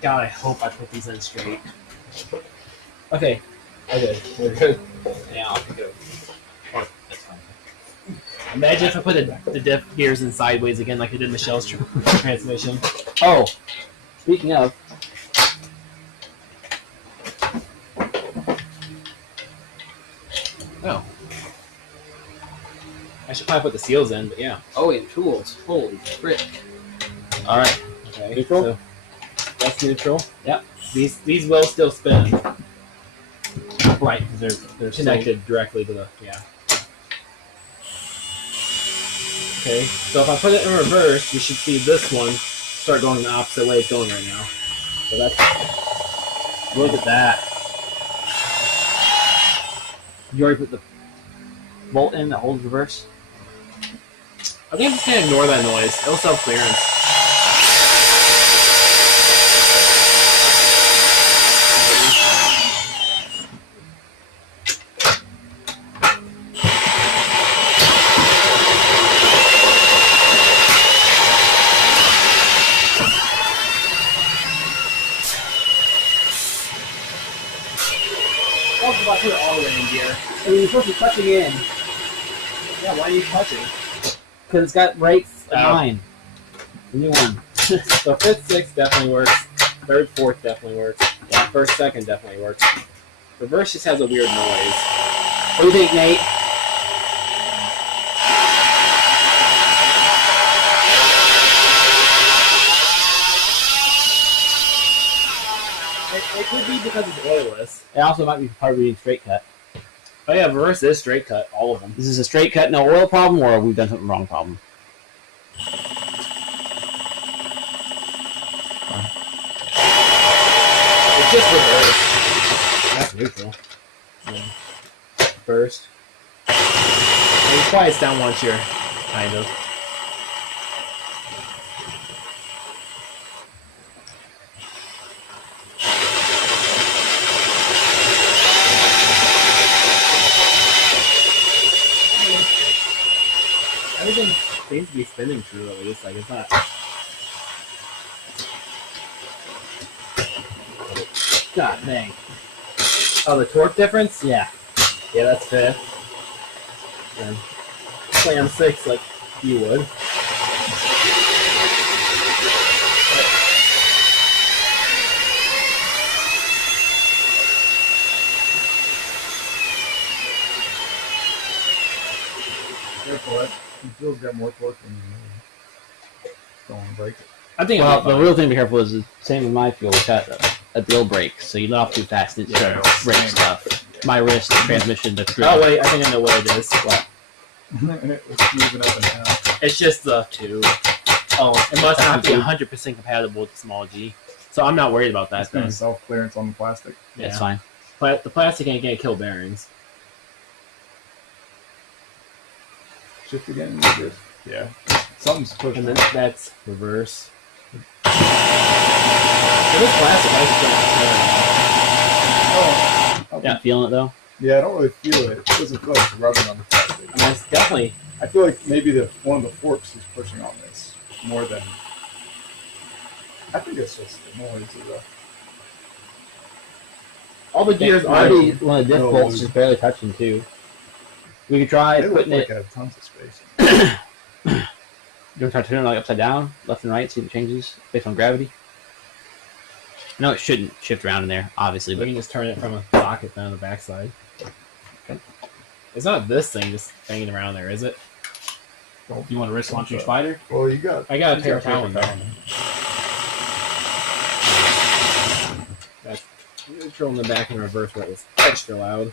God, I hope I put these in straight. Okay. Okay, we're good. Yeah, I'll pick it up. Oh, that's fine. Imagine if I put the diff gears in sideways again, like I did Michelle's transmission. Oh, speaking of. Oh. I should probably put the seals in, but yeah. Oh, and tools. Holy frick. All right. Okay. Neutral? So that's neutral. Yep. These will still spin. Right. They're connected directly to the Okay. So if I put it in reverse, we should see this one start going the opposite way it's going right now. So that's look at that. You already put the bolt in that holds reverse? I think I'm just gonna ignore that noise. It'll self clearance. Oh, I put it all the way in gear. And you're supposed to be touching in. Yeah, why are you touching? Because it's got brakes at Oh. 9. The new one. So fifth, sixth definitely works. Third, fourth definitely works. Yeah, first, second definitely works. Reverse just has a weird noise. What do you think, Nate? It could be because it's oilless. It also might be part of being straight cut. Oh yeah, reverse is straight cut, all of them. Is this a straight cut, no oil problem, or we've done something wrong problem? It's just reverse. That's neutral. Yeah. First. And it quiets down once you're kind of. Everything seems to be spinning true at least. Like it's not. God dang. Oh, the torque difference? Yeah. Yeah, that's fifth. And play on 6 like you would. Careful, that feels got more torque than you know. Don't want to break it. I think Well, the real thing to be careful is the same with my fuel. It's got a drill brake, so you let off too fast, it Yeah, starts break same. stuff. My wrist, transmission, the drill. Oh wait, I think I know what it is. What? And it's moving up and down. It's just the tube. Oh, it must not be 100% compatible with the small G. So I'm not worried about that It's going then. to self-clearance on the plastic. That's Yeah. fine. The plastic ain't gonna kill bearings. Shift again. Reverse. Yeah. Something's pushing. And then that's reverse. It is plastic. I just don't Oh, Yeah, feeling it though. yeah, I don't really feel it. It doesn't feel like it's rubbing on the plastic. I mean, it's definitely. I feel like maybe one of the forks is pushing on this more than. I think it's just the noise of the. All the gears are. Already one of the diff No, bolts dude. just barely touching too. We could try It looks putting like it. it had tons of space. You want to try turning it like upside down, left and right, see if it changes based on gravity? I know it shouldn't shift around in there, obviously, We but can just turn it from a socket down the backside. Okay. It's not this thing just hanging around there, is it? Do you want to risk launch your spider? Well, you got. I got a you paper got towel paper down. That's neutral in the back and reverse where it was extra loud.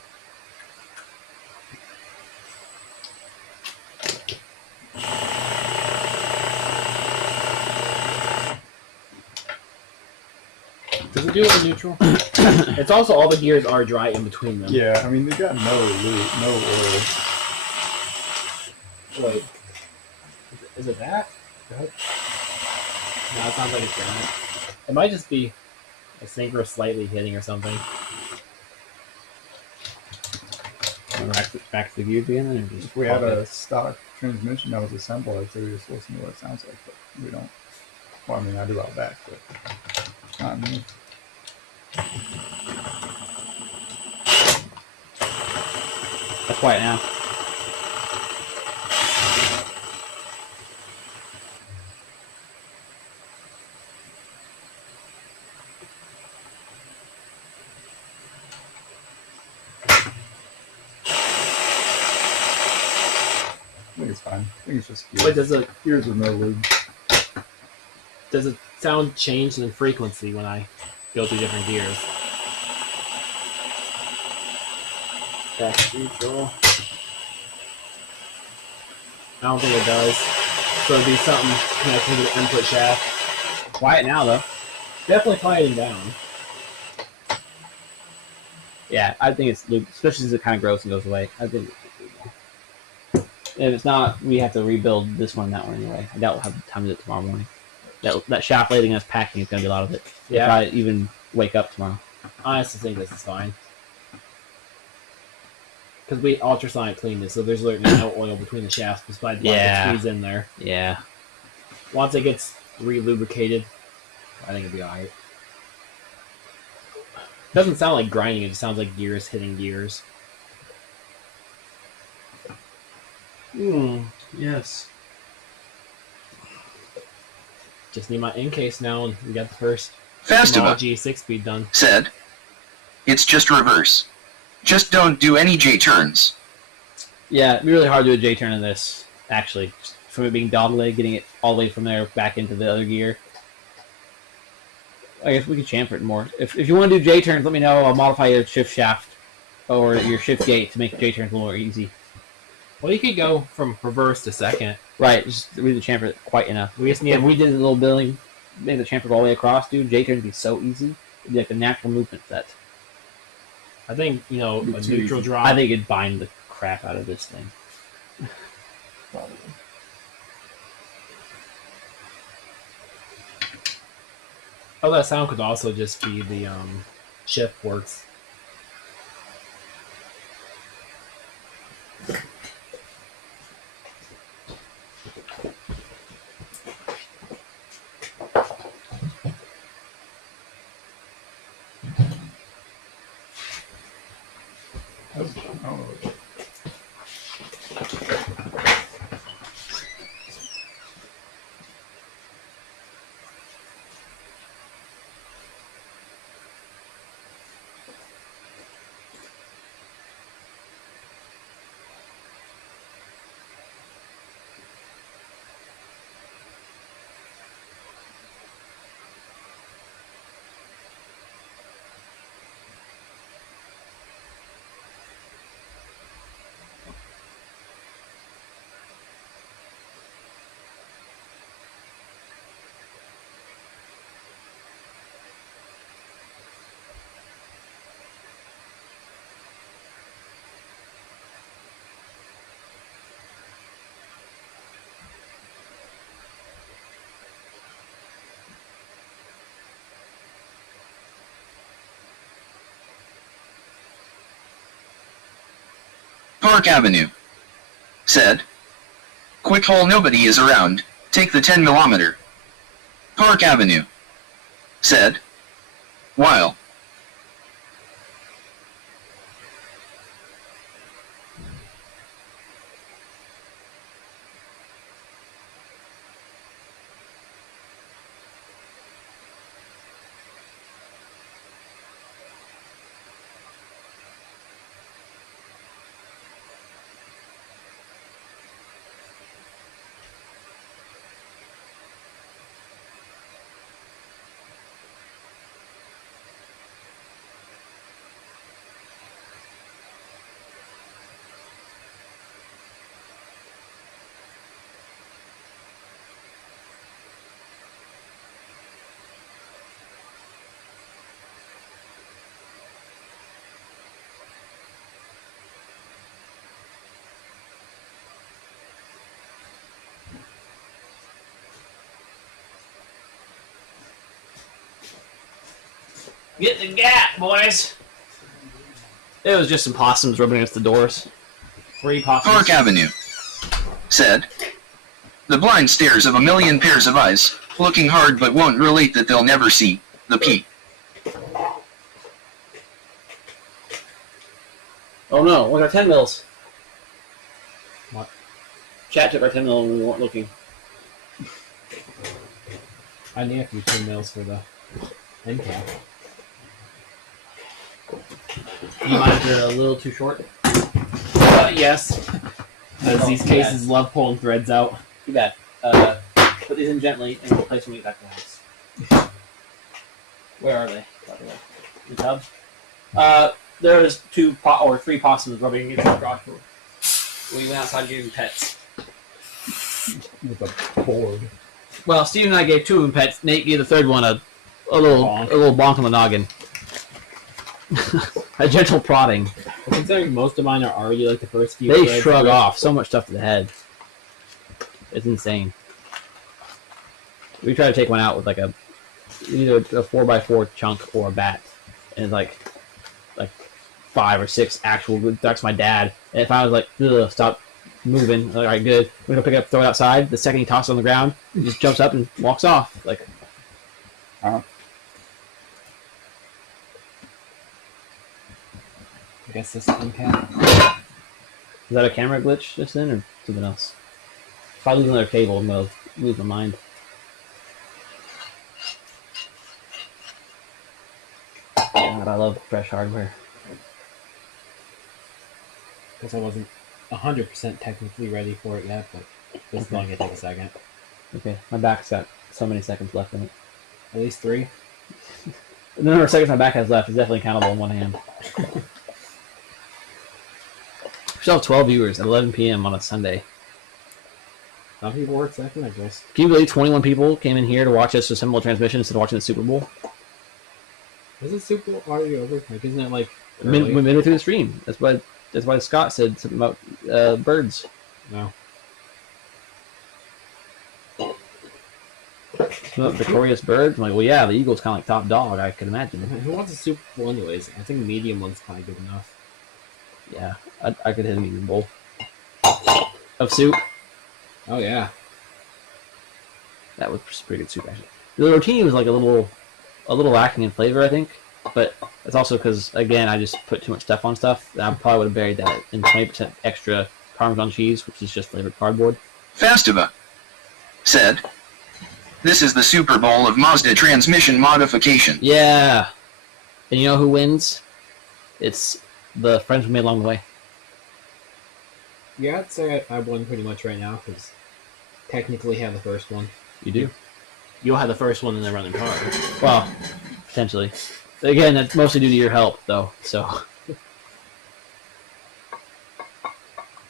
Does it do it in neutral? It's also all the gears are dry in between them. Yeah, I mean they got no lube, no oil. Wait. Is it that? That- No, it sounds like it's done. It might just be a synchro slightly hitting or something. back to the gears again, and just If we had a stock transmission that was assembled, I'd say we just listen to what it sounds like, but we don't. Well, I mean I do out back, but not me. That's quiet now. I think it's fine. I think it's just gears. But Gears with no lube. does it sound change in frequency when I go through different gears? Back to neutral. I don't think it does. So it'd be something connected to the input shaft. Quiet now, though. Definitely quieting down. Yeah, I think it's looped, especially as it kind of grows and goes away. I think if it's not, we have to rebuild this one and that one anyway. I doubt we'll have time to do it tomorrow morning. That shaft lading us packing is going to be a lot of it. Yeah. If I even wake up tomorrow. I honestly think this is fine. Because we ultrasonic cleaned this, so there's literally no oil between the shafts besides what Yeah. squeeze in there. Yeah. Once it gets re-lubricated, I think it'll be alright. Doesn't sound like grinding, it just sounds like gears hitting gears. Yes. Just need my in case now, and we got the first Fastiva G 6-speed done. said, "It's just reverse. Just don't do any J-turns." Yeah, it'd be really hard to do a J turn in this, actually. Just from it being dogleg, getting it all the way from there back into the other gear. I guess we could chamfer it more. If you want to do J turns, let me know. I'll modify your shift shaft or your shift gate to make J turns a little more easy. Well, you could go from reverse to second. Right, just we didn't chamfer it quite enough. We just need If we did a little building, made the chamfer go all the way across, dude, J turns would be so easy. It'd be like a natural movement set. I think, a Be too neutral easy. drop. I think it'd bind the crap out of this thing. Probably. Oh, that sound could also just be the shift works. I don't know. Park Avenue. Said. Quick hole, nobody is around. Take the 10mm. Park Avenue. Said. While. Get the gap, boys! It was just some possums rubbing against the doors. 3 possums. Park Avenue. Said. The blind stares of a million pairs of eyes, looking hard but won't relate that they'll never see the P. Oh no, look, our 10 mils. What? Chat took our 10 mil when we weren't looking. I need a few 10 mils for the end cap. You mind if they're a little too short? Yes. Because these cases love pulling threads out. Too bad. Put these in gently and we'll place them back in the house. Where are they, by the way? In the tub? There's 2 or 3 possums rubbing against the garage door. We went outside giving pets. With a board. Well, Steve and I gave 2 of them pets. Nate gave the third one a little bonk on the noggin. A gentle prodding. Well, considering most of mine are already like the first few. They shrug off so much stuff to the head. It's insane. We try to take one out with like either a 4x4 chunk or a bat, and it's like 5 or 6 actual ducks. My dad, and if I was like, ugh, stop moving, like, all right, good. We're gonna pick it up, throw it outside. The second he tosses it on the ground, he just jumps up and walks off. Like, I guess this end cap. is that a camera glitch just then, or something else? If I lose another cable, I'm gonna lose my mind. God, I love fresh hardware. Because I wasn't 100% technically ready for it yet, but this is going to take a second. Okay, my back's got so many seconds left in it. At least 3. The number of seconds my back has left is definitely countable in one hand. We still have 12 viewers at 11 p.m. on a Sunday. Some people work second, I guess. Can you believe 21 people came in here to watch us assemble a transmission instead of watching the Super Bowl? Is it Super Bowl already over? Like, isn't it like Midway through the stream. That's why Scott said something about birds. No. Victorious birds? I'm like, well, yeah, the Eagles kind of like top dog, I could imagine. Who wants a Super Bowl anyways? I think the medium one's probably good enough. Yeah, I could hit a medium bowl. Of soup? Oh, yeah. That was pretty good soup, actually. The rotini was like a little lacking in flavor, I think. But it's also because, again, I just put too much stuff on stuff. I probably would have buried that in 20% extra Parmesan cheese, which is just flavored cardboard. Fastiva. Said. This is the Super Bowl of Mazda transmission modification. Yeah. And you know who wins? It's the friends we made along the way. Yeah, I'd say I won pretty much right now, because technically have the first one. You do? You'll have the first one in the running car. Well, potentially. Again, that's mostly due to your help, though, so...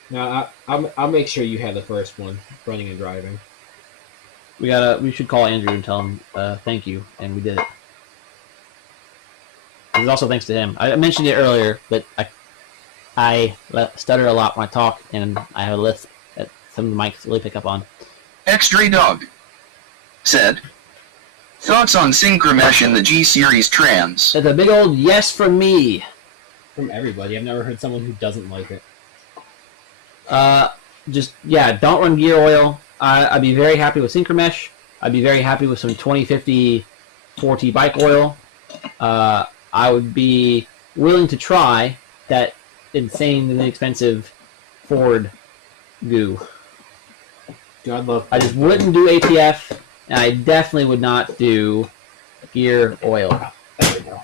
No, I'll make sure you have the first one, running and driving. We should call Andrew and tell him thank you, and we did it. It's also thanks to him. I mentioned it earlier, but I stutter a lot when I talk, and I have a lisp that some of the mics really pick up on. X-Stray Dog. Said. Thoughts on Synchromesh in the G-Series trans? That's a big old yes from me. From everybody. I've never heard someone who doesn't like it. Just yeah, don't run gear oil. I'd be very happy with synchro mesh. I'd be very happy with some 2050 4T bike oil. I would be willing to try that insanely expensive Ford goo. Dude, I just wouldn't do ATF, and I definitely would not do gear oil. There we go.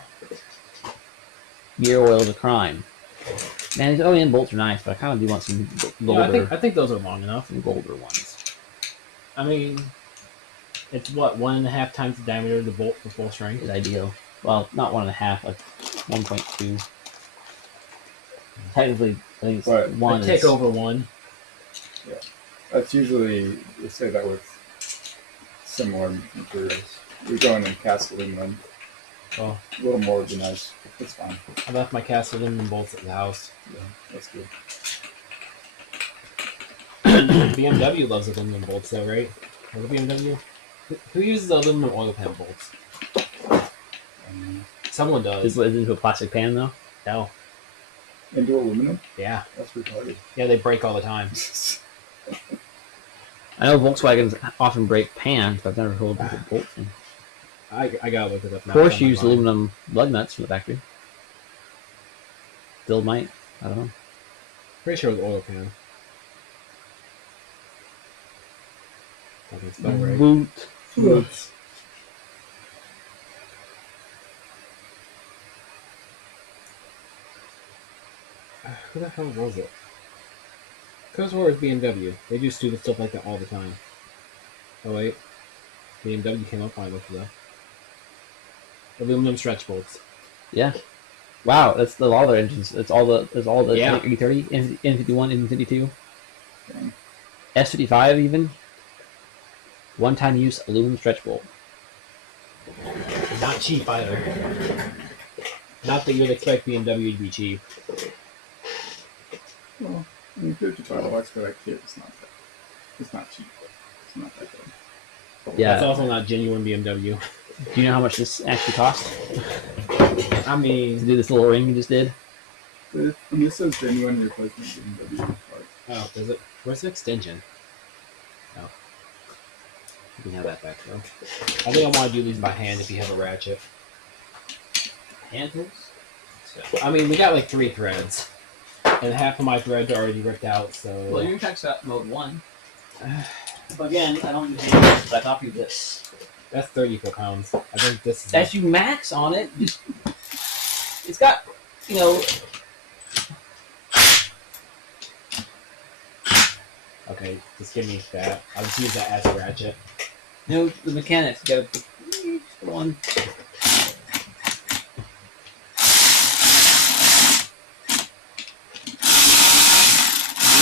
Gear oil is a crime. Man, these OEM bolts are nice, but I kind of do want some golder, Yeah, I think those are long enough. some golder ones. I mean, it's what 1.5 times the diameter of the bolt for full strength. Is ideal. Well, not 1.5, like 1.2. Technically, I think it's But one. I take over one. That's usually, we say that with similar materials. We're going in cast aluminum. Well, A little more would be nice. That's fine. I left my cast aluminum bolts at the house. Yeah, that's good. BMW loves aluminum bolts, though, right? Or the BMW? Who uses aluminum oil pan bolts? Someone does. Is it into a plastic pan though? No. Into aluminum? Yeah. That's retarded. Yeah, they break all the time. I know Volkswagens often break pans, but I've never heard of bolts. I gotta look it up now. Porsche used aluminum lug nuts from the factory. Still might. I don't know. Pretty sure it was oil pan. I can spell right. Boot. Who the hell was it? Because where is BMW? They do stupid stuff like that all the time. Oh wait, BMW came up finally for that. Aluminum stretch bolts. Yeah. Wow, that's the all their engines. It's all the Yeah. E30, N51, N52, Dang. S55 even. One-time use aluminum stretch bolt. Not cheap either. Not that you'd expect BMW to be cheap. Well, I mean, $55 for that kit, it's not cheap. It's not that good. Yeah. It's also not genuine BMW. Do you know how much this actually cost I to mean, do this little ring you just did? And this says genuine replacement BMW. oh, does it? Where's the extension? Oh. You can have that back though. I think I want to do these by hand if you have a ratchet. Hand tools? I mean, we got like 3 threads. And half of my threads are already ripped out, so... Well, your text got mode 1. But again, I don't use hand tools, but I thought you this. That's 34 pounds. I think this is... As you max on it, just it's got, you know. Okay, just give me that. I'll just use that as a ratchet. You know, the mechanics, you gotta put one.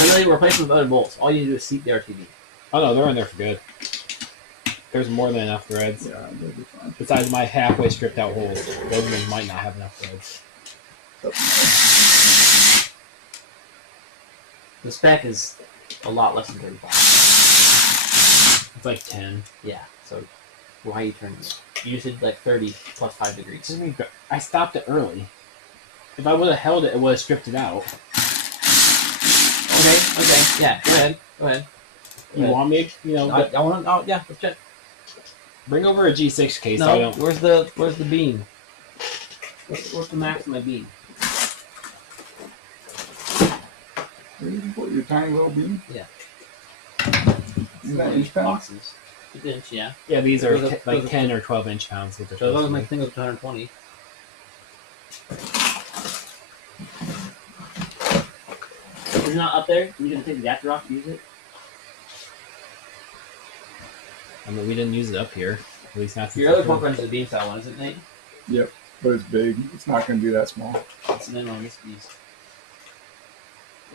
Literally replacement with other bolts. All you do is seat the RTV. Oh no, they're in there for good. There's more than enough threads. Yeah, they'll be fine. Besides my halfway stripped out holes. Those ones might not have enough threads. The spec is a lot less than 35. It's like 10. Yeah, so why are you turning it? You said like 30 plus 5 degrees. I stopped it early. If I would have held it, it would have stripped it out. Okay, yeah, go ahead. You want me? You know, I want to. Oh, yeah, let's check. bring over a G6 case. No, So I don't. where's the beam? What's the max of my beam? What, your tiny little beam? Yeah. Is that inch pounds? Boxes. Inch, yeah. Yeah, these are Those are- like those are- 10 or 12 inch pounds. With the So as long as my thing goes to 120. If it's not up there, you're gonna take the adapter off to use it. I mean, we didn't use it up here. At least not. Your other torque wrench is the beam style one, isn't it, Nate? Yep, but it's big. It's not going to be that small. What's the name on this piece?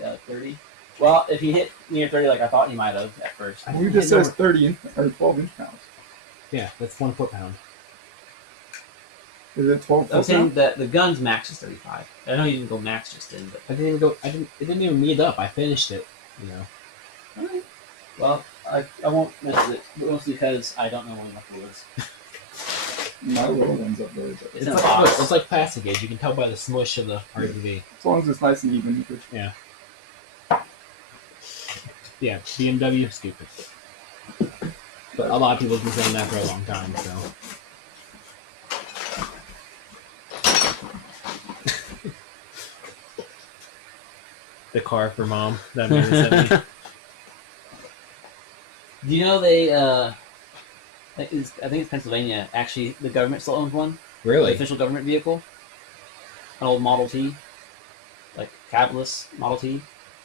Yeah, 30. Well, if you hit near 30 like I thought you might have at first. You just says 30 inch or 12 inch pounds. Yeah, that's 1 foot pound. Is it 12 I'm foot saying pounds? that the gun's max is 35. I know you didn't go max just in, but I didn't even go. It didn't even meet up. I finished it. You know. alright. Well, I won't mess with it, mostly because I don't know what enough it was. My little one's up there. But It's in a like, box. look, it's like plastic gauge. You can tell by the smush of the RGB. as long as it's nice and even. Yeah. Yeah, BMW, stupid. But a lot of people have been saying that for a long time, so. The car for mom that Mary sent me. Do you know they? I think it's Pennsylvania. Actually, the government still owns one. Really? The official government vehicle. An old Model T, like cabless Model T,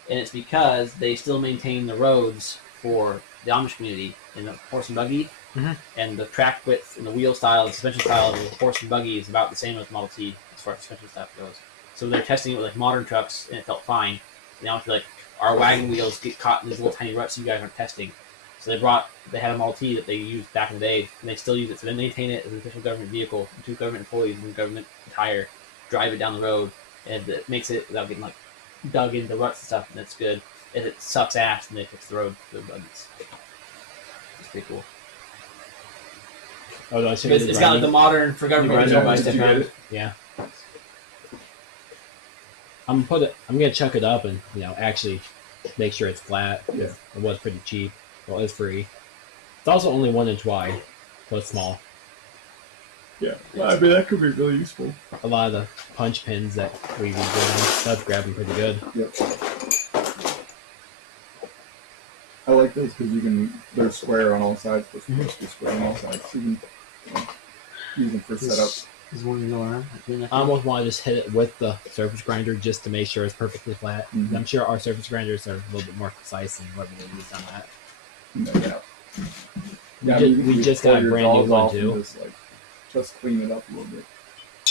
and it's because they still maintain the roads for the Amish community in the horse and buggy, and the track width and the wheel style, the suspension style of the horse and buggy is about the same as Model T as far as suspension stuff goes. So they're testing it with like modern trucks, and it felt fine. Now it's like our wagon wheels get caught in these little tiny ruts you guys aren't testing. So they had a Model T that they used back in the day, and they still use it. So they maintain it as an official government vehicle. And 2 government employees in the government attire drive it down the road, and it makes it without getting like dug into ruts and stuff, and that's good. And it sucks ass, and they fix the road for the buggies. It's pretty cool. Oh, no, It's got like the modern for government. Yeah. I'm gonna chuck it up and actually make sure it's flat. Yeah. It was pretty cheap. Well, it's free. It's also only 1 inch wide, so it's small. Yeah, I mean that could be really useful. A lot of the punch pins that we've been doing, that's grabbing pretty good. Yep. I like those because they're square on all sides, but supposed to be square on all sides. So you can use them for setup. Is one to go around? I almost want to just hit it with the surface grinder just to make sure it's perfectly flat. Mhm. I'm sure our surface grinders are a little bit more precise than what we use on that. We just got a brand new one too. Just clean it up a little bit.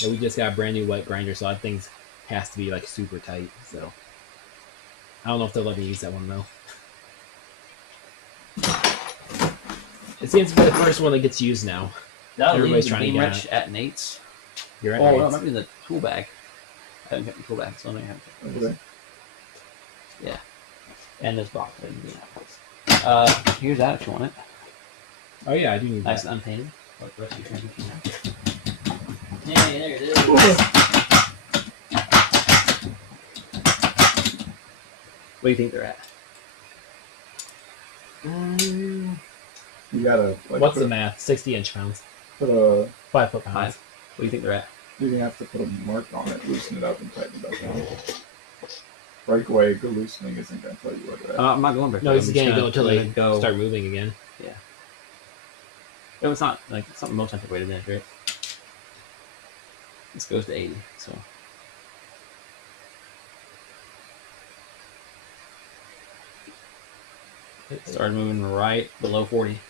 Yeah, we just got a brand new wet grinder, so that thing has to be like super tight. So I don't know if they'll let me use that one though. It seems to be the first one that gets used now. Everybody's trying to get it. At Nate's. You're at Oh, Nate's. that might be in the tool bag. I haven't kept the tool bag, so I don't have to. Okay. Yeah. And this box. I didn't do that. Here's that if you want it. Oh yeah, I do need Nice that. and unpainted. Like the rest of your transmission. Hey, there it is. What do you think they're at? You gotta. What's the math? 60 inch pounds. Put a. 5 foot pounds. 5. What do you think they're at? You're gonna have to put a mark on it, loosen it up, and tighten it back down. Breakaway, good loosening isn't gonna tell you where they're at. I'm not going back. No, he's gonna go until they go. start moving again. Yeah. It was not like it's not most antiquated then, right? This goes to 80, so. It started moving right below 40.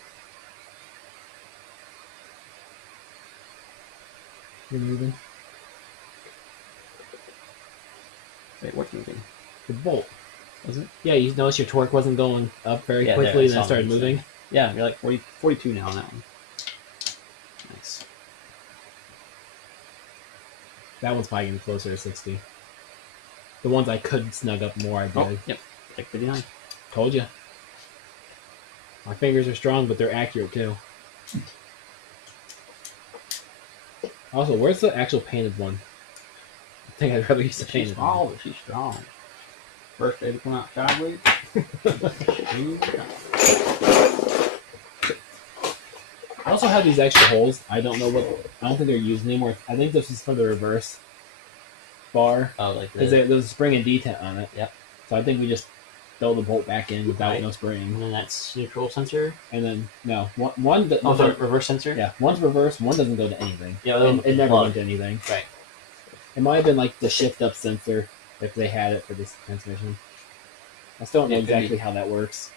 You're moving. Wait, what's moving? The bolt. Was it? Yeah, you noticed your torque wasn't going up very Yeah, quickly, there, I and then it saw started it. moving. Yeah, you're like 40, 42 now on that one. Nice. That one's probably gonna be closer to 60. The ones I could snug up more, I did. Oh, yep. Like 59. Told you. My fingers are strong, but they're accurate too. Also, where's the actual painted one? I think I'd rather use the She's painted small, one. but she's strong. First day to come out sideways. I also have these extra holes. I don't think they're used anymore. I think this is for the reverse bar. Oh, like Because this. there's a spring and detent on it. Yep. So I think we just throw the bolt back in without Right. no spring. And then that's neutral sensor. And then, no. One Oh, sorry, reverse sensor? yeah, one's reverse, one doesn't go to anything. Yeah, that it never plug. went to anything. Right. It might have been like the shift up sensor if they had it for this transmission. I still don't know It could be. exactly how that works.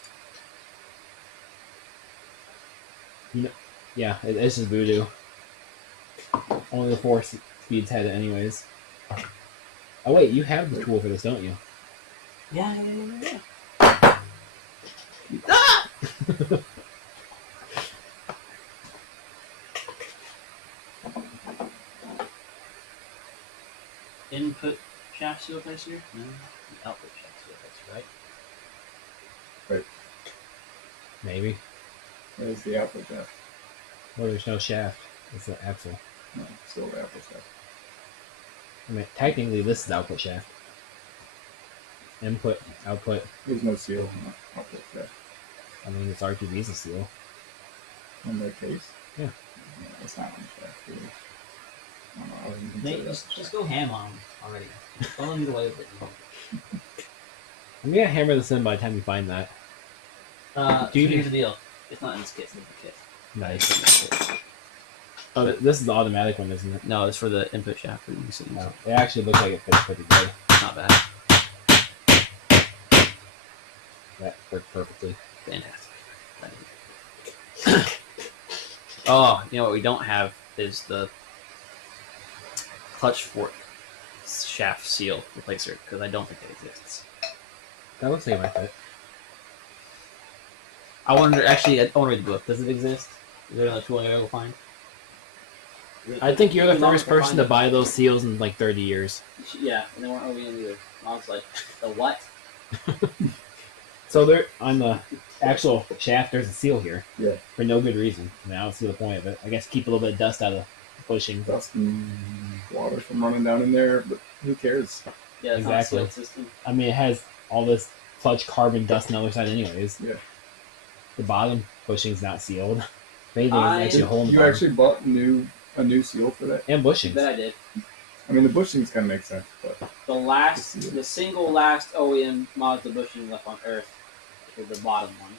Yeah, it's just voodoo. Only the 4 speeds had it anyways. Oh wait, you have the tool for this, don't you? Yeah. Input shaft seal placer? No. Output shaft seal placer, right? Maybe. There's the output shaft. Well, there's no shaft. It's the axle. No, still the output shaft. I mean, technically, this is output shaft. Input, output. There's no seal on the output there. I mean, it's RGB's a seal. In their case. Yeah. It's not on the shaft, really. I don't know, I wouldn't Nate, consider that just go ham on them already. Don't let me get away with it. I'm gonna hammer this in by the time you find that. So here's the deal. It's not in this kit. It's in the kit. Nice. Oh, this is the automatic one, isn't it? No, it's for the input shaft. For you No, it actually looks like it fits pretty good. Not bad. That worked perfectly. Fantastic. Oh, you know what we don't have is the clutch fork shaft seal replacer because I don't think it exists. That looks like it might fit. I wonder. Actually, I want to read the book. Does it exist? Is there another tool I gotta go find? I think you're the first person to buy those seals in like 30 years. Yeah, and they weren't OEM either. I was like, the what? So there, on the actual shaft, there's a seal here. Yeah. For no good reason. I mean, I don't see the point of it. I guess keep a little bit of dust out of the bushing. dust and water from running down in there, but who cares? Yeah, it's Exactly. not a sealed system. I mean, it has all this clutch carbon dust on the other side anyways. Yeah. The bottom bushing's not sealed. If anything, it's actually a hole in the You bottom. actually bought a new seal for that? And bushings. That I did. I mean, the bushings kind of make sense, but The single last OEM Mazda bushing left on Earth is the bottom one.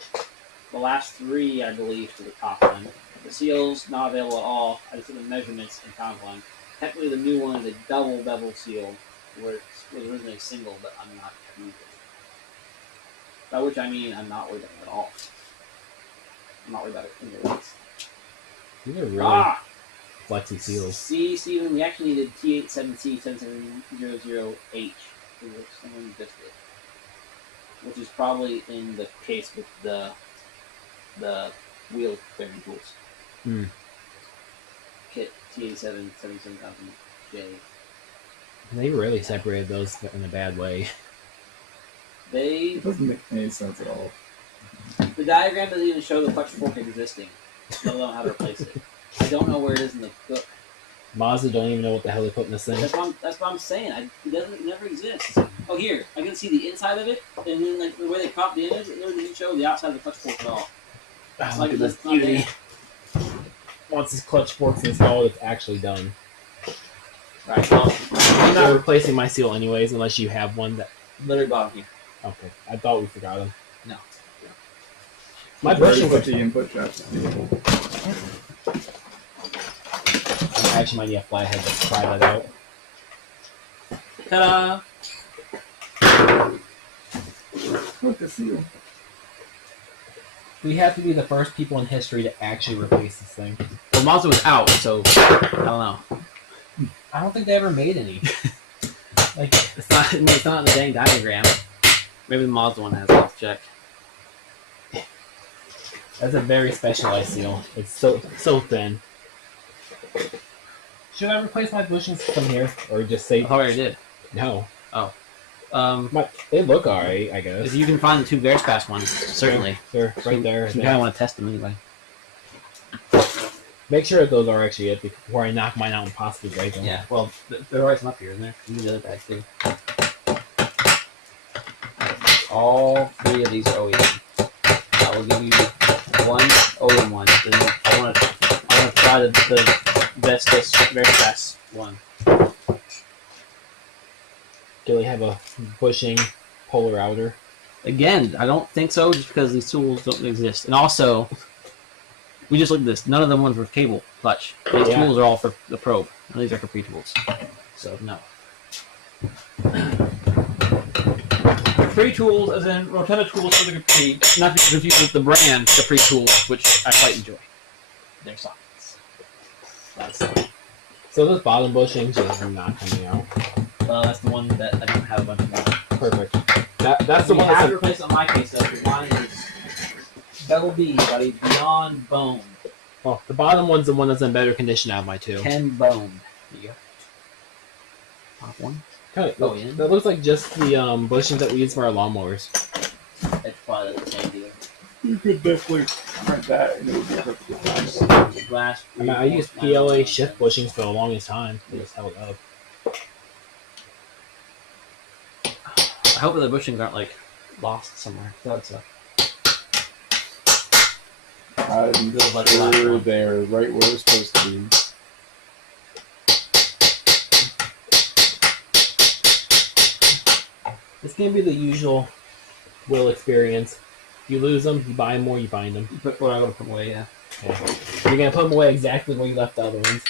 The last three, I believe, to the top one. The seal's not available at all. I just took the measurements and found one. Technically, the new one is a double bevel seal, where it was originally single, but I'm not using it. By which I mean I'm not worried about it at all. I'm not worried about it in the least. These are really flexy seals. See, Steven, we actually needed T87C7700H, someone just did, which is probably in the case with the wheel clearing tools. Hmm. Kit T87 77000J. They really separated those in a bad way. it doesn't make any sense at all. The diagram doesn't even show the clutch fork existing, let alone how to replace it. I don't know where it is in the book. Mazda don't even know what the hell they put in this thing. That's what I'm saying. It never exists. Oh, here, I can see the inside of it, and then like the way they cropped the image, it really didn't show the outside of the clutch fork at all. Ah, Look look at this beauty. Once this clutch fork's installed, it's actually done. Right, well, I'm not replacing my seal anyways, unless you have one that... literally bottom here. Okay, I thought we forgot them. No. My Where you bushings put are... the input shaft. I actually might need a flathead to try that out. Ta-da! Look, the seal. We have to be the first people in history to actually replace this thing. Well, Mazda was out, so I don't know. I don't think they ever made any. Like, It's not in the dang diagram. Maybe the Mazda one has. Let's check. that's a very specialized seal. It's so thin. Should I replace my bushing system here, or just say I already did. no? They look alright, I guess. If you can find the two Verspass ones, certainly. They're right there. You kind of want to test them anyway. Make sure that those are actually it before I knock mine out and possibly break them. Yeah. Well, there are some up here, isn't there? You need the other bags too. All three of these are OEM. I will give you one OEM one. Then I want to try the Verspass one. Do they have a bushing polar outer? Again, I don't think so, just because these tools don't exist. And also, we just looked at this. None of them ones were cable clutch. These Yeah. tools are all for the probe. None of these are Capri tools. So, no. Capri tools, as in Rotunda tools for the Capri, not to confuse with the brand Capri tools, which I quite enjoy. They're sockets. That's So those bottom bushings are not coming out. that's the one that I don't have a bunch of more. Perfect. That's the We one have that's to replace it on my case, though, because mine is Double B, buddy, beyond bone. well, the bottom one's the one that's in better condition out of my two. Ken Bone. There you go. Top one. Kinda, Oh, yeah. that looks like just the bushings that we use for our lawnmowers. It's probably the same deal. You could definitely print that and it would be perfectly fine. Glass. I mean, I used PLA shift bushings for the longest time. They just held up. I hope the bushings aren't like lost somewhere. That's I'm sure they're right where it's supposed to be. It's gonna be the usual Will experience. You lose them, you buy more, you find them. But what I'm gonna put away, yeah. You're gonna put them away exactly where you left the other ones.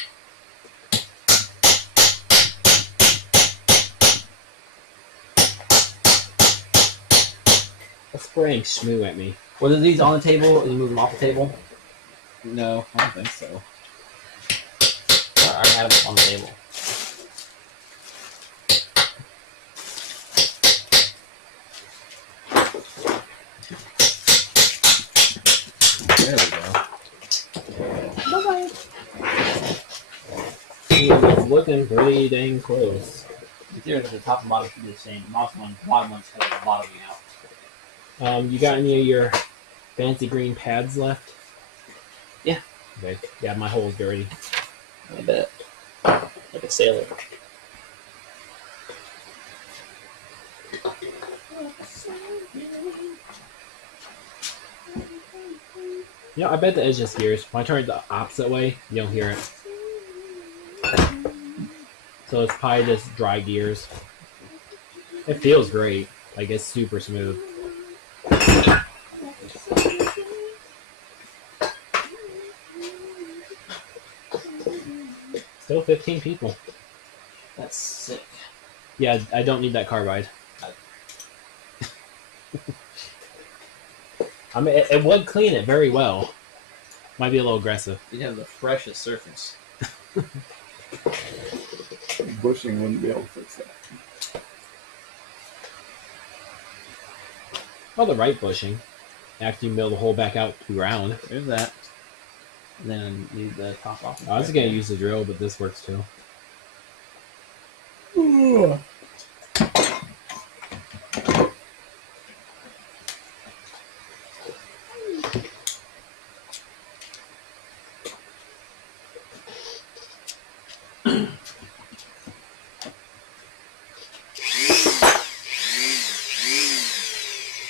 That's spraying shmoo at me. Were these on the table and you move them off the table? No, I don't think so. I already had them on the table. There we go. Bye-bye. It's looking pretty dang close. The top and bottom should be the same. The bottom one's kind of bottoming out. You got any of your fancy green pads left? Yeah. Okay. Yeah, my hole's dirty. I bet. Like a sailor. You know, I bet that is just gears. When I turn it the opposite way, you don't hear it. So it's probably just dry gears. It feels great. Like, it's super smooth. Still 15 people. That's sick. Yeah, I don't need that carbide. I mean, it would clean it very well. Might be a little aggressive. You'd have the freshest surface. Bushing wouldn't be able to fix that. Well, the right bushing. After you mill the hole back out to ground. There's that. And then leave the top off. I was going to use the drill, but this works too.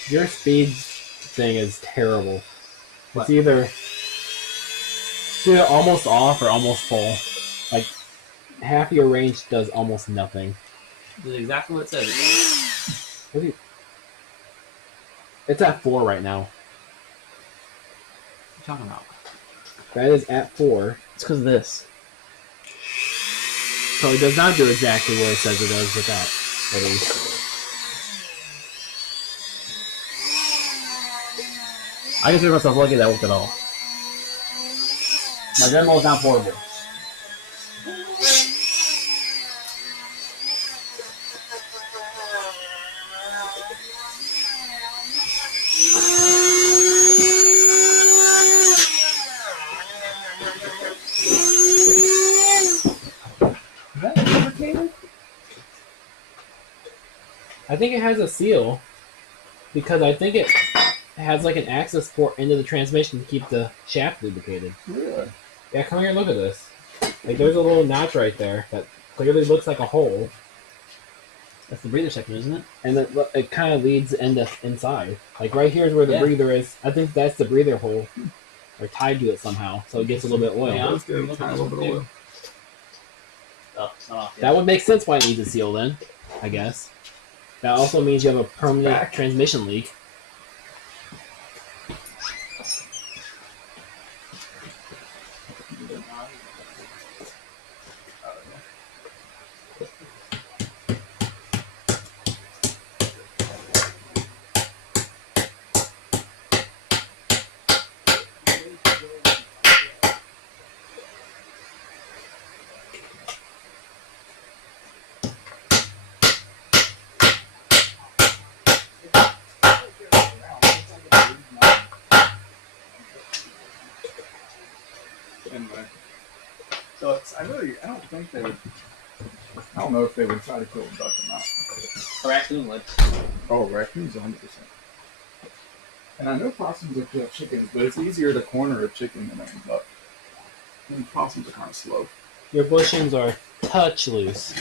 Your speed thing is terrible. What? It's either almost off or almost full. Like, half of your range does almost nothing. This is exactly what it says. What do you... It's at 4 right now. What are you talking about? That is at 4. It's because of this. So it does not do exactly what it says it does with that, at least. I consider myself lucky that worked at all. My demo is not portable. Is that lubricated? I think it has a seal because I think it has like an access port into the transmission to keep the shaft lubricated. Really? Yeah, come here and look at this. Like, there's a little notch right there that clearly looks like a hole, That's the breather section, isn't it? and it kind of leads inside. Like, right here is where the breather is. I think that's the breather hole, or tied to it somehow, so it gets a little bit oil. Yeah. Let's get a little bit of oil. Oh, it's not off yet. That would make sense why it needs a seal then, I guess. That also means you have a permanent transmission leak. Anyway. So I don't think they would. I don't know if they would try to kill a duck or not. A raccoon would. Oh, raccoons 100%. And I know possums will kill chickens, but it's easier to corner a chicken than a duck. And possums are kind of slow. Your bushings are touch loose.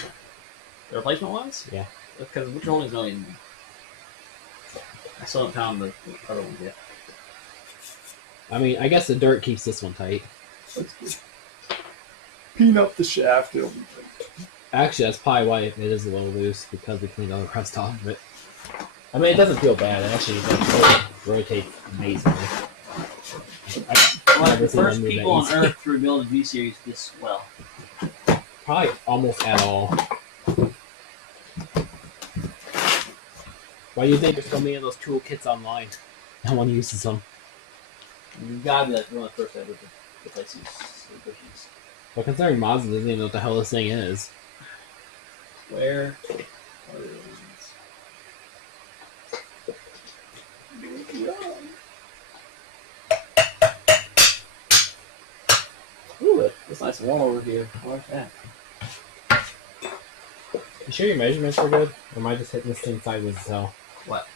The replacement ones? Yeah. Because which one is going? I still haven't found the other one yet. I mean, I guess the dirt keeps this one tight. That's good. Peen up the shaft. It'll be tight. Actually, that's probably why it is a little loose, because we cleaned all the rust off of it. I mean, it doesn't feel bad. It actually rotates amazingly. Like the first people on Earth to rebuild a V-Series this well. Probably almost at all. Why do you think there's so many of those toolkits online? No one uses them. You gotta be like one of the first ever to replace these bushings. Well, considering Mazda doesn't even know what the hell this thing is. Where? Ooh, that's nice wall over here. I like that. You sure your measurements are good? Or am I just hitting this thing sideways as hell? What?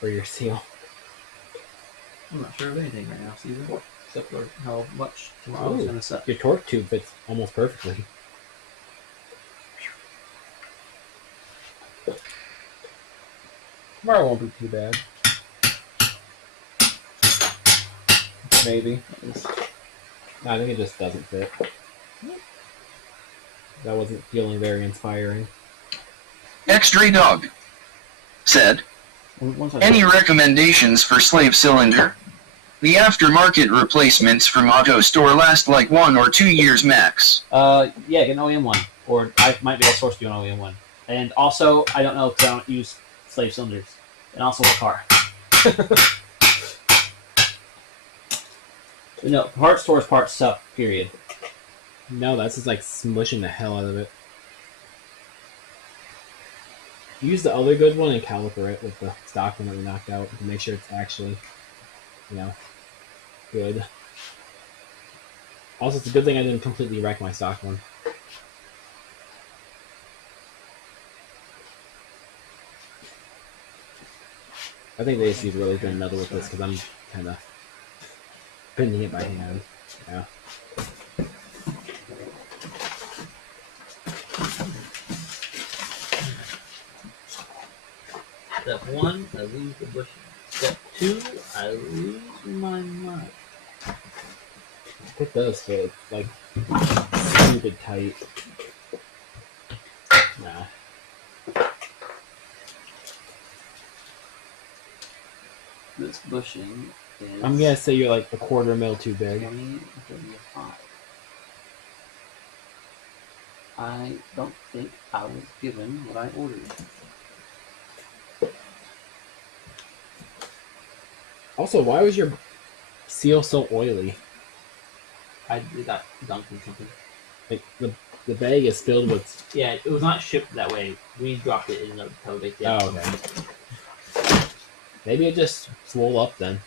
For your seal? I'm not sure of anything right now, Steven. Except for how much tomorrow's Ooh, gonna set. your torque tube fits almost perfectly. Tomorrow won't be too bad. Maybe. No, I think it just doesn't fit. That wasn't feeling very inspiring. X-Ray Dog said, any recommendations for slave cylinder? The aftermarket replacements from Auto Store last like 1 or 2 years max. Yeah, get an OEM one. Or I might be able to source you an OEM one. And also, I don't know because I don't use slave cylinders. And also a car. No, parts stores parts suck, period. No, that's just like smushing the hell out of it. Use the other good one and caliper it with the stock one that we knocked out to make sure it's actually, good. Also, it's a good thing I didn't completely wreck my stock one. I think they just use really thin metal with this because I'm kind of bending it by hand. Yeah. Step 1, I lose the bushing. Step 2, I lose my mind. It does fit, like, stupid tight. Nah. This bushing is... I'm gonna say you're like a quarter mil too big. 20, 35. I don't think I was given what I ordered. Also, why was your seal so oily? I got dunked in something. Like, the bag is filled with... Yeah, it was not shipped that way. We dropped it in the tow bag. Yeah. Oh, okay. Maybe it just swole up then.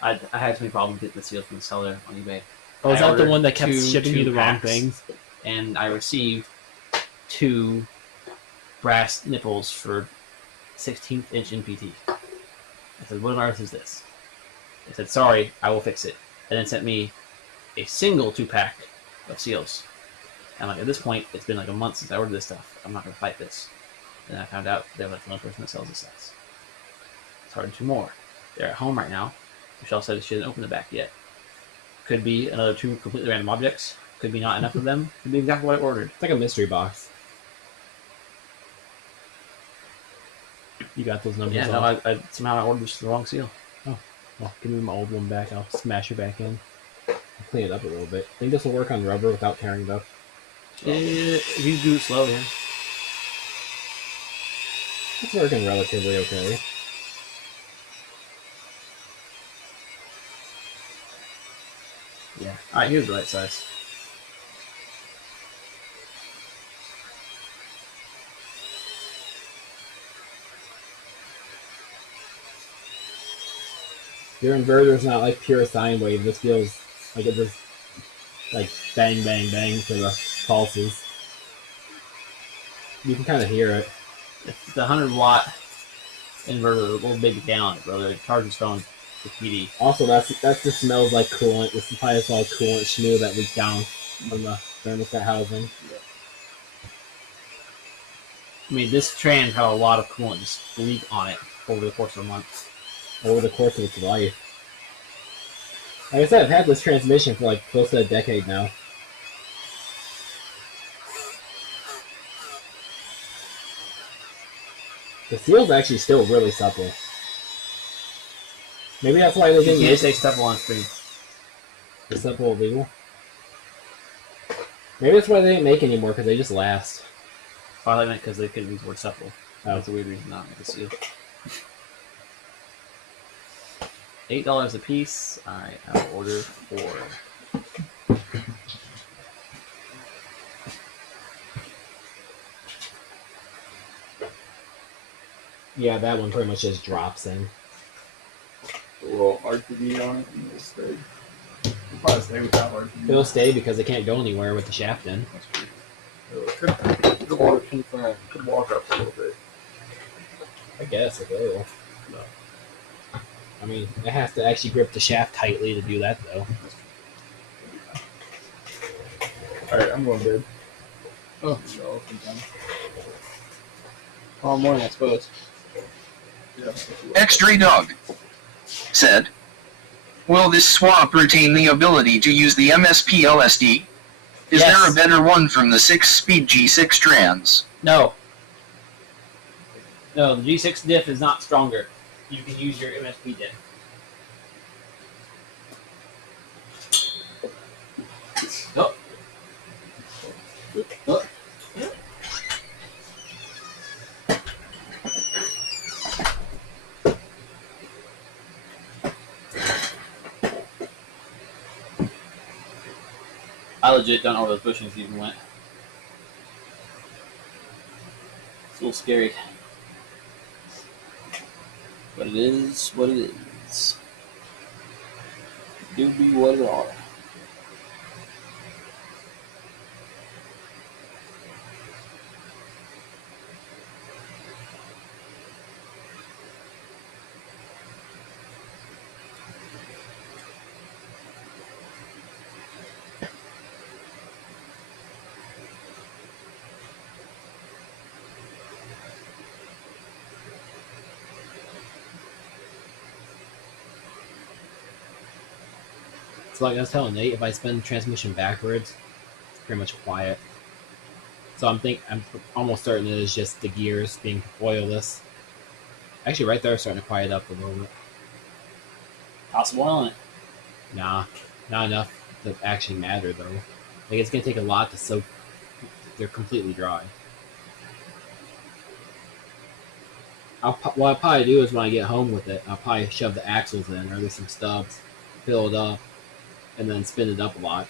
I had so many problems getting the seal from the seller on eBay. Oh, is I that the ordered one that kept shipping you the wrong packs, things? And I received 2 brass nipples for 16th inch NPT. I said, what on earth is this? They said, sorry, I will fix it. And then sent me a single 2-pack of seals. And like at this point, it's been like a month since I ordered this stuff. I'm not going to fight this. And I found out they're like the only person that sells this size. It's hard to 2 more. They're at home right now. Michelle said she hasn't opened the back yet. Could be another 2 completely random objects. Could be not enough of them. Could be exactly what I ordered. It's like a mystery box. You got those numbers Yeah, no, I somehow I ordered just the wrong seal. Oh, well, give me my old one back. I'll smash it back in. I'll clean it up a little bit. Think this will work on rubber without tearing it up? If you do it slow, yeah. It's working relatively okay. Yeah. Alright, here's the right size. Your inverter's not like pure sine wave. This feels like it just like bang, bang, bang for the pulses. You can kind of hear it. It's the 100-watt inverter, a little baby down, brother. It charges phone with PD. Also, that just smells like coolant. This is probably all coolant schmoo that leaked down from the thermostat housing. I mean, this trans had a lot of coolant just leak on it. over the course of a month. over the course of its life. Like I said, I've had this transmission for like close to a decade now. The seal's actually still really supple. Maybe that's why they You didn't can't make say stuff on stream. the supple illegal. Maybe that's why they didn't make anymore, because they just last. Probably meant because they couldn't use the word supple. Oh. That's a weird reason not to make a seal. $8 a piece. Alright, I will order 4. Yeah, that one pretty much just drops in. A little RPD on it, and it'll stay. It'll probably stay without RPD. It'll stay because it can't go anywhere with the shaft in. That's true. Could walk up a little bit. I guess it will. I mean, it has to actually grip the shaft tightly to do that, though. Alright, I'm going to bed. Oh, tomorrow morning, I suppose. Yeah. X-Ray Dog said, will this swap retain the ability to use the MSP LSD? Is Yes. there a better one from the 6-speed G6 trans? No. No, the G6 diff is not stronger. You can use your MSP diff. Oh. Oh. I legit don't know where those bushings even went. It's a little scary. But it is what it is. Do be what it are. So like I was telling Nate, if I spin the transmission backwards, it's pretty much quiet. So I'm almost certain it is just the gears being oilless. Actually, right there, starting to quiet up a little bit. Toss oil in it. Nah, not enough to actually matter though. Like it's gonna take a lot to soak. They're completely dry. What I'll probably do is when I get home with it, I'll probably shove the axles in, or at least some stubs, fill it up, and then spin it up a lot.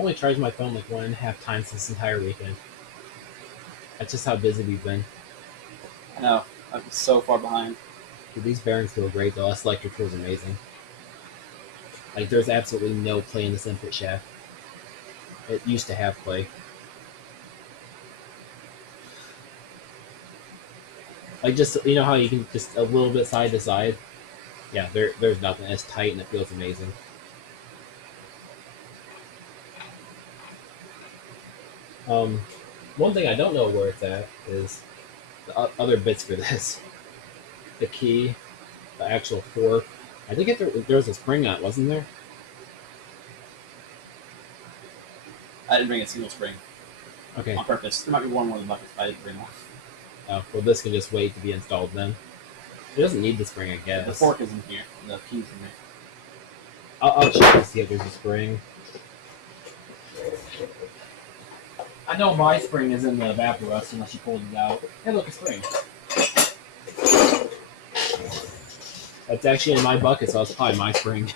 only charged my phone like 1.5 times this entire weekend. That's just how busy we've been. I know. I'm so far behind. Dude, these bearings feel great though. That selector feels amazing. Like there's absolutely no play in this input shaft. It used to have play. Like just you know how you can just a little bit side to side. Yeah, there's nothing. It's tight and it feels amazing. One thing I don't know where it's at is the other bits for this. The key, the actual fork. I think there was a spring on it, wasn't there? I didn't bring a single spring Okay. on purpose. There might be one more in the buckets, but I didn't bring one. Oh, well, this can just wait to be installed then. It doesn't need the spring, I guess. The fork is in here. The key's in there. I'll check to see if there's a spring. I know my spring is in the evaporust unless you pulled it out. Hey, look, a spring. That's actually in my bucket, so it's probably my spring.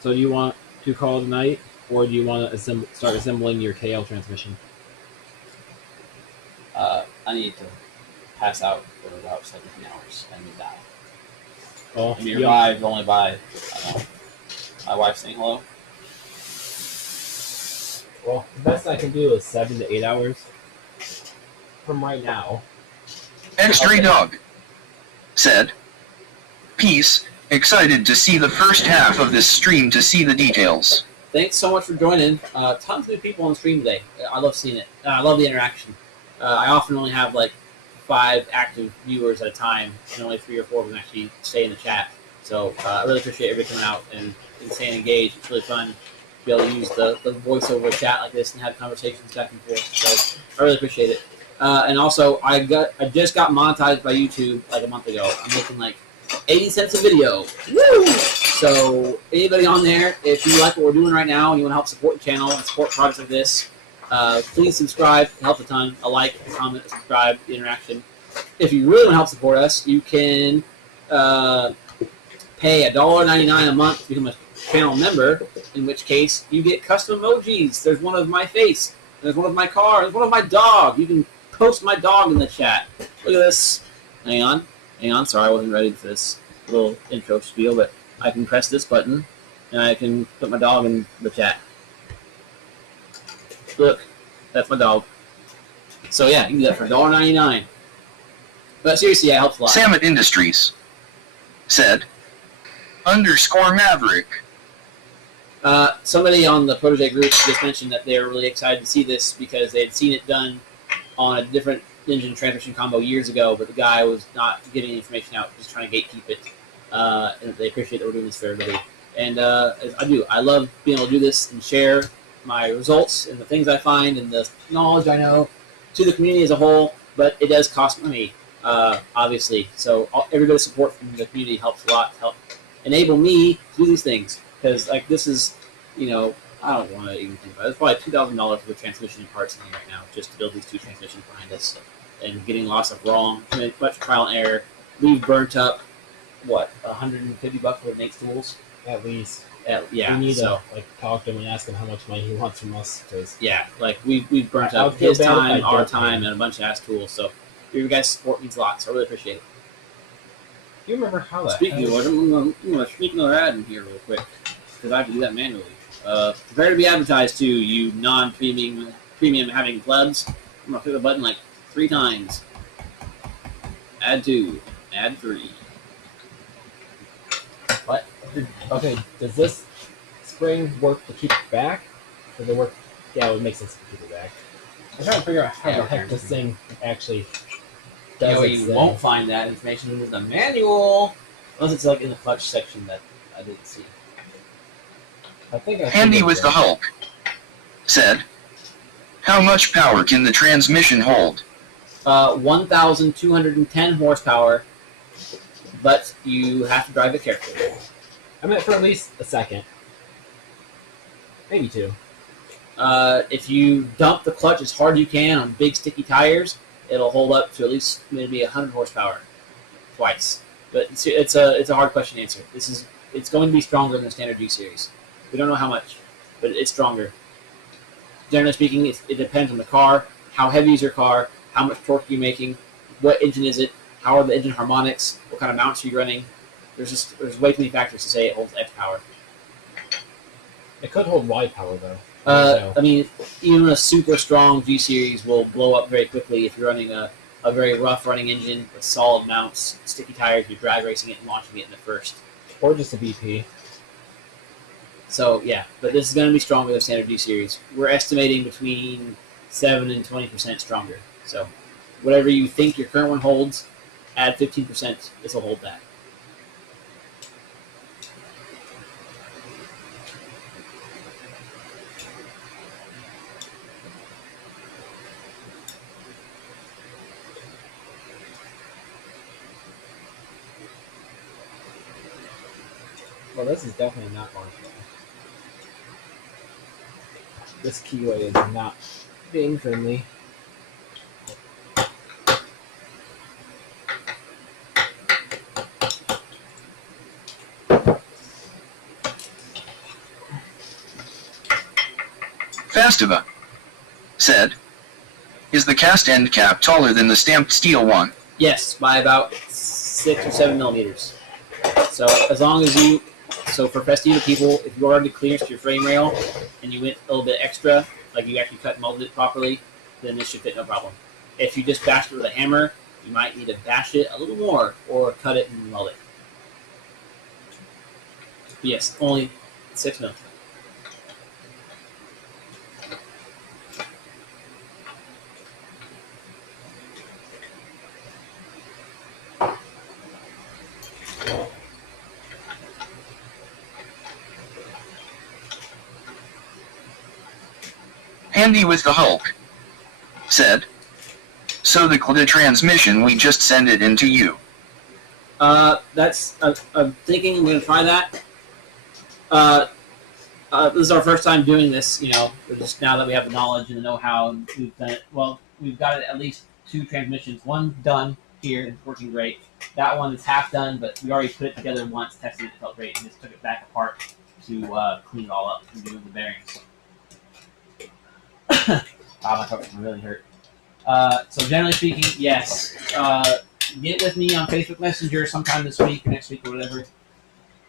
So do you want to call it a night, or do you want to start assembling your KL transmission? I need to pass out for about 17 hours and then die. Well, And be revived only by, I don't know, my wife saying hello. well, the best I can do is 7 to 8 hours from right now. And Stray Dog said, "Peace, excited to see the first half of this stream to see the details." Thanks so much for joining. Tons of new people on the stream today. I love seeing it. I love the interaction. I often only have like 5 active viewers at a time, and only 3 or 4 of them actually stay in the chat. So I really appreciate everybody coming out and staying engaged. It's really fun to be able to use the voiceover chat like this and have conversations back and forth. So I really appreciate it. And also, I just got monetized by YouTube like a month ago. I'm making like 80 cents a video. Woo! So anybody on there, if you like what we're doing right now and you want to help support the channel and support projects like this, please subscribe. It helps a ton. A like, a comment, a subscribe, the interaction. If you really want to help support us, you can pay $1.99 a month to become a channel member, in which case you get custom emojis. There's one of my face. There's one of my car. There's one of my dog. You can post my dog in the chat. Look at this. Hang on. Sorry, I wasn't ready for this little intro spiel, but I can press this button, and I can put my dog in the chat. Look, that's my dog. So yeah, you can do that for $1.99. But seriously, yeah, it helps a lot. Samet Industries said, _Maverick. Somebody on the Protege group just mentioned that they were really excited to see this because they had seen it done on a different engine transmission combo years ago, but the guy was not getting the information out, just trying to gatekeep it. And they appreciate that we're doing this for everybody. And I love being able to do this and share my results and the things I find and the knowledge I know to the community as a whole, but it does cost money, obviously. So every bit of support from the community helps a lot to help enable me to do these things. Because like this is, I don't want to even think about it. It's probably $2,000 for the transmission parts in here right now just to build these 2 transmissions behind us. And getting lots of wrong, much trial and error. We've burnt up, what, $150 for the Nate's tools? At least. Yeah, We need so, to talk to him and ask him how much money he wants from us. Cause yeah, like we've burnt I up would feel his bad if time, I our don't time, pay. and a bunch of ass tools. So your guys' support means a lot. So I really appreciate it. do you remember how that Speaking of which, I'm going to sneak another ad in here real quick because I have to do that manually. Prepare to be advertised to, you non-premium having plebs. I'm going to click the button like 3 times. Ad 2, ad 3. What? Okay, does this spring work to keep it back? Does it work? Yeah, it would make sense to keep it back. I'm trying to figure out how the heck this thing actually does its You thing. won't find that information in the manual unless it's like in the clutch section that I didn't see. I think I Handy figured with the that. Hulk said, "How much power can the transmission hold?" 1,210 horsepower, but you have to drive it carefully. I meant for at least a second. Maybe 2. If you dump the clutch as hard as you can on big sticky tires, it'll hold up to at least maybe 100 horsepower twice. But it's a hard question to answer. It's going to be stronger than the standard G series. We don't know how much, but it's stronger. Generally speaking, it depends on the car. How heavy is your car? How much torque are you making? What engine is it? How are the engine harmonics? What kind of mounts are you running? There's way too many factors to say it holds X power. It could hold Y power though. I mean, even a super strong G series will blow up very quickly if you're running a very rough running engine with solid mounts, sticky tires. You're drag racing it and launching it in the first. Or just a BP. So yeah, but this is going to be stronger than standard G series. We're estimating between 7 and 20% stronger. So whatever you think your current one holds, add 15%. This will hold that. Well, this is definitely not launchable. This keyway is not being friendly. Fastiva said, "Is the cast end cap taller than the stamped steel one?" Yes, by about 6 or 7 millimeters. So as long as you, so for Festiva people, if you already clearance your frame rail and you went a little bit extra, like you actually cut and molded it properly, then this should fit no problem. If you just bashed it with a hammer, you might need to bash it a little more or cut it and weld it. But yes, only 6 mil. Handy with the Hulk said, "So the transmission, we just send it into you." I'm thinking I'm going to try that. This is our first time doing this, just now that we have the knowledge and the know-how, and we've done it. Well, we've got at least 2 transmissions. One done here, it's working great. That one is half done, but we already put it together once, tested it, it felt great, and just took it back apart to clean it all up and remove the bearings. Wow, my throat really hurt. So generally speaking, yes. Get with me on Facebook Messenger sometime this week or next week or whatever.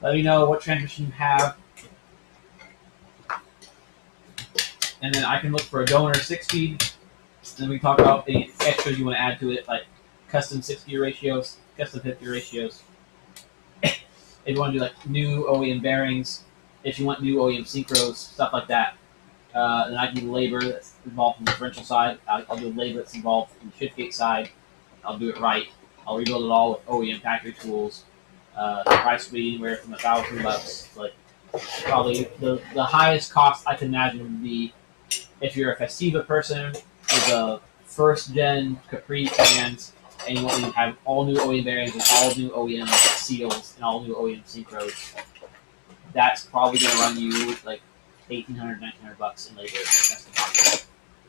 Let me know what transmission you have. And then I can look for a donor 6-speed. Then we talk about any extras you want to add to it, like custom 6-gear ratios, custom 5-gear ratios. If you want to do like new OEM bearings, if you want new OEM synchros, stuff like that. Then I can do the labor that's involved in the differential side. I'll do the labor that's involved in the shift gate side. I'll do it right. I'll rebuild it all with OEM factory tools. The price will be anywhere from $1,000. Like probably the highest cost I can imagine would be if you're a Festiva person with a first gen Capri fans and you want to have all new OEM bearings and all new OEM seals and all new OEM synchros. That's probably going to run you like $1,800, $1,900 in labor.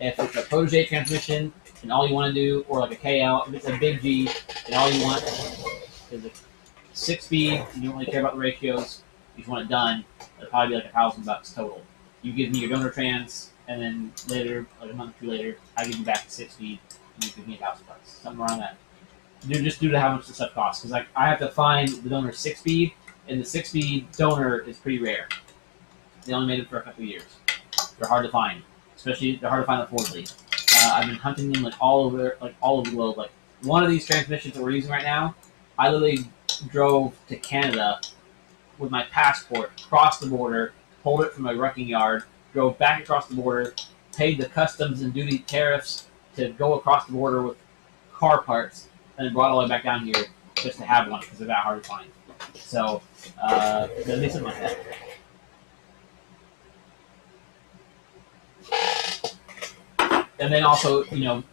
If it's a protege transmission and all you want to do, or like a KL, if it's a big G and all you want is a 6-speed, and you don't really care about the ratios, you just want it done, it'll probably be like $1,000 total. You give me your donor trans, and then later, like a month or two later, I give you back the 6-speed, and you give me $1,000, something around that. Just due to how much the stuff costs, because like I have to find the donor 6-speed, and the 6-speed donor is pretty rare. They only made it for a couple of years. They're hard to find, especially they're hard to find the Ford lead. I've been hunting them like all over the globe. Like one of these transmissions that we're using right now, I literally drove to Canada with my passport, crossed the border, pulled it from my wrecking yard, drove back across the border, paid the customs and duty tariffs to go across the border with car parts, and then brought it all the way back down here just to have one because they're that hard to find. So there'll be something like that. And then also,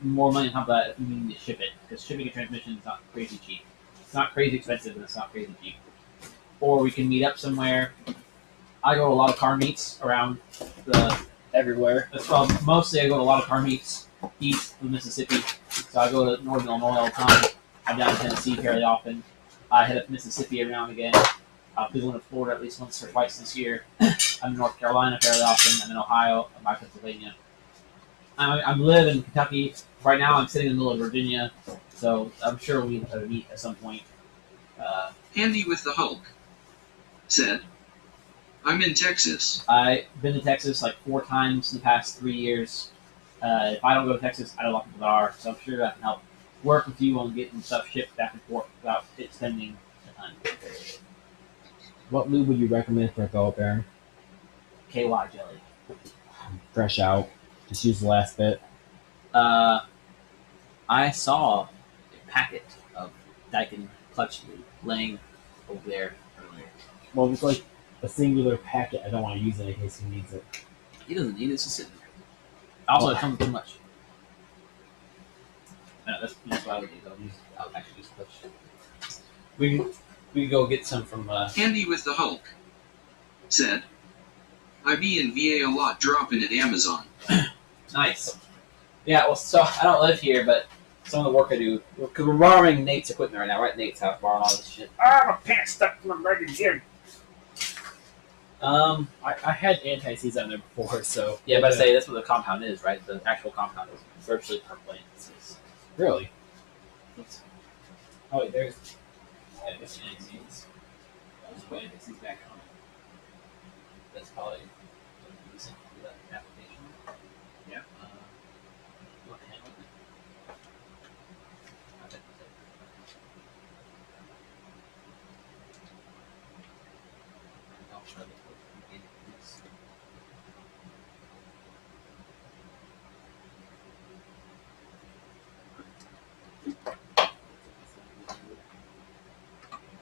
more money on top of that if we need to ship it, because shipping a transmission is not crazy cheap. It's not crazy expensive, and it's not crazy cheap. Or we can meet up somewhere. I go to a lot of car meets around everywhere. Well, mostly I go to a lot of car meets east of Mississippi. So I go to northern Illinois all the time. I'm down in Tennessee fairly often. I head up to Mississippi every now and again. I'll be going to Florida at least once or twice this year. I'm in North Carolina fairly often. I'm in Ohio. I'm by Pennsylvania. I live in Kentucky. Right now I'm sitting in the middle of Virginia. So I'm sure we'll meet at some point. Andy with the Hulk said, I'm in Texas. I've been to Texas like 4 times in the past 3 years. If I don't go to Texas, I know a lot of people that are. So I'm sure I can help work with you on getting stuff shipped back and forth without it spending the time. What lube would you recommend for a belt bearing? KY jelly. Fresh out. Just use the last bit. I saw a packet of Daikin clutch lube laying over there earlier. Well, if it's like a singular packet, I don't want to use it in case he needs it. He doesn't need it, it's just sitting there. Also, it comes with too much. No, that's what I would use. I'll actually use clutch. We can go get some from. Andy with the Hulk said, I be in VA a lot dropping at Amazon. Nice. Yeah, well, so I don't live here, but some of the work I do, because we're borrowing Nate's equipment right now, right? Nate's house, borrowing all this shit. My pants stuck to my leg again. I had anti-seize on there before, so Yeah, but I say that's what the compound is, right? The actual compound is virtually purple anti-seize. really. Oh, wait, there's Yeah, it's anti-seize. I'll just put anti-seize back on it. That's probably decent for that application. Yeah. You want to handle it? Okay. I'll try to put it in this.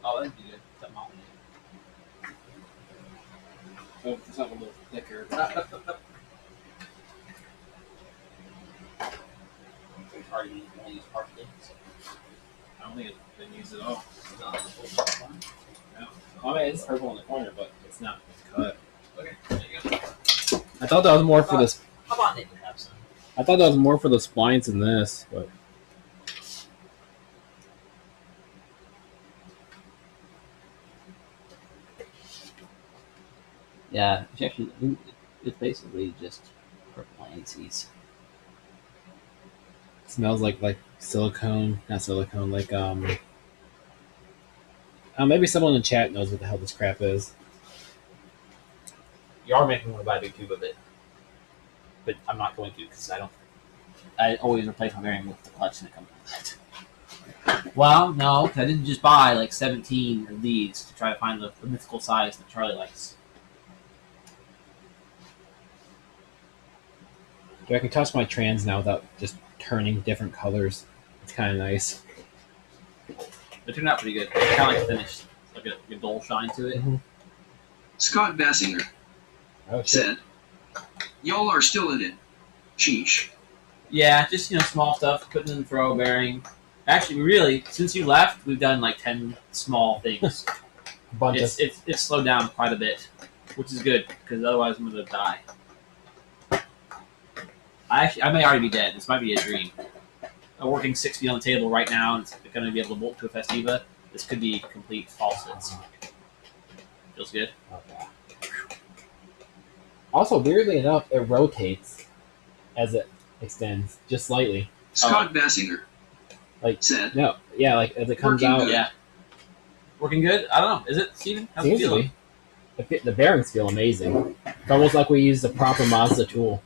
Oh, that'd be good. Something on it. Oh, it's something a little thicker. It's hard to only use partially. So. I don't think it's been used at all. I mean, it's purple in the corner, but it's not cut. Okay, there you go. I thought that was more for this. How about Nate would have some? I thought that was more for the splines than this, but Yeah, it's actually it's basically just purple anti-seize. it smells like silicone, not silicone, like maybe someone in the chat knows what the hell this crap is. You are making me want to buy a big tube of it, but I'm not going to because I always replace my bearing with the clutch and it comes with it. Well, no, 'cause I didn't just buy like 17 of these to try to find the mythical size that Charlie likes. Dude, I can touch my trans now without just turning different colors. It's kind of nice. They turned out pretty good. Kind of like finished, like a dull shine to it. Mm-hmm. Scott Bassinger Oh shit! said, y'all are still in it. Sheesh. Yeah, just small stuff, putting in the throw bearing. Actually, really, since you left, we've done like 10 small things. Bunch it's slowed down quite a bit, which is good because otherwise I'm gonna die. I may already be dead. This might be a dream. I'm working 6 feet on the table right now, and it's going to be able to bolt to a Festiva. This could be complete falsehoods. Feels good. Okay. Also, weirdly enough, it rotates as it extends just slightly. Scott Bassinger Like said, no, yeah, like as it comes Working out. good. Yeah. Working good? I don't know. Is it, Steven? How's it Seems to feeling? be. The bearings feel amazing. It's almost like we used a proper Mazda tool.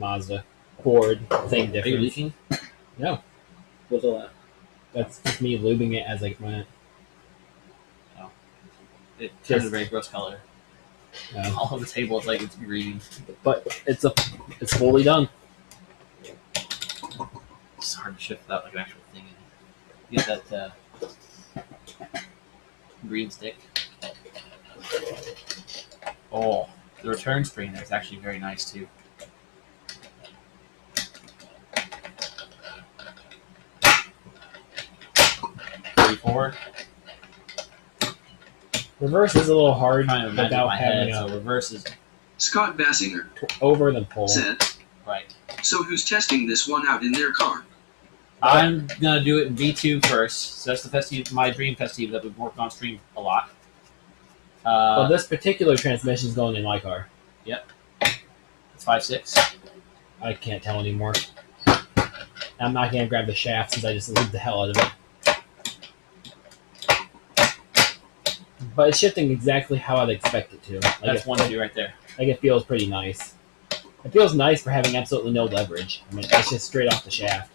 Mazda, Ford, same Are you difference. leaking? No, What's all that? that's just me lubing it as I went. It turns a very gross color. All over the table, it's like it's green. But it's fully done. It's hard to shift without like an actual thing in it. Get that green stick. Oh, the return spring there is actually very nice too. Forward. Reverse is a little hard Trying to imagine without my having head, so reverse is Scott Bassinger over the pole. said, right. so who's testing this one out in their car? I'm gonna do it in V2 first. So that's the festive, my dream festive that we've worked on stream a lot. Well, this particular transmission is going in my car. It's 5.6. I can't tell anymore. I'm not gonna grab the shaft since I just leave the hell out of it. But it's shifting exactly how I'd expect it to. Like That's 1.2 right there. Like it feels pretty nice. It feels nice for having absolutely no leverage. I mean, it's just straight off the shaft.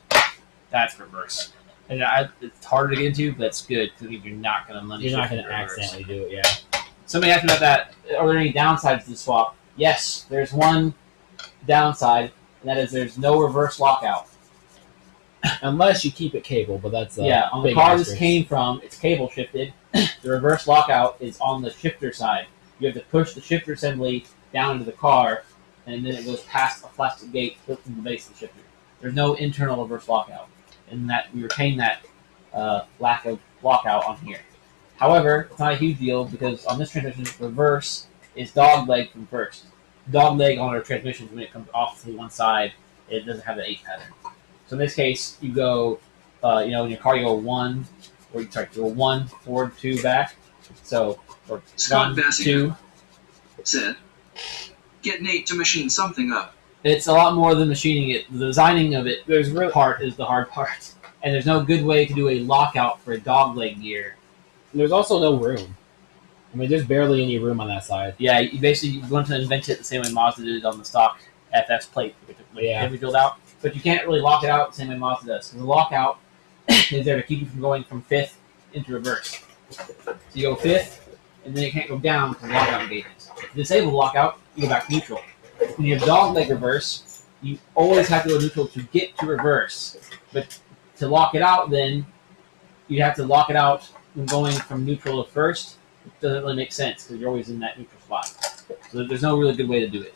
That's reverse. And it's harder to get into, but it's good because you're not going to money. You're not going to accidentally do it, yeah. Somebody asked me about that. Are there any downsides to the swap? Yes, there's one downside, and that is there's no reverse lockout. Unless you keep it cable, but that's yeah. On the car this came from, it's cable shifted. The reverse lockout is on the shifter side. You have to push the shifter assembly down into the car, and then it goes past a plastic gate built in the base of the shifter. There's no internal reverse lockout, and that we retain that lack of lockout on here. However, it's not a huge deal because on this transmission, reverse is dog leg from first. Dog leg on our transmissions when it comes off to one side, it doesn't have the H pattern. So in this case, you go, in your car you go one, or you go 1 forward, 2 back. So or Scott 1, Bassinger 2. said, "Get Nate to machine something up." It's a lot more than machining it. The designing of it, part is the hard part, and there's no good way to do a lockout for a dog leg gear. There's also no room. I mean, there's barely any room on that side. Yeah, you basically want to invent it the same way Mazda did on the stock FS plate, heavy drilled out. But you can't really lock it out the same way Mazda does. Because the lockout is there to keep you from going from fifth into reverse. So you go fifth, and then you can't go down because the lockout engages. If you disable the lockout, you go back to neutral. When you have dog leg reverse, you always have to go neutral to get to reverse. But to lock it out, then you have to lock it out when going from neutral to first. It doesn't really make sense because you're always in that neutral spot. So there's no really good way to do it.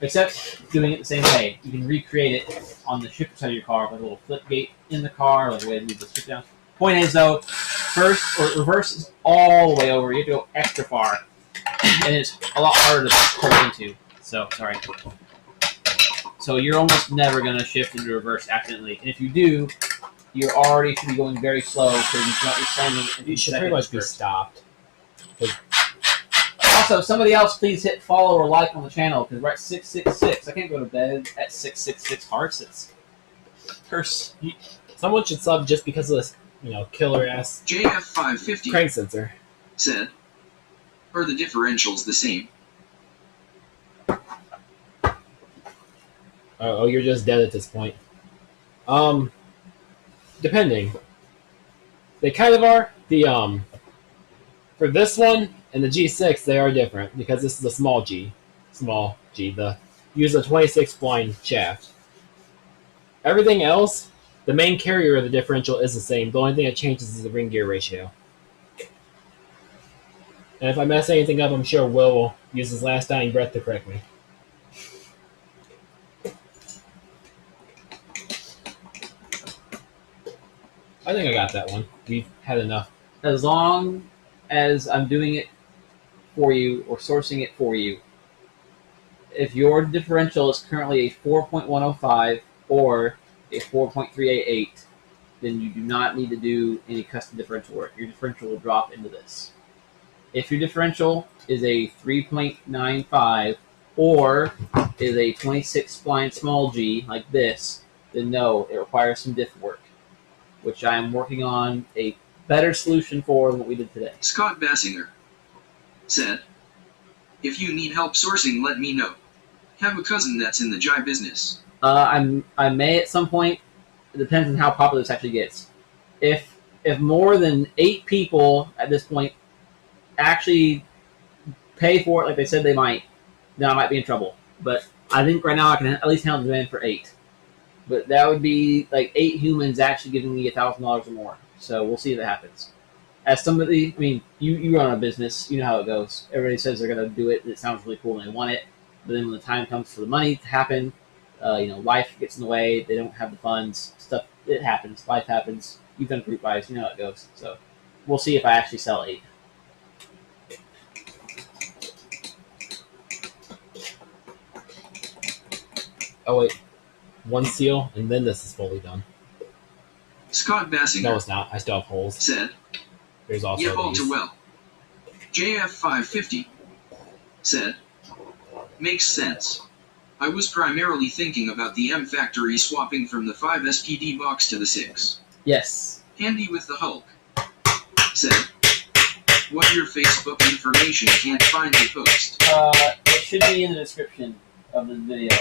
Except doing it the same way. You can recreate it on the shifter side of your car with a little flip gate in the car, like a way to move the shift down. Point is, though, first or reverse is all the way over. You have to go extra far. And it's a lot harder to pull into. So, sorry. So you're almost never going to shift into reverse accidentally. And if you do, you already should be going very slow because you're not slamming. You should pretty much be stopped. Also, somebody else please hit follow or like on the channel because we're at 666. I can't go to bed at 666 hearts. It's curse. Someone should sub just because of this, killer ass JF550 crank sensor. said, "Are the differentials the same?" Oh, you're just dead at this point. Depending. They kind of are. For this one and the G6, they are different because this is a small G. Use a 26 spline shaft. Everything else, the main carrier of the differential is the same. The only thing that changes is the ring gear ratio. And if I mess anything up, I'm sure Will will use his last dying breath to correct me. I think I got that one. We've had enough. As long as I'm doing it for you or sourcing it for you, if your differential is currently a 4.105 or a 4.388, then you do not need to do any custom differential work. Your differential will drop into this. If your differential is a 3.95 or is a 26 spline small G like this, then no, it requires some diff work, which I am working on a better solution for than what we did today. Scott Bassinger said, "If you need help sourcing, let me know. Have a cousin that's in the jive business." I may at some point. It depends on how popular this actually gets. If more than 8 people at this point actually pay for it like they said they might, then I might be in trouble. But I think right now I can at least handle the demand for 8. But that would be like 8 humans actually giving me $1,000 or more. So we'll see if it happens. As somebody, I mean, you run a business, you know how it goes. Everybody says they're going to do it, and it sounds really cool, and they want it. But then when the time comes for the money to happen, life gets in the way. They don't have the funds. Stuff, it happens. Life happens. You've done group buys, you know how it goes. So we'll see if I actually sell 8. Oh wait, one seal, and then this is fully done. Scott No, Bassinger it's not. I still have holes. said, There's also "Yep, all these. too well." JF550 said, "Makes sense. I was primarily thinking about the M factory swapping from the 5 SPD box to the 6. Yes. Handy with the Hulk," said, "What your Facebook information can't find the post." It should be in the description of the video.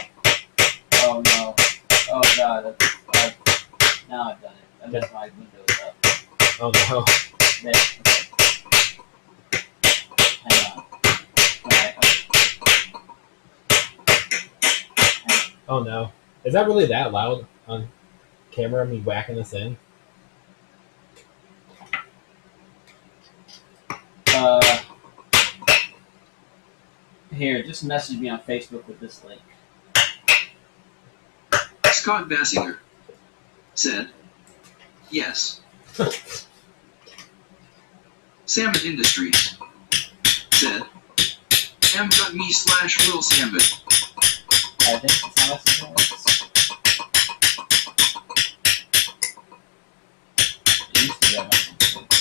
Oh no. Oh god. Now I've done it. I messed my windows up. Oh no. There. Okay. Hang on. Alright. Oh no. Is that really that loud on camera? Me whacking this in? Here, just message me on Facebook with this link. Scott Bassinger said, "Yes." Salmon Industries said, "M.me/Will Salmon." I think it's not messaging works. It used to be on messaging works.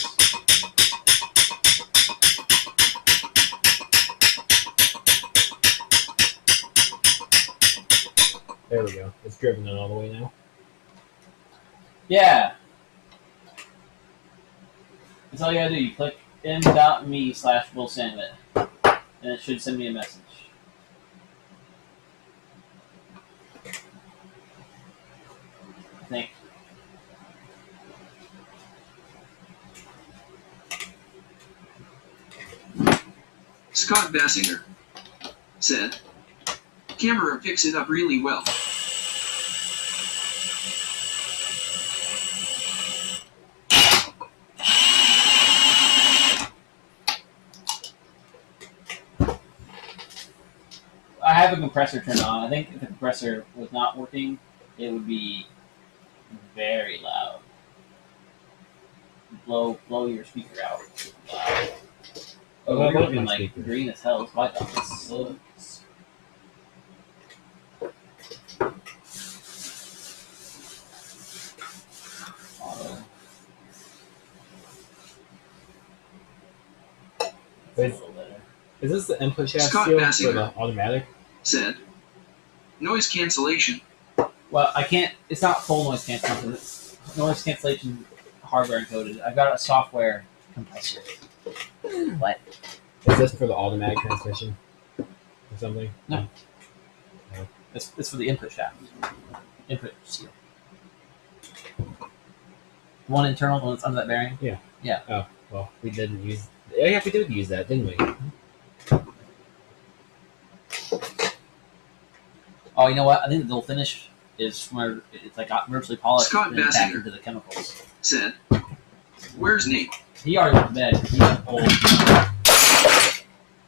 There we go. It's driven in all the way now. Yeah. That's all you gotta do. You click m.me/Will Salmon, and it should send me a message. I think. Scott Bassinger said, "Camera picks it up really well." I have a compressor turned on. I think if the compressor was not working, it would be very loud. Blow your speaker out. Loud. Oh, Well, I we're want looking my like speaker. green as hell. It's white off. This sucks. Auto. Is, is this the input shaft Scott seal for Bassinger the automatic? said, "Noise cancellation." Well, I can't. It's not full noise cancellation. It's noise cancellation hardware encoded. I've got a software compressor. What? Is this for the automatic transmission or something? No. It's for the input shaft. Input seal. One internal, one that's under that bearing. Oh, well, we didn't use. Yeah, we did use that, didn't we? Oh, you know what? I think the dual finish is from it's like virtually polished Scott and then back Bassinger into the chemicals. said, "Where's Nate?" He already went to bed. He's old.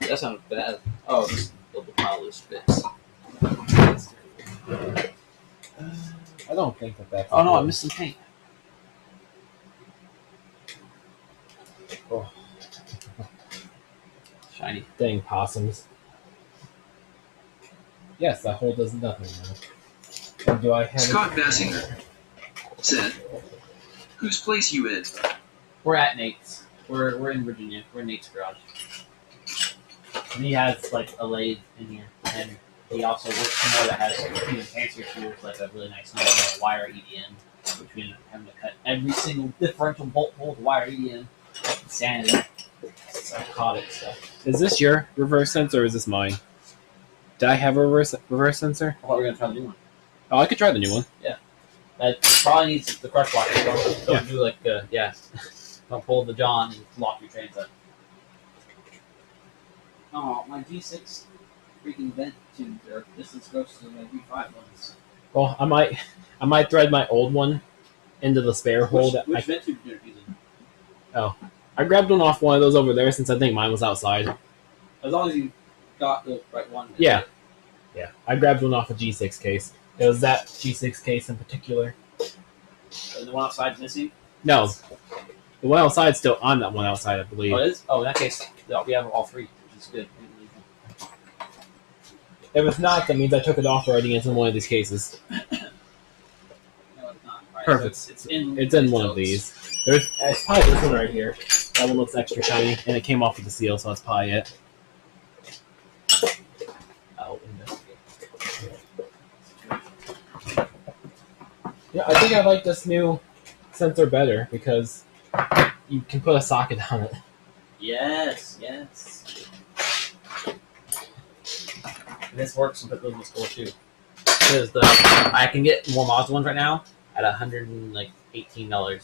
That's not bad. Oh, just double pile loose bits. I don't think that's. Oh no, I missed some paint. Oh, Shiny. dang possums. Yes, that hole does nothing now. And do I have Scott Bassinger said, "Whose place you in?" We're at Nate's. We're in Virginia. We're in Nate's garage. And he has like a lathe in here, and he also works somewhere that has even fancier tools, like a really nice new wire EDM, which we ended up having to cut every single differential bolt hole with wire EDM. Insanity. Psychotic stuff. Is this your reverse sensor or is this mine? Did I have a reverse sensor? I thought we were gonna try the new one. Oh, I could try the new one. That probably needs the crush lock. Don't Yeah. do like don't pull the John and lock your trains up. Oh, my G6 freaking vent tubes are just as gross as my V5 ones. Well, I might thread my old one into the spare hole. That Which vent tube you're using? I grabbed one off one of those over there since I think mine was outside. As long as you got the right one. Yeah. Yeah, I grabbed one off a G6 case. It was that G6 case in particular. And the one outside's missing? No, the one outside's still on that one outside, I believe. Oh, it is? Oh, in that case, we have all three, which is good. If it's not, that means I took it off already into one of these cases. No, it's not. Right. Perfect. It's in. It's in one of notes. these. It's probably this one right here. That one looks extra shiny, and it came off with the seal, so that's probably it. I'll investigate. Yeah, I think I like this new sensor better because you can put a socket on it. Yes. This works in the store too. Because I can get more Mazda ones right now at $118 each.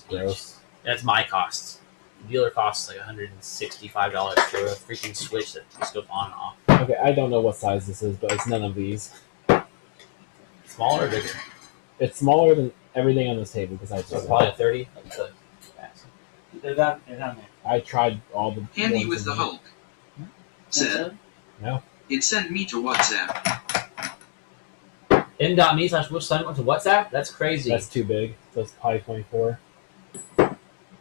Gross. That's my costs. The dealer costs like $165 for a freaking switch that just goes on and off. Okay, I don't know what size this is, but it's none of these. Smaller or bigger? It's smaller than everything on this table besides So this. probably a 30. Like the They're down there. I tried all the. Handy ones with in the there. Hulk. Said. No. It sent me to WhatsApp. n.me/which to WhatsApp? That's crazy. That's too big. So it's probably 24.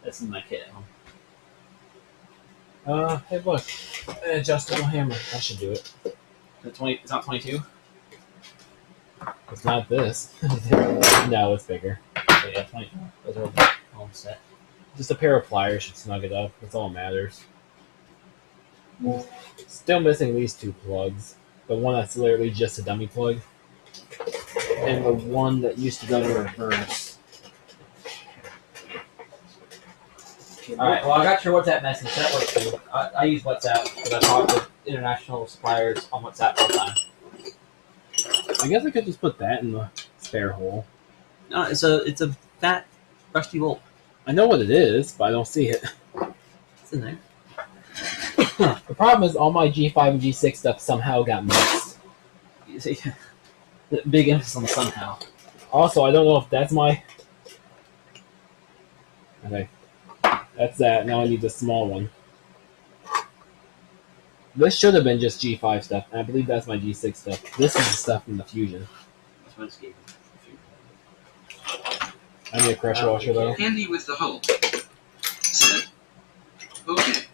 That's in my kit at home. Hey, look, an adjustable hammer. That should do it. It's not 22? It's not this. No, it's bigger. So yeah, 24. Those are the home set. Just a pair of pliers should snug it up. That's all that matters. Still missing these two plugs. The one that's literally just a dummy plug. And the one that used to go to reverse. Alright, well, I got your WhatsApp message. That works too. I use WhatsApp because I talk with international suppliers on WhatsApp all the time. I guess I could just put that in the spare hole. No, it's a fat, rusty bolt. I know what it is, but I don't see it. It's in there. The problem is all my G5 and G6 stuff somehow got mixed. You see, the big emphasis on the somehow. Also, I don't know if that's my... Okay. That's that. Now I need the small one. This should have been just G5 stuff, and I believe that's my G6 stuff. This is the stuff from the Fusion. That's what it's gave me. I need a pressure washer, though. Handy with the Hulk. Said. Okay.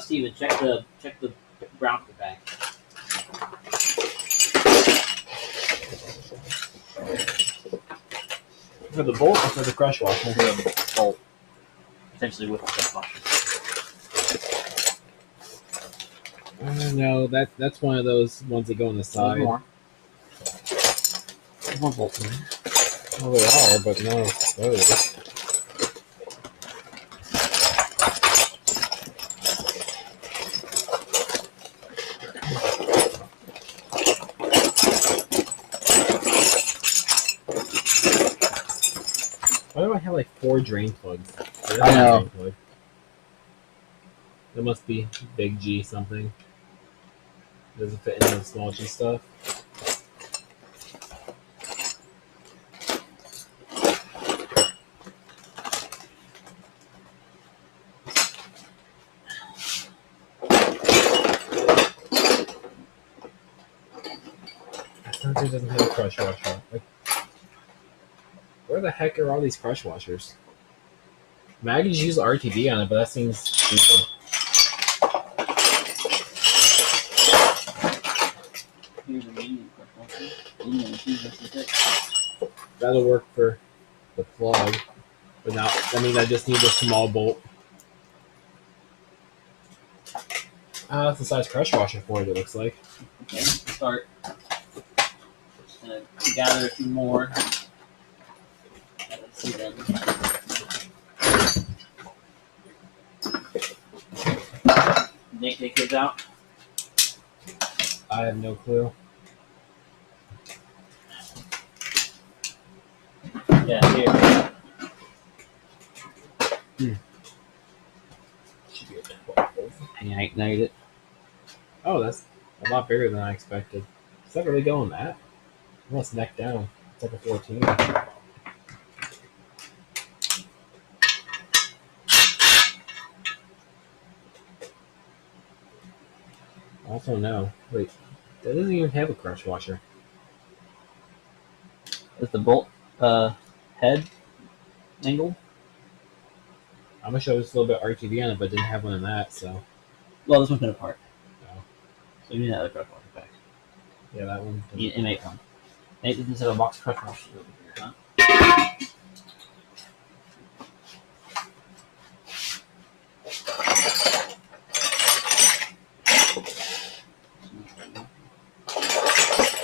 Steven, check the brown paper bag. For the bolt or for the crush washer? The bolt. Potentially with the crush washer. No, that's one of those ones that go on the There's side. more. There's more bolts in there. Well, they are, but no. There it is. Why do I have like 4 drain plugs? I know. Drain plug. That must be big G something. Doesn't fit into the small G stuff. That sensor doesn't have a crush washer. Like, where the heck are all these crush washers? I mean, I could just use RTD on it, but that seems stupid. Here's a medium crush washer. Medium is usually 56. That'll work for the plug, but now that means I just need a small bolt. That's the size crush washer for it. It looks like. Okay, let's start. Just gonna gather a few more. Let's see them. Nate, take kids out. I have no clue. Yeah, here. Should be a 12. And I ignited it. Oh, that's a lot bigger than I expected. Is that really going that? Almost neck down. It's like a 14. Also, no. Wait, that doesn't even have a crush washer. Is the bolt head angle? I'm gonna show just a little bit of RTD on it, but didn't have one in that, so. Well, this one's been apart. No. So you need another crush washer back. Yeah, that one. You make one. Nate didn't set a box of crush washers over here, huh?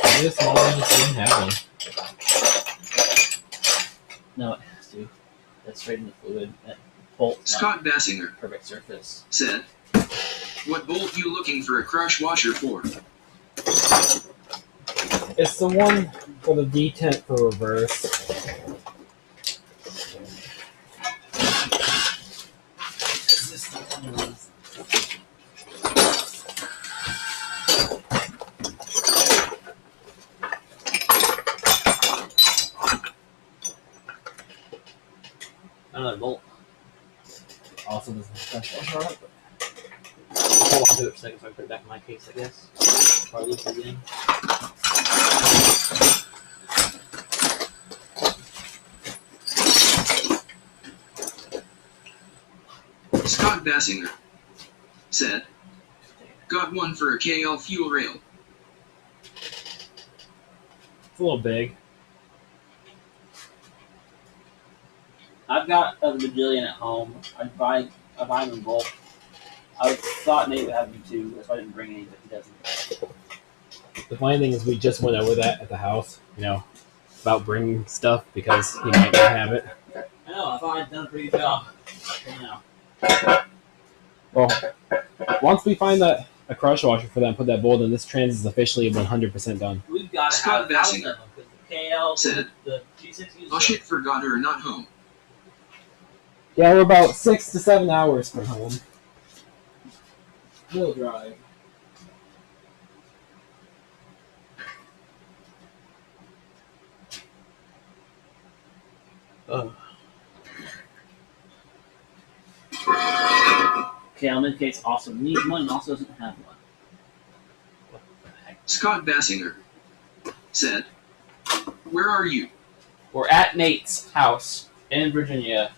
Maybe the small one just didn't have one. No, it has to. That's straight in the fluid. That bolt. Scott Bassinger Perfect surface. said, "What bolt you looking for a crush washer for?" It's the one for the detent for reverse. Another bolt. Also doesn't have press washer on it. Hold on to it for a second so I can put it back in my case, I guess. Probably loop it in. Scott Bassinger said, "Got one for a KL fuel rail." It's a little big. I've got a bajillion at home. I buy them in bulk. I thought Nate would have them too, that's why I didn't bring any, but he doesn't. The funny thing is, we just went over that at the house. You know, about bringing stuff because he might not have it. I know, I thought I'd done a pretty good job. Now. Well, once we find a crush washer for that and put that bolt in, this trans is officially 100% done. We've got to Scott have 1,000 of Bassinger them because the KL, said, the G6 uses "Oh shit, forgot her not home." Yeah, we're about 6 to 7 hours from home. wheel drive. Oh. KL Midcase also needs one and also doesn't have one. Scott Bassinger said, "Where are you?" We're at Nate's house in Virginia.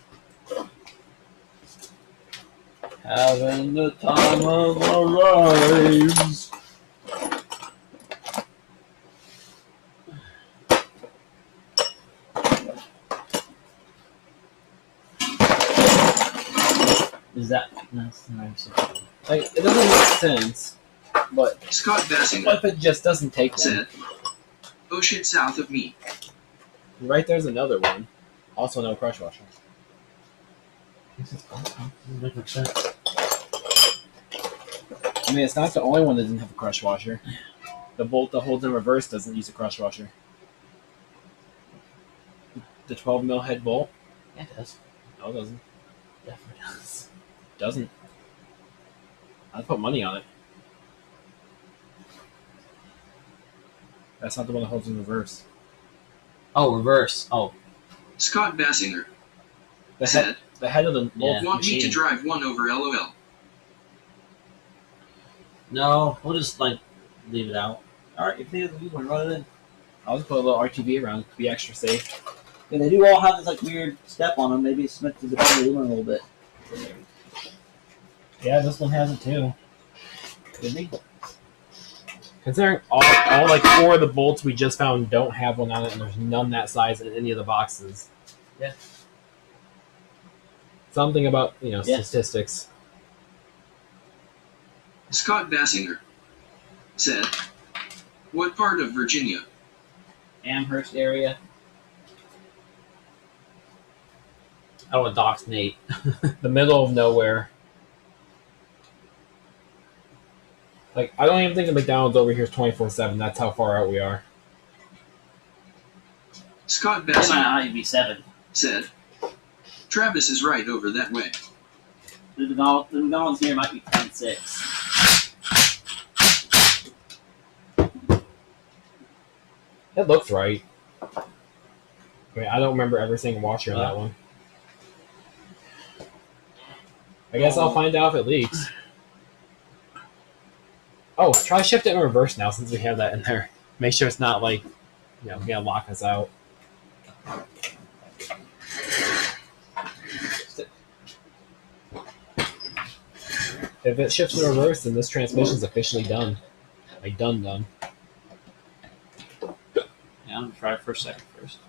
Having the time of our lives. Is that that's nice? Like, it doesn't make sense, but Scott Bassinger what if it just doesn't take one? said, "Oh shit, south of me." Right there's another one. Also no crush washer. I mean, it's not the only one that doesn't have a crush washer. The bolt that holds in reverse doesn't use a crush washer. The 12 mil head bolt? Yeah, it does. No, it doesn't. Definitely does. Doesn't. I'd put money on it. That's not the one that holds in reverse. Oh, reverse. Oh, Scott Bassinger The said, head, the head of the bolt Yeah. "Want me to machine. drive one over LOL?" no, we'll just like leave it out. All right, if they use one, run it in. I'll just put a little RTV around to be extra safe. Yeah, they do all have this like weird step on them. Maybe Smith is about to do one a little bit. Yeah, this one has it too. Did he? Considering all like 4 of the bolts we just found don't have one on it, and there's none that size in any of the boxes. Yeah. Something about, Yeah. statistics. Scott Bassinger said, "What part of Virginia?" Amherst area. I don't want to dox Nate. The middle of nowhere. Like, I don't even think the McDonald's over here is 24/7. That's how far out we are. Scott They might Bassinger not be 7. said, "Travis is right over that way." The McDonald's here might be 10-6. It looks right. I mean, I don't remember ever seeing a washer in that one. I guess I'll find out if it leaks. Oh, try shift it in reverse now since we have that in there. Make sure it's not like, gonna lock us out. If it shifts in reverse, then this transmission's officially done. Like, done. I'm gonna try first, second first.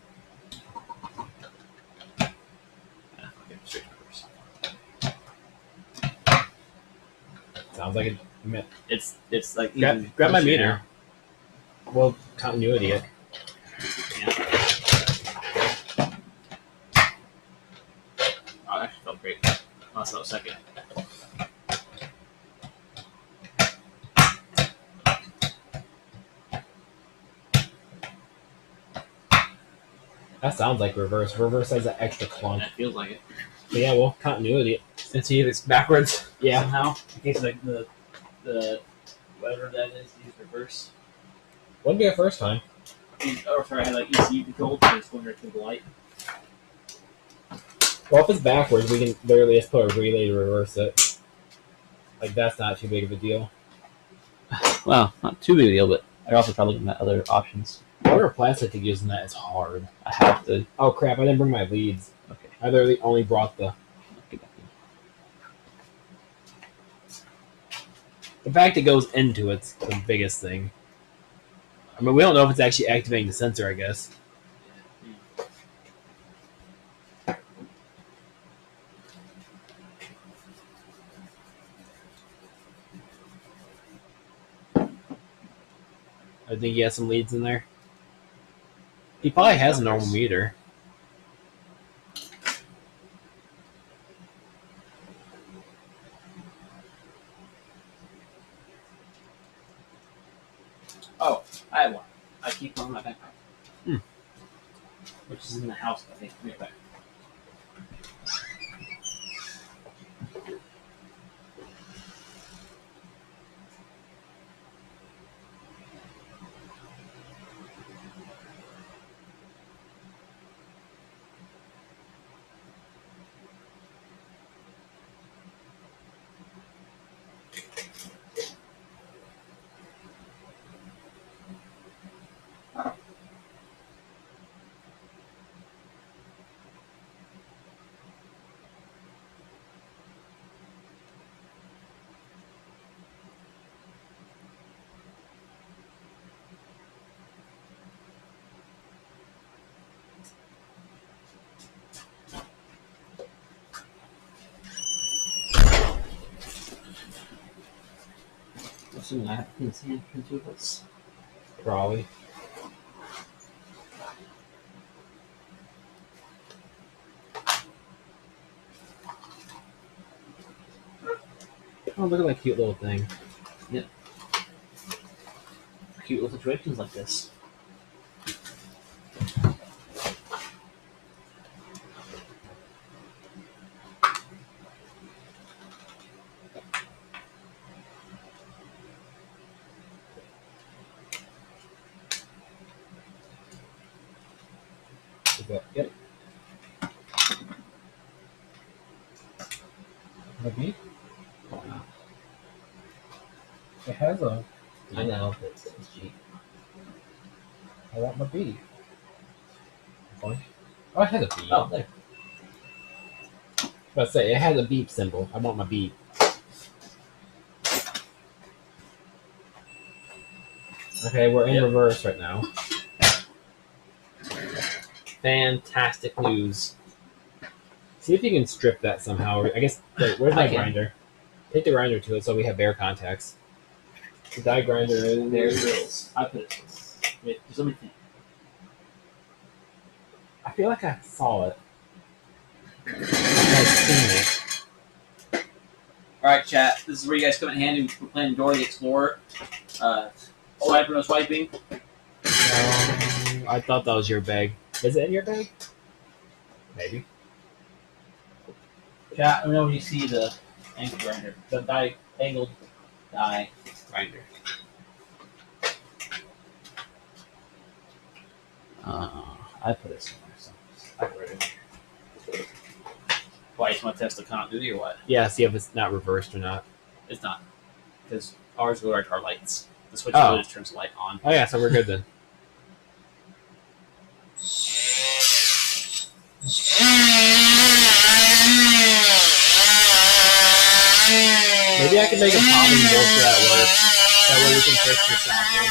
Okay, straight to reverse. Sounds like it. It's like Grab my closer meter. now. Well, continuity it. Yeah. Oh, that actually felt great. Oh, so second. That sounds like reverse. Reverse has that extra clunk. It feels like it. But yeah, well, continuity it. And see if it's backwards. Yeah. Somehow, in case like the whatever that is, use reverse. Wouldn't be our first time. Or sorry, I had like ECU control to just going right through the light. Well, if it's backwards, we can literally just put a relay to reverse it. Like, that's not too big of a deal. Well, not too big a deal, but I also try looking at other options. Order plastic to using that is hard. I have to. Oh crap! I didn't bring my leads. Okay. I literally only brought the. The fact it goes into it's the biggest thing. I mean, we don't know if it's actually activating the sensor, I guess. I think he has some leads in there. He probably has a normal meter. Oh, I have one. I keep one in my backpack. Hmm. Which is in the house, I think. Give me it back. Assuming I have to see into this. Probably. Oh, look at that cute little thing. Cute little situations like this. Yep. The beep? It has a. I know, but it's cheap. I want my beep. Oh, it has a beep. Oh, there. Let's say it has a beep symbol. I want my beep. Okay, we're in Yep. reverse right now. Fantastic news. See if you can strip that somehow. I guess. Wait, where's my I can. grinder? Take the grinder to it so we have bare contacts. The die grinder is. There it is. I put it. Wait, just let me think. I feel like I saw it. I've seen it. Alright, chat. This is where you guys come in handy. We're playing Dora the Explorer. Swiper, no swiping. I thought that was your bag. Is it in your bag? Maybe. Chat, let me know when you see the angle grinder. The angled die grinder. I put it somewhere. So I read it. Why, you just want to test the continuity or what? Yeah, see if it's not reversed or not. It's not. Because ours go right to our lights. The switch Oh. really just turns the light on. Oh yeah, so we're good then. Maybe I can make a popping bolt for that work. That way we can fix the stock one.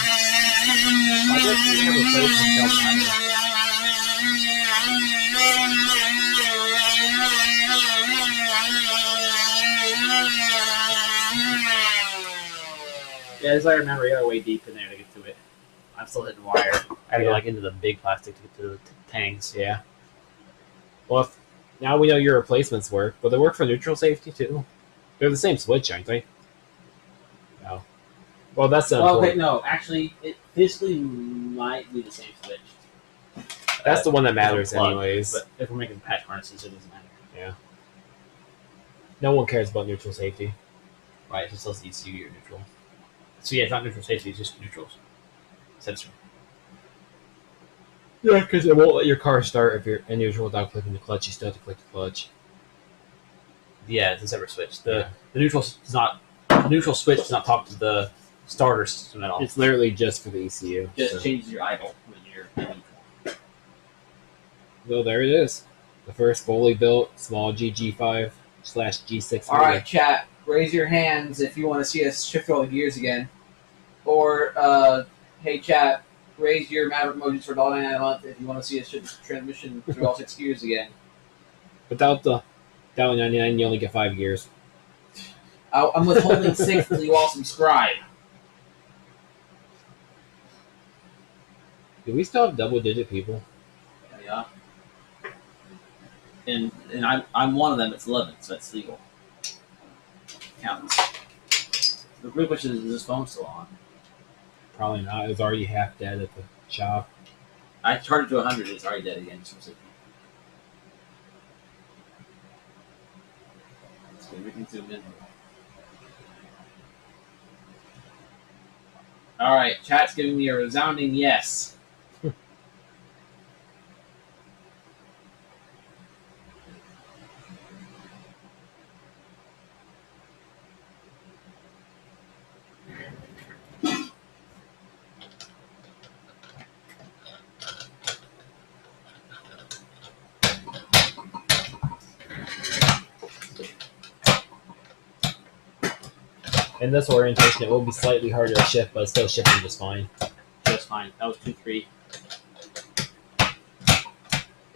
Why don't we have replacement don't matter? Yeah, as I remember, you gotta way deep in there to get to it. I'm still hitting wire. I gotta go like into the big plastic to get to the tangs. Yeah. Well, now we know your replacements work, but they work for neutral safety too. They're the same switch, aren't they? No. Well, that's Well, important. wait, no. Actually, it physically might be the same switch. That's the one that matters, Plug, anyways. But if we're making patch harnesses, it doesn't matter. Yeah. No one cares about neutral safety. Right, if it says ECU or neutral. So yeah, it's not neutral safety, it's just neutrals. Sensor. Yeah, because it won't let your car start if you're in neutral without clicking the clutch. You still have to click the clutch. Yeah, it's a separate switch. The Yeah. the neutral does not the neutral switch does not talk to the starter system at all. It's literally just for the ECU. It just so. changes your idle when you're in neutral. So there it is. The first fully built small GG5/G6. All right, chat. Raise your hands if you want to see us shift all the gears again. Or, hey, chat. Raise your Maverick emojis for $1.99 a month if you want to see us shift transmission through all 6 gears again. Without the $1.99, you only get 5 gears. I'm withholding 6 until you all subscribe. Do we still have double-digit people? Yeah. And I'm one of them. It's 11, so that's legal. Counts. The real question is this phone still on? Probably not. It was already half dead at the shop. I charged it to 100. It's already dead again. So everything zoomed in. All right, chat's giving me a resounding yes. In this orientation, it will be slightly harder to shift, but it's still shifting just fine. Just fine. That was 2-3.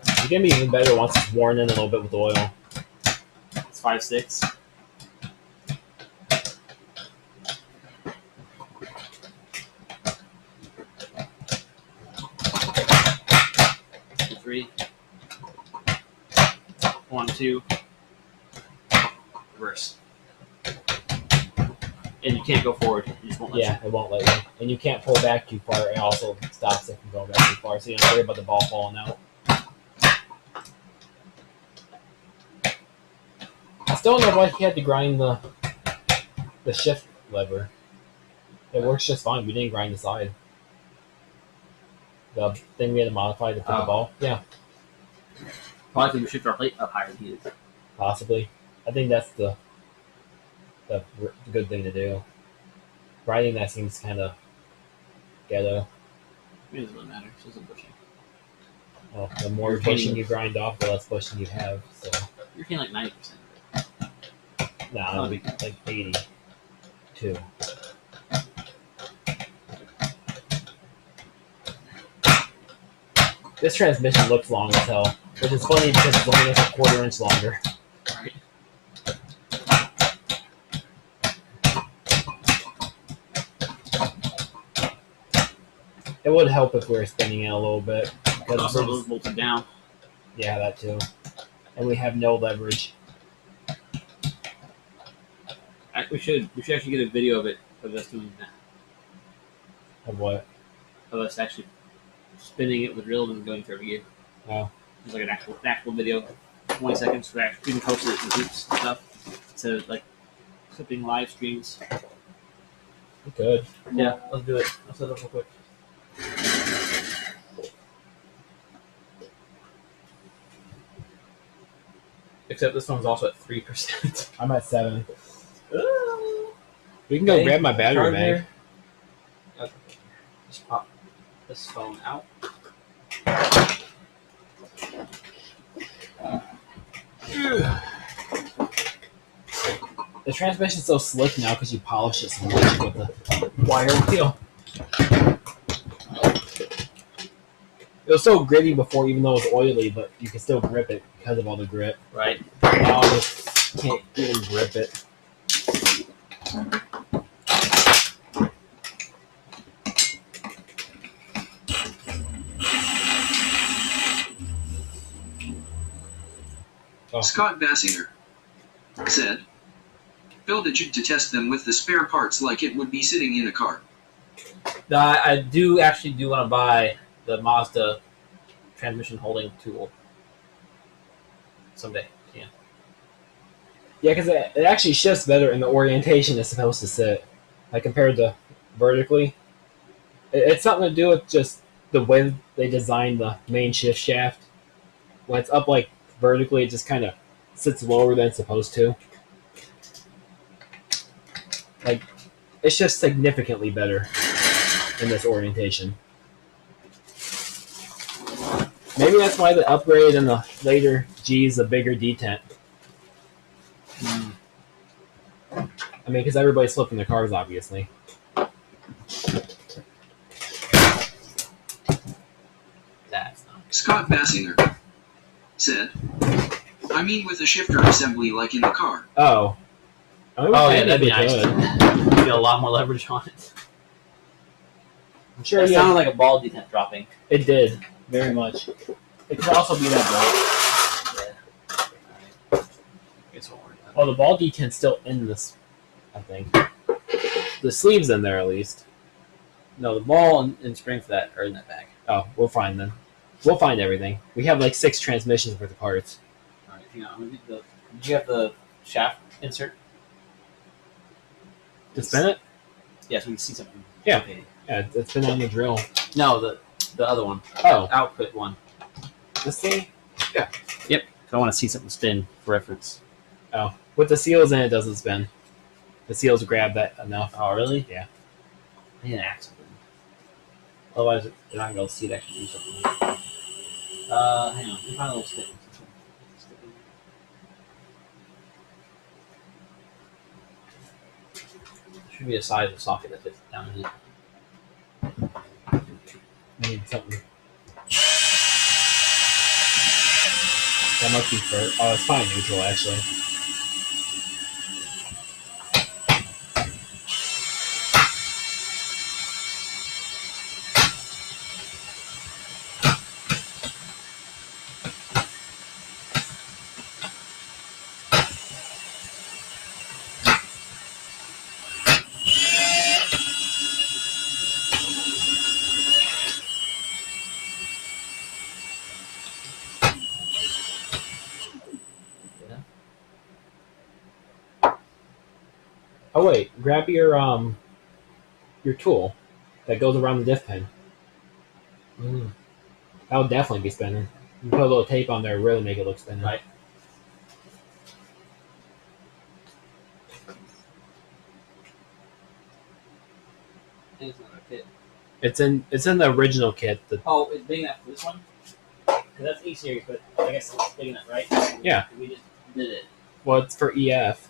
It's gonna be even better once it's worn in a little bit with oil. It's 5-6. Three. 1, 2. Reverse. And you can't go forward. You just won't let Yeah, it won't let you. And you can't pull back too far. It also stops it from going back too far, so you don't worry about the ball falling out. I still don't know why he had to grind the shift lever. It works just fine. We didn't grind the side. The thing we had to modify to put the Oh. ball. Yeah, Probably because we shift our plate up higher than he is. possibly. I think that's the good thing to do. Grinding that seems kind of ghetto. It doesn't really matter. It's just a bushing. Well, the more You're bushing hitting- you grind off, the less bushing you have. So, You're hitting like 90%. no, it'll be like 82. This transmission looks long as hell, which is funny because it's only a 1/4 inch longer. Right. It would help if we were spinning it a little bit. Because Also, we're those just- bolted down. yeah, that too. And we have no leverage. We should actually get a video of us doing that. Of what? Of us actually spinning it with reels and going through every gear. Oh. It's like an actual video, 20 seconds. We can post it in groups and stuff. So like clipping live streams. We could. Yeah, let's do it. I'll set it up real quick. Except this one's also at 3%. I'm at 7. We can go grab my battery bank. Okay. Just pop this phone out. The transmission's so slick now because you polish it so much with the wire wheel. It was so gritty before, even though it was oily, but you can still grip it because of all the grit. Right. Now I just can't even grip it. Oh. Scott Bassinger said, build a jig to test them with the spare parts like it would be sitting in a car. No, I do actually want to buy the Mazda transmission holding tool someday. Yeah. Yeah, because it actually shifts better in the orientation it's supposed to sit, like compared to vertically. It's something to do with just the way they designed the main shift shaft. When it's up like vertically, it just kind of sits lower than it's supposed to. Like, it's just significantly better in this orientation. Maybe that's why the upgrade in the later G is a bigger detent. I mean, because everybody's flipping their cars, obviously. That's not. Scott Bassinger said, I mean with a shifter assembly like in the car. Oh. Oh, yeah, that'd be nice. Good. Get a lot more leverage on it. I'm sure It sounded like a ball detent dropping. It did, very much. It could also be that bright. Yeah. Guess we'll worry about it. Oh, the ball detent's still in this, I think. The sleeve's in there, at least. No, the ball and spring for that are in that bag. Oh, we'll find them. We'll find everything. We have like 6 transmissions worth of parts. All right, hang on. I'm gonna get did you have the shaft insert? To spin it? Yeah, so we can see something. Yeah. Okay. Yeah, it's been on the drill. No, the other one. Oh, Output one. this thing? Yep. I want to see something spin for reference. Oh, with the seals in, it doesn't spin. The seals grab that enough. Oh, really? Yeah. I need an axle. Otherwise, you're not going to be able to see it actually do something. Hang on. Let me find a little stick. Should be a size of socket that fits down in it. I need something. That must be for. Oh, it's fine neutral, actually. Oh wait, grab your tool that goes around the diff pin. That would definitely be spinning. You put a little tape on there, really make it look spinning. Right. It's another kit. It's in the original kit. Oh, it's big enough for this one? Because that's E-Series, but I guess it's big enough, right? Yeah. We just did it. Well, it's for EF.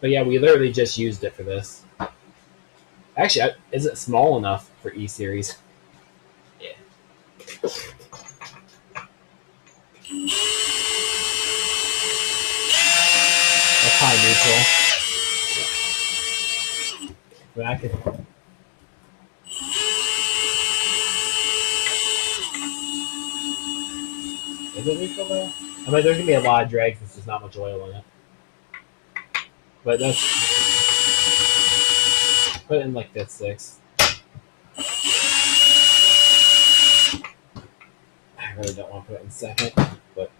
But yeah, we literally just used it for this. Actually, is it small enough for E series? Yeah. That's high neutral. But I could. Is it neutral though? I mean, there's gonna be a lot of drag since there's not much oil in it. But that's put it in like that 6. I really don't want to put it in second, but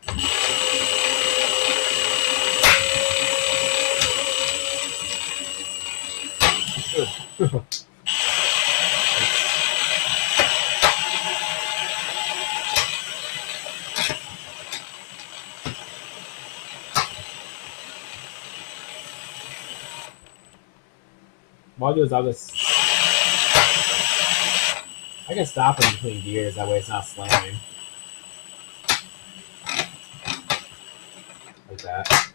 what I'll do is I can stop in between gears, that way it's not slamming. like that.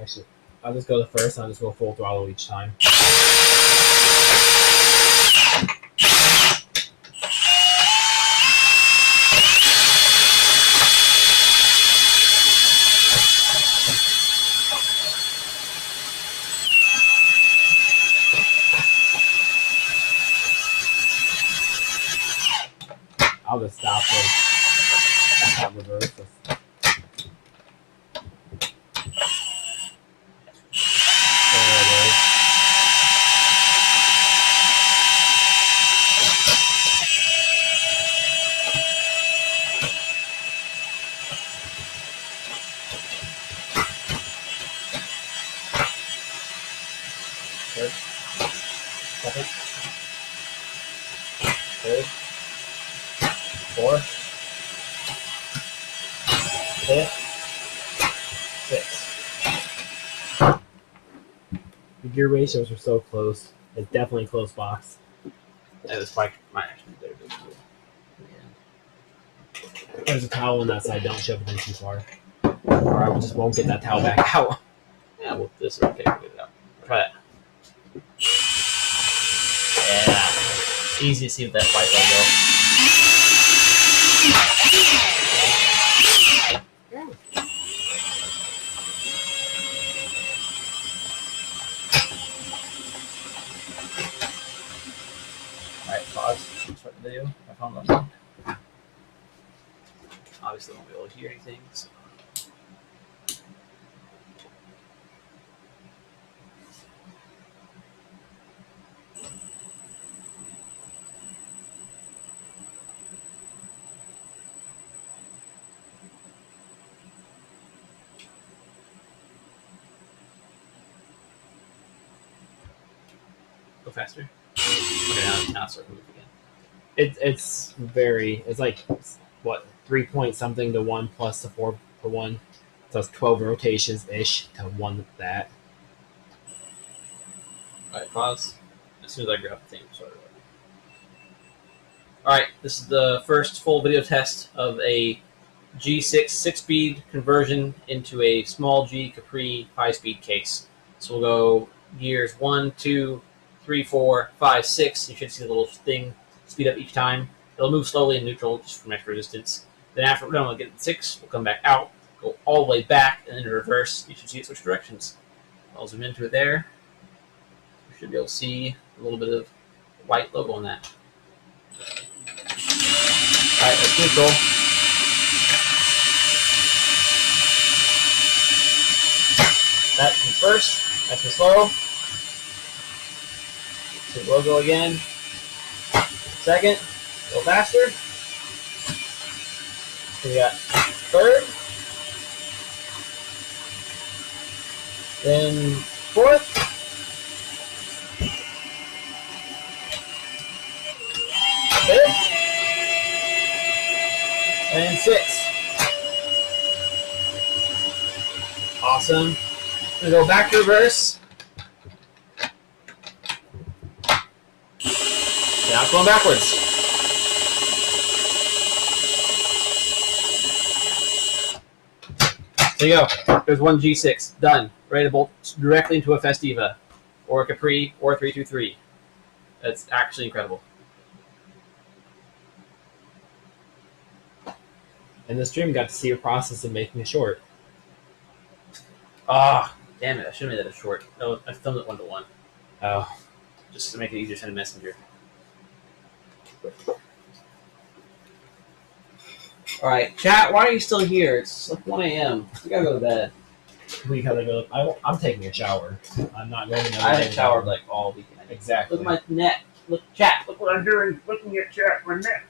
Actually, I'll just go the first and I'll just go full throttle each time. I'll just stop this. That's not reverse. There it is. Third. Second. Third. Fourth. Fifth. Sixth. The gear ratios are so close. It's definitely a close box. That was my actually better than you. There's a towel on that side. Don't shove it in too far, or I just won't get that towel back out. Yeah, well, this is okay. We'll get it out. Try that. Yeah. Easy to see with that white logo. Alright, pause. Start the video. I found that. Obviously, I won't be able to hear anything. So. Go faster. Okay, now start moving again. It's like what 3 point something to 1 plus the 4 to 1, so it's 12 rotations ish to 1 that. Alright, pause. As soon as I grab the thing, start it. Alright, this is the first full video test of a G6 6-speed conversion into a small G Capri 5-speed case. So we'll go gears 1, 2, 3, 4, 5, 6. You should see the little thing speed up each time. It'll move slowly in neutral just from extra resistance. Then after we're done, we'll get 6. We'll come back out, go all the way back, and then in reverse. You should see it switch directions. I'll zoom into it there. You should be able to see a little bit of white logo on that. Alright, that's neutral. That's in first. That's in slow. See the logo again. Second, go faster. So we got third. Then fourth. Fifth. And sixth. Awesome. We're gonna go back to reverse. Now it's going backwards. There you go. There's one G6. Done. Ready to bolt directly into a Festiva or a Capri or a 323. That's actually incredible. And the stream got to see your process of making a short. Ah, damn it. I should have made that a short. No, I filmed it 1-to-1. Oh. Just to make it easier to send a messenger. Alright, chat, why are you still here? It's like 1 a.m. We gotta go to bed. We gotta go. I'm taking a shower. I'm not going to. I haven't showered like all weekend. Exactly. Look at my neck. Look, chat. Look what I'm doing. Looking at chat. My neck.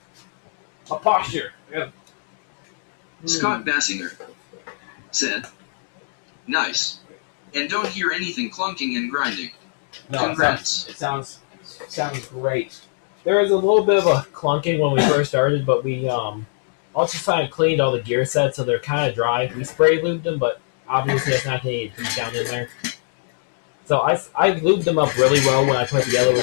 My posture. Scott Bassinger said, "Nice. And don't hear anything clunking and grinding. No, Congrats." it sounds great. There was a little bit of a clunking when we first started, but we also kind of cleaned all the gear sets so they're kind of dry. We spray lubed them, but obviously that's not any heat down in there. So I lubed them up really well when I put the yellow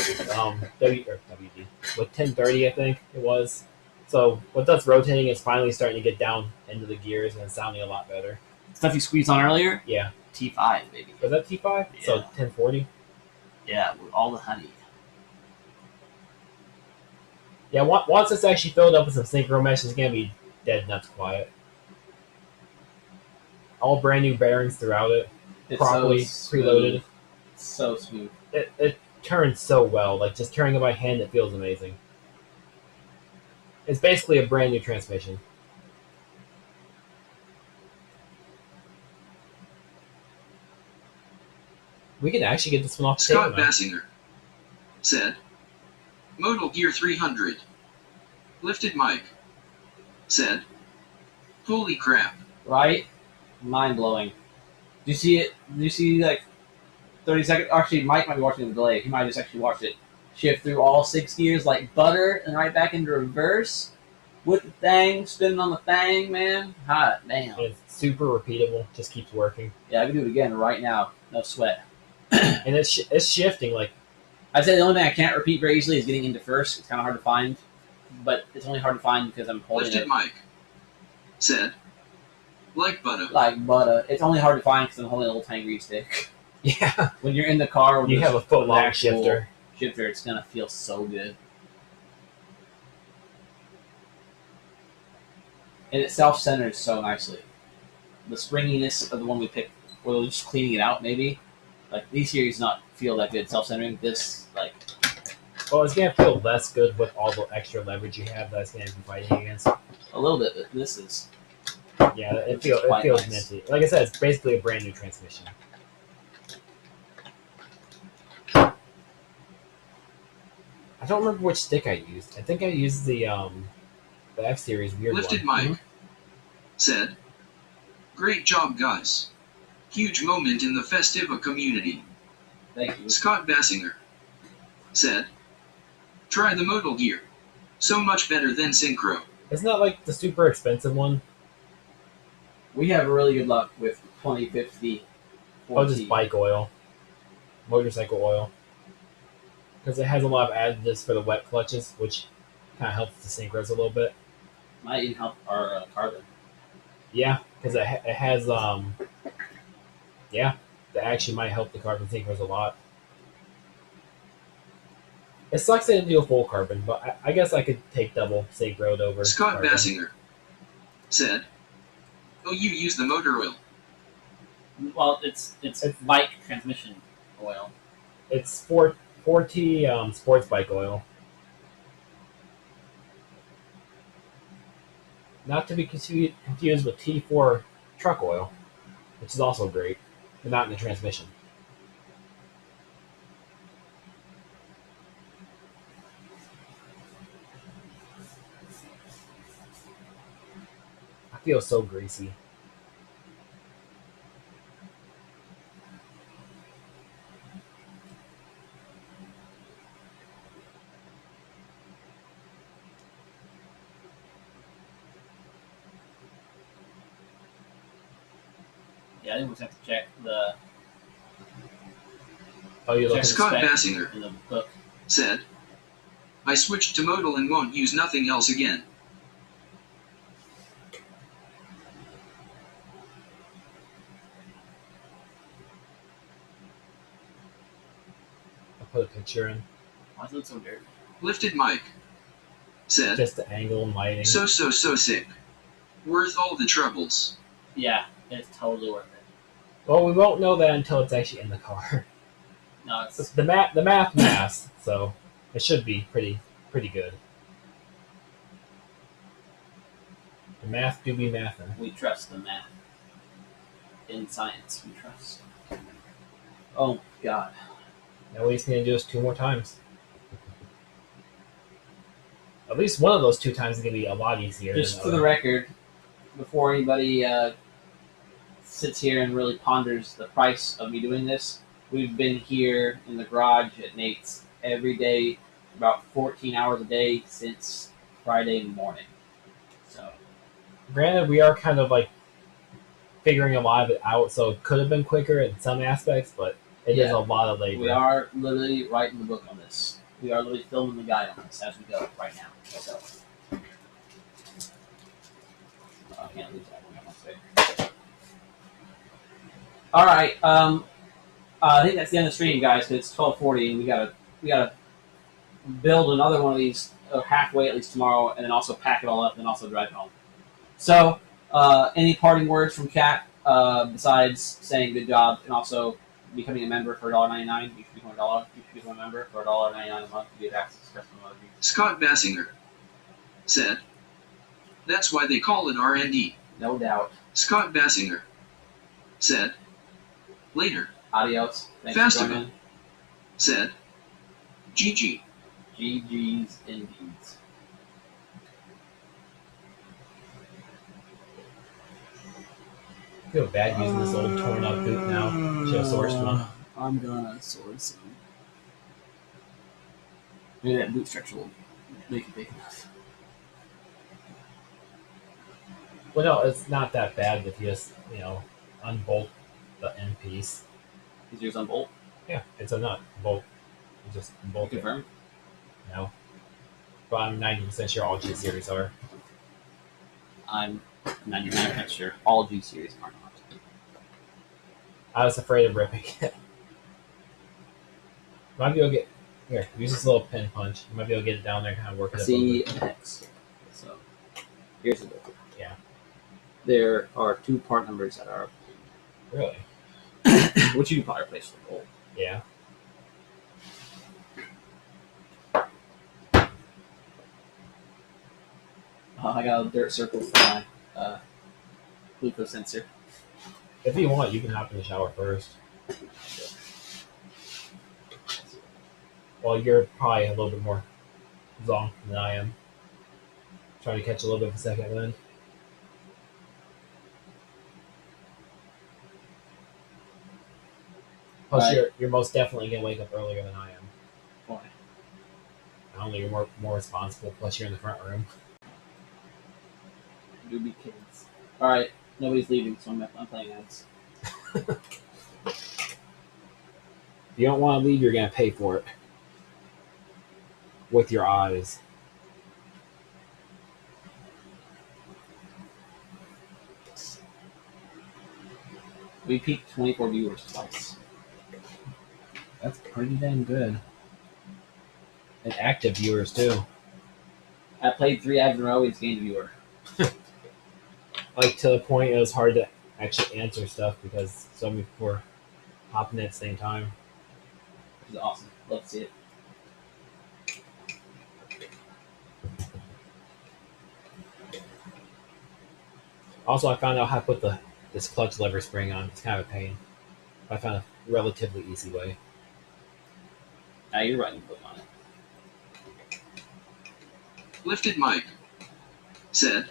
with 1030, I think it was. So with us rotating, it's finally starting to get down into the gears and it's sounding a lot better. Stuff you squeezed on earlier? Yeah. T5, baby. Was that T5? So Yeah. 1040? Yeah, with all the honey. Yeah, once it's actually filled up with some synchro mesh, it's going to be dead nuts quiet. All brand new bearings throughout it, It's properly so preloaded. smooth. So smooth. It turns so well. Like, just turning it by hand, it feels amazing. It's basically a brand new transmission. We can actually get this one off the table Scott now. Bassinger said, Modal Gear 300. Lifted mic said, holy crap. Right? Mind blowing. Do you see it? Do you see like 30 seconds? Actually, Mike might be watching the delay. He might just actually watch it shift through all 6 gears like butter and right back into reverse with the thing, spinning on the thing, man. Hot damn. It's super repeatable. Just keeps working. Yeah, I can do it again right now. No sweat. And it's shifting. Like, I'd say the only thing I can't repeat very easily is getting into first. It's kind of hard to find, but it's only hard to find because I'm holding Lifted it mic said, like butter. like butter. It's only hard to find because I'm holding a little tiny green stick. yeah, When you're in the car with you have a foot long actual shifter. shifter, it's gonna feel so good. And it self-centers so nicely. The springiness of the one we picked, or just cleaning it out maybe. Like these series not feel that good self-centering. This like Well, it's gonna feel less good with all the extra leverage you have that it's gonna be fighting against. a little bit, but this is Yeah, it Which is quite feels nice. minty. Like I said, it's basically a brand new transmission. I don't remember which stick I used. I think I used the F series weird Lifted one. mic said, great job guys. Huge moment in the Festiva community. thank you. Scott Bassinger said, try the modal gear. So much better than synchro. Isn't that like the super expensive one? We have really good luck with 2050. Oh, just bike oil, motorcycle oil, because it has a lot of additives for the wet clutches, which kind of helps the synchros a little bit. Might even help our carbon. Yeah, because it has yeah, that actually might help the carbon synchros a lot. It sucks they didn't do a full carbon, but I guess I could take double synchroed over. Scott carbon. Bassinger said, oh, you use the motor oil. Well, it's bike transmission oil. It's 4T sports bike oil. Not to be confused with T4 truck oil, which is also great, but not in the transmission. I feel so greasy. Yeah, I think we just have to check the Oh, you look. check the Scott spec Bassinger in the book. said, I switched to modal and won't use nothing else again. I'll put a picture in. Why does it look so dirty? Lifted mic said, Just the angle and lighting. so sick. Worth all the troubles. Yeah, it's totally worth it. Well, we won't know that until it's actually in the car. No, it's The math, so it should be pretty good. The math do be mathin'. we trust the math. In science, we trust. Oh God. Now we just need to do this 2 more times. At least one of those 2 times is gonna be a lot easier. Just than for the record, before anybody sits here and really ponders the price of me doing this, we've been here in the garage at Nate's every day, about 14 hours a day since Friday morning. So, Granted, we are kind of like figuring a lot of it out, so it could have been quicker in some aspects, but it is Yeah. a lot of labor. we are literally writing the book on this. We are literally filming the guide on this as we go right now. So, I can't lose that one. All right. I think that's the end of the stream, guys. Cause it's 12:40, and we gotta build another one of these halfway at least tomorrow, and then also pack it all up, and then also drive home. So, any parting words from Kat besides saying good job and also becoming a member for $1.99? You should become a member for $1.99 a month to get access to custom emojis. Scott Basinger said, "That's why they call it R&D." No doubt. Scott Basinger said, "Later." Adios. Thanks for Festival joining. said, "GG." GG's indeed. I feel bad using this old torn up boot now. Should have sourced one. I'm gonna source some. Maybe that boot stretch will make it big enough. Well, no, it's not that bad if you just, unbolt the end piece. Is yours on bolt? Yeah, it's a nut bolt. You just bolt it. Confirm. No. But I'm 90% sure all G series are. I'm 99% sure all G series are not. I was afraid of ripping it. Might be able to get here. Use this little pin punch. You might be able to get it down there and kind of work it up. CX. So here's the book. Yeah. There are 2 part numbers that are Really? which you can probably replace with gold. Yeah. I got a dirt circle for my glucose sensor. If you want, you can hop in the shower first. Well, you're probably a little bit more zonk than I am. Trying to catch a little bit of a second wind. Plus, Right. you're most definitely gonna wake up earlier than I am. Why? Not only you're more responsible, plus you're in the front room. Do be kids. All right, nobody's leaving, so I'm playing ads. If you don't want to leave, you're gonna pay for it with your eyes. We peaked 24 viewers twice. That's pretty dang good. And active viewers too. I played 3 ads in a row. It's gained a viewer. Like to the point it was hard to actually answer stuff because so many people were hopping at the same time. Which is awesome. Love to see it. Also, I found out how to put this clutch lever spring on. It's kind of a pain. I found a relatively easy way. Now you're writing the book on it. Lifted Mike said,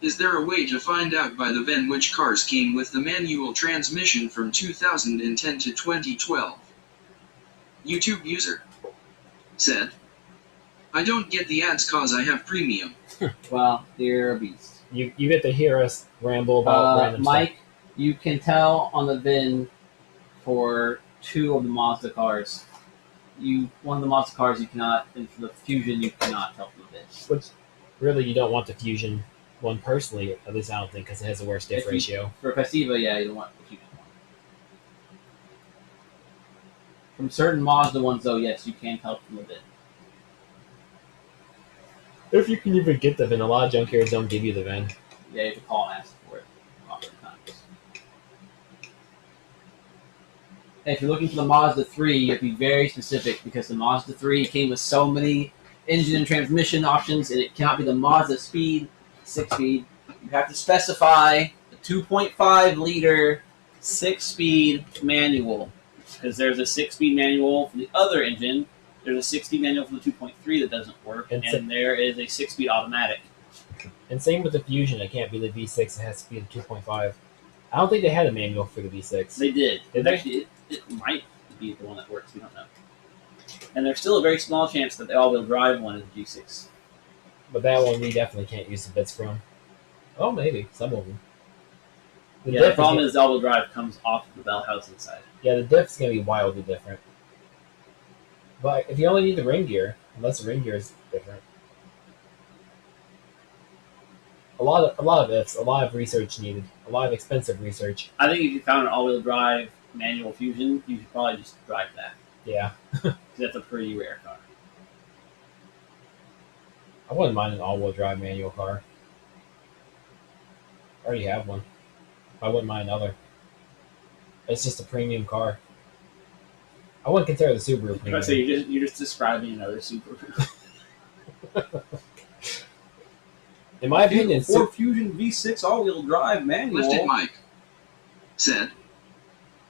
"Is there a way to find out by the VIN which cars came with the manual transmission from 2010 to 2012? YouTube user said, "I don't get the ads cause I have premium." Well, you're a beast. You get to hear us ramble about random Mike, stuff. you can tell on the VIN for 2 of the Mazda cars. One of the Mazda cars you cannot, and for the Fusion you cannot tell from the VIN. Which really you don't want the Fusion one personally, at least I don't think, because it has the worst diff If you- ratio. For Festiva, yeah, you don't want the Fusion one. From certain Mazda ones, though, yes, you can tell from the VIN. If you can even get the VIN, a lot of junkyards don't give you the VIN. Yeah, you have to call and ask for it oftentimes. And if you're looking for the Mazda 3, you have to be very specific because the Mazda 3 came with so many engine and transmission options, and it cannot be the Mazda Speed 6-speed. You have to specify the 2.5 liter 6-speed manual because there's a 6-speed manual for the other engine. There's a 6-speed manual for the 2.3 that doesn't work, And and there is a 6-speed automatic. And same with the Fusion, it can't be the V6, it has to be the 2.5. I don't think they had a manual for the V6. They did. Did they? Actually, it might be the one that works. We don't know. And there's still a very small chance that the all-wheel drive one is a G6. But that one we definitely can't use the bits from. Oh, maybe. Some of them. Yeah, the problem is the all-wheel drive comes off the bell house inside. Yeah, the diff's going to be wildly different. But if you only need the ring gear, unless the ring gear is different, a lot of research needed, a lot of expensive research. I think if you found an all-wheel drive manual Fusion, you should probably just drive that. Yeah, 'Cause that's a pretty rare car. I wouldn't mind an all-wheel drive manual car. I already have one. I wouldn't mind another. It's just a premium car. I wouldn't consider the Subaru premium. So you're just describing another Subaru. In my opinion, Ford Fusion V6 all-wheel drive manual. Lifted Mike said,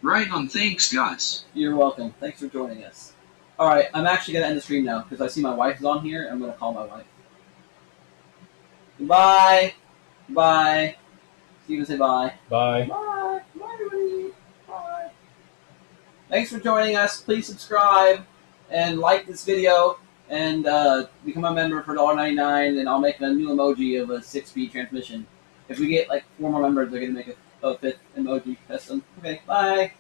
right on, thanks guys. You're welcome. Thanks for joining us. All right, I'm actually gonna end the stream now because I see my wife is on here. I'm gonna call my wife. Bye. Bye. Steven, say bye. bye. Bye. Bye, everybody. Bye. Thanks for joining us. Please subscribe and like this video and become a member for $1.99, and I'll make a new emoji of a 6-speed transmission. If we get like 4 more members, they're gonna make a 5th emoji custom. Okay, bye.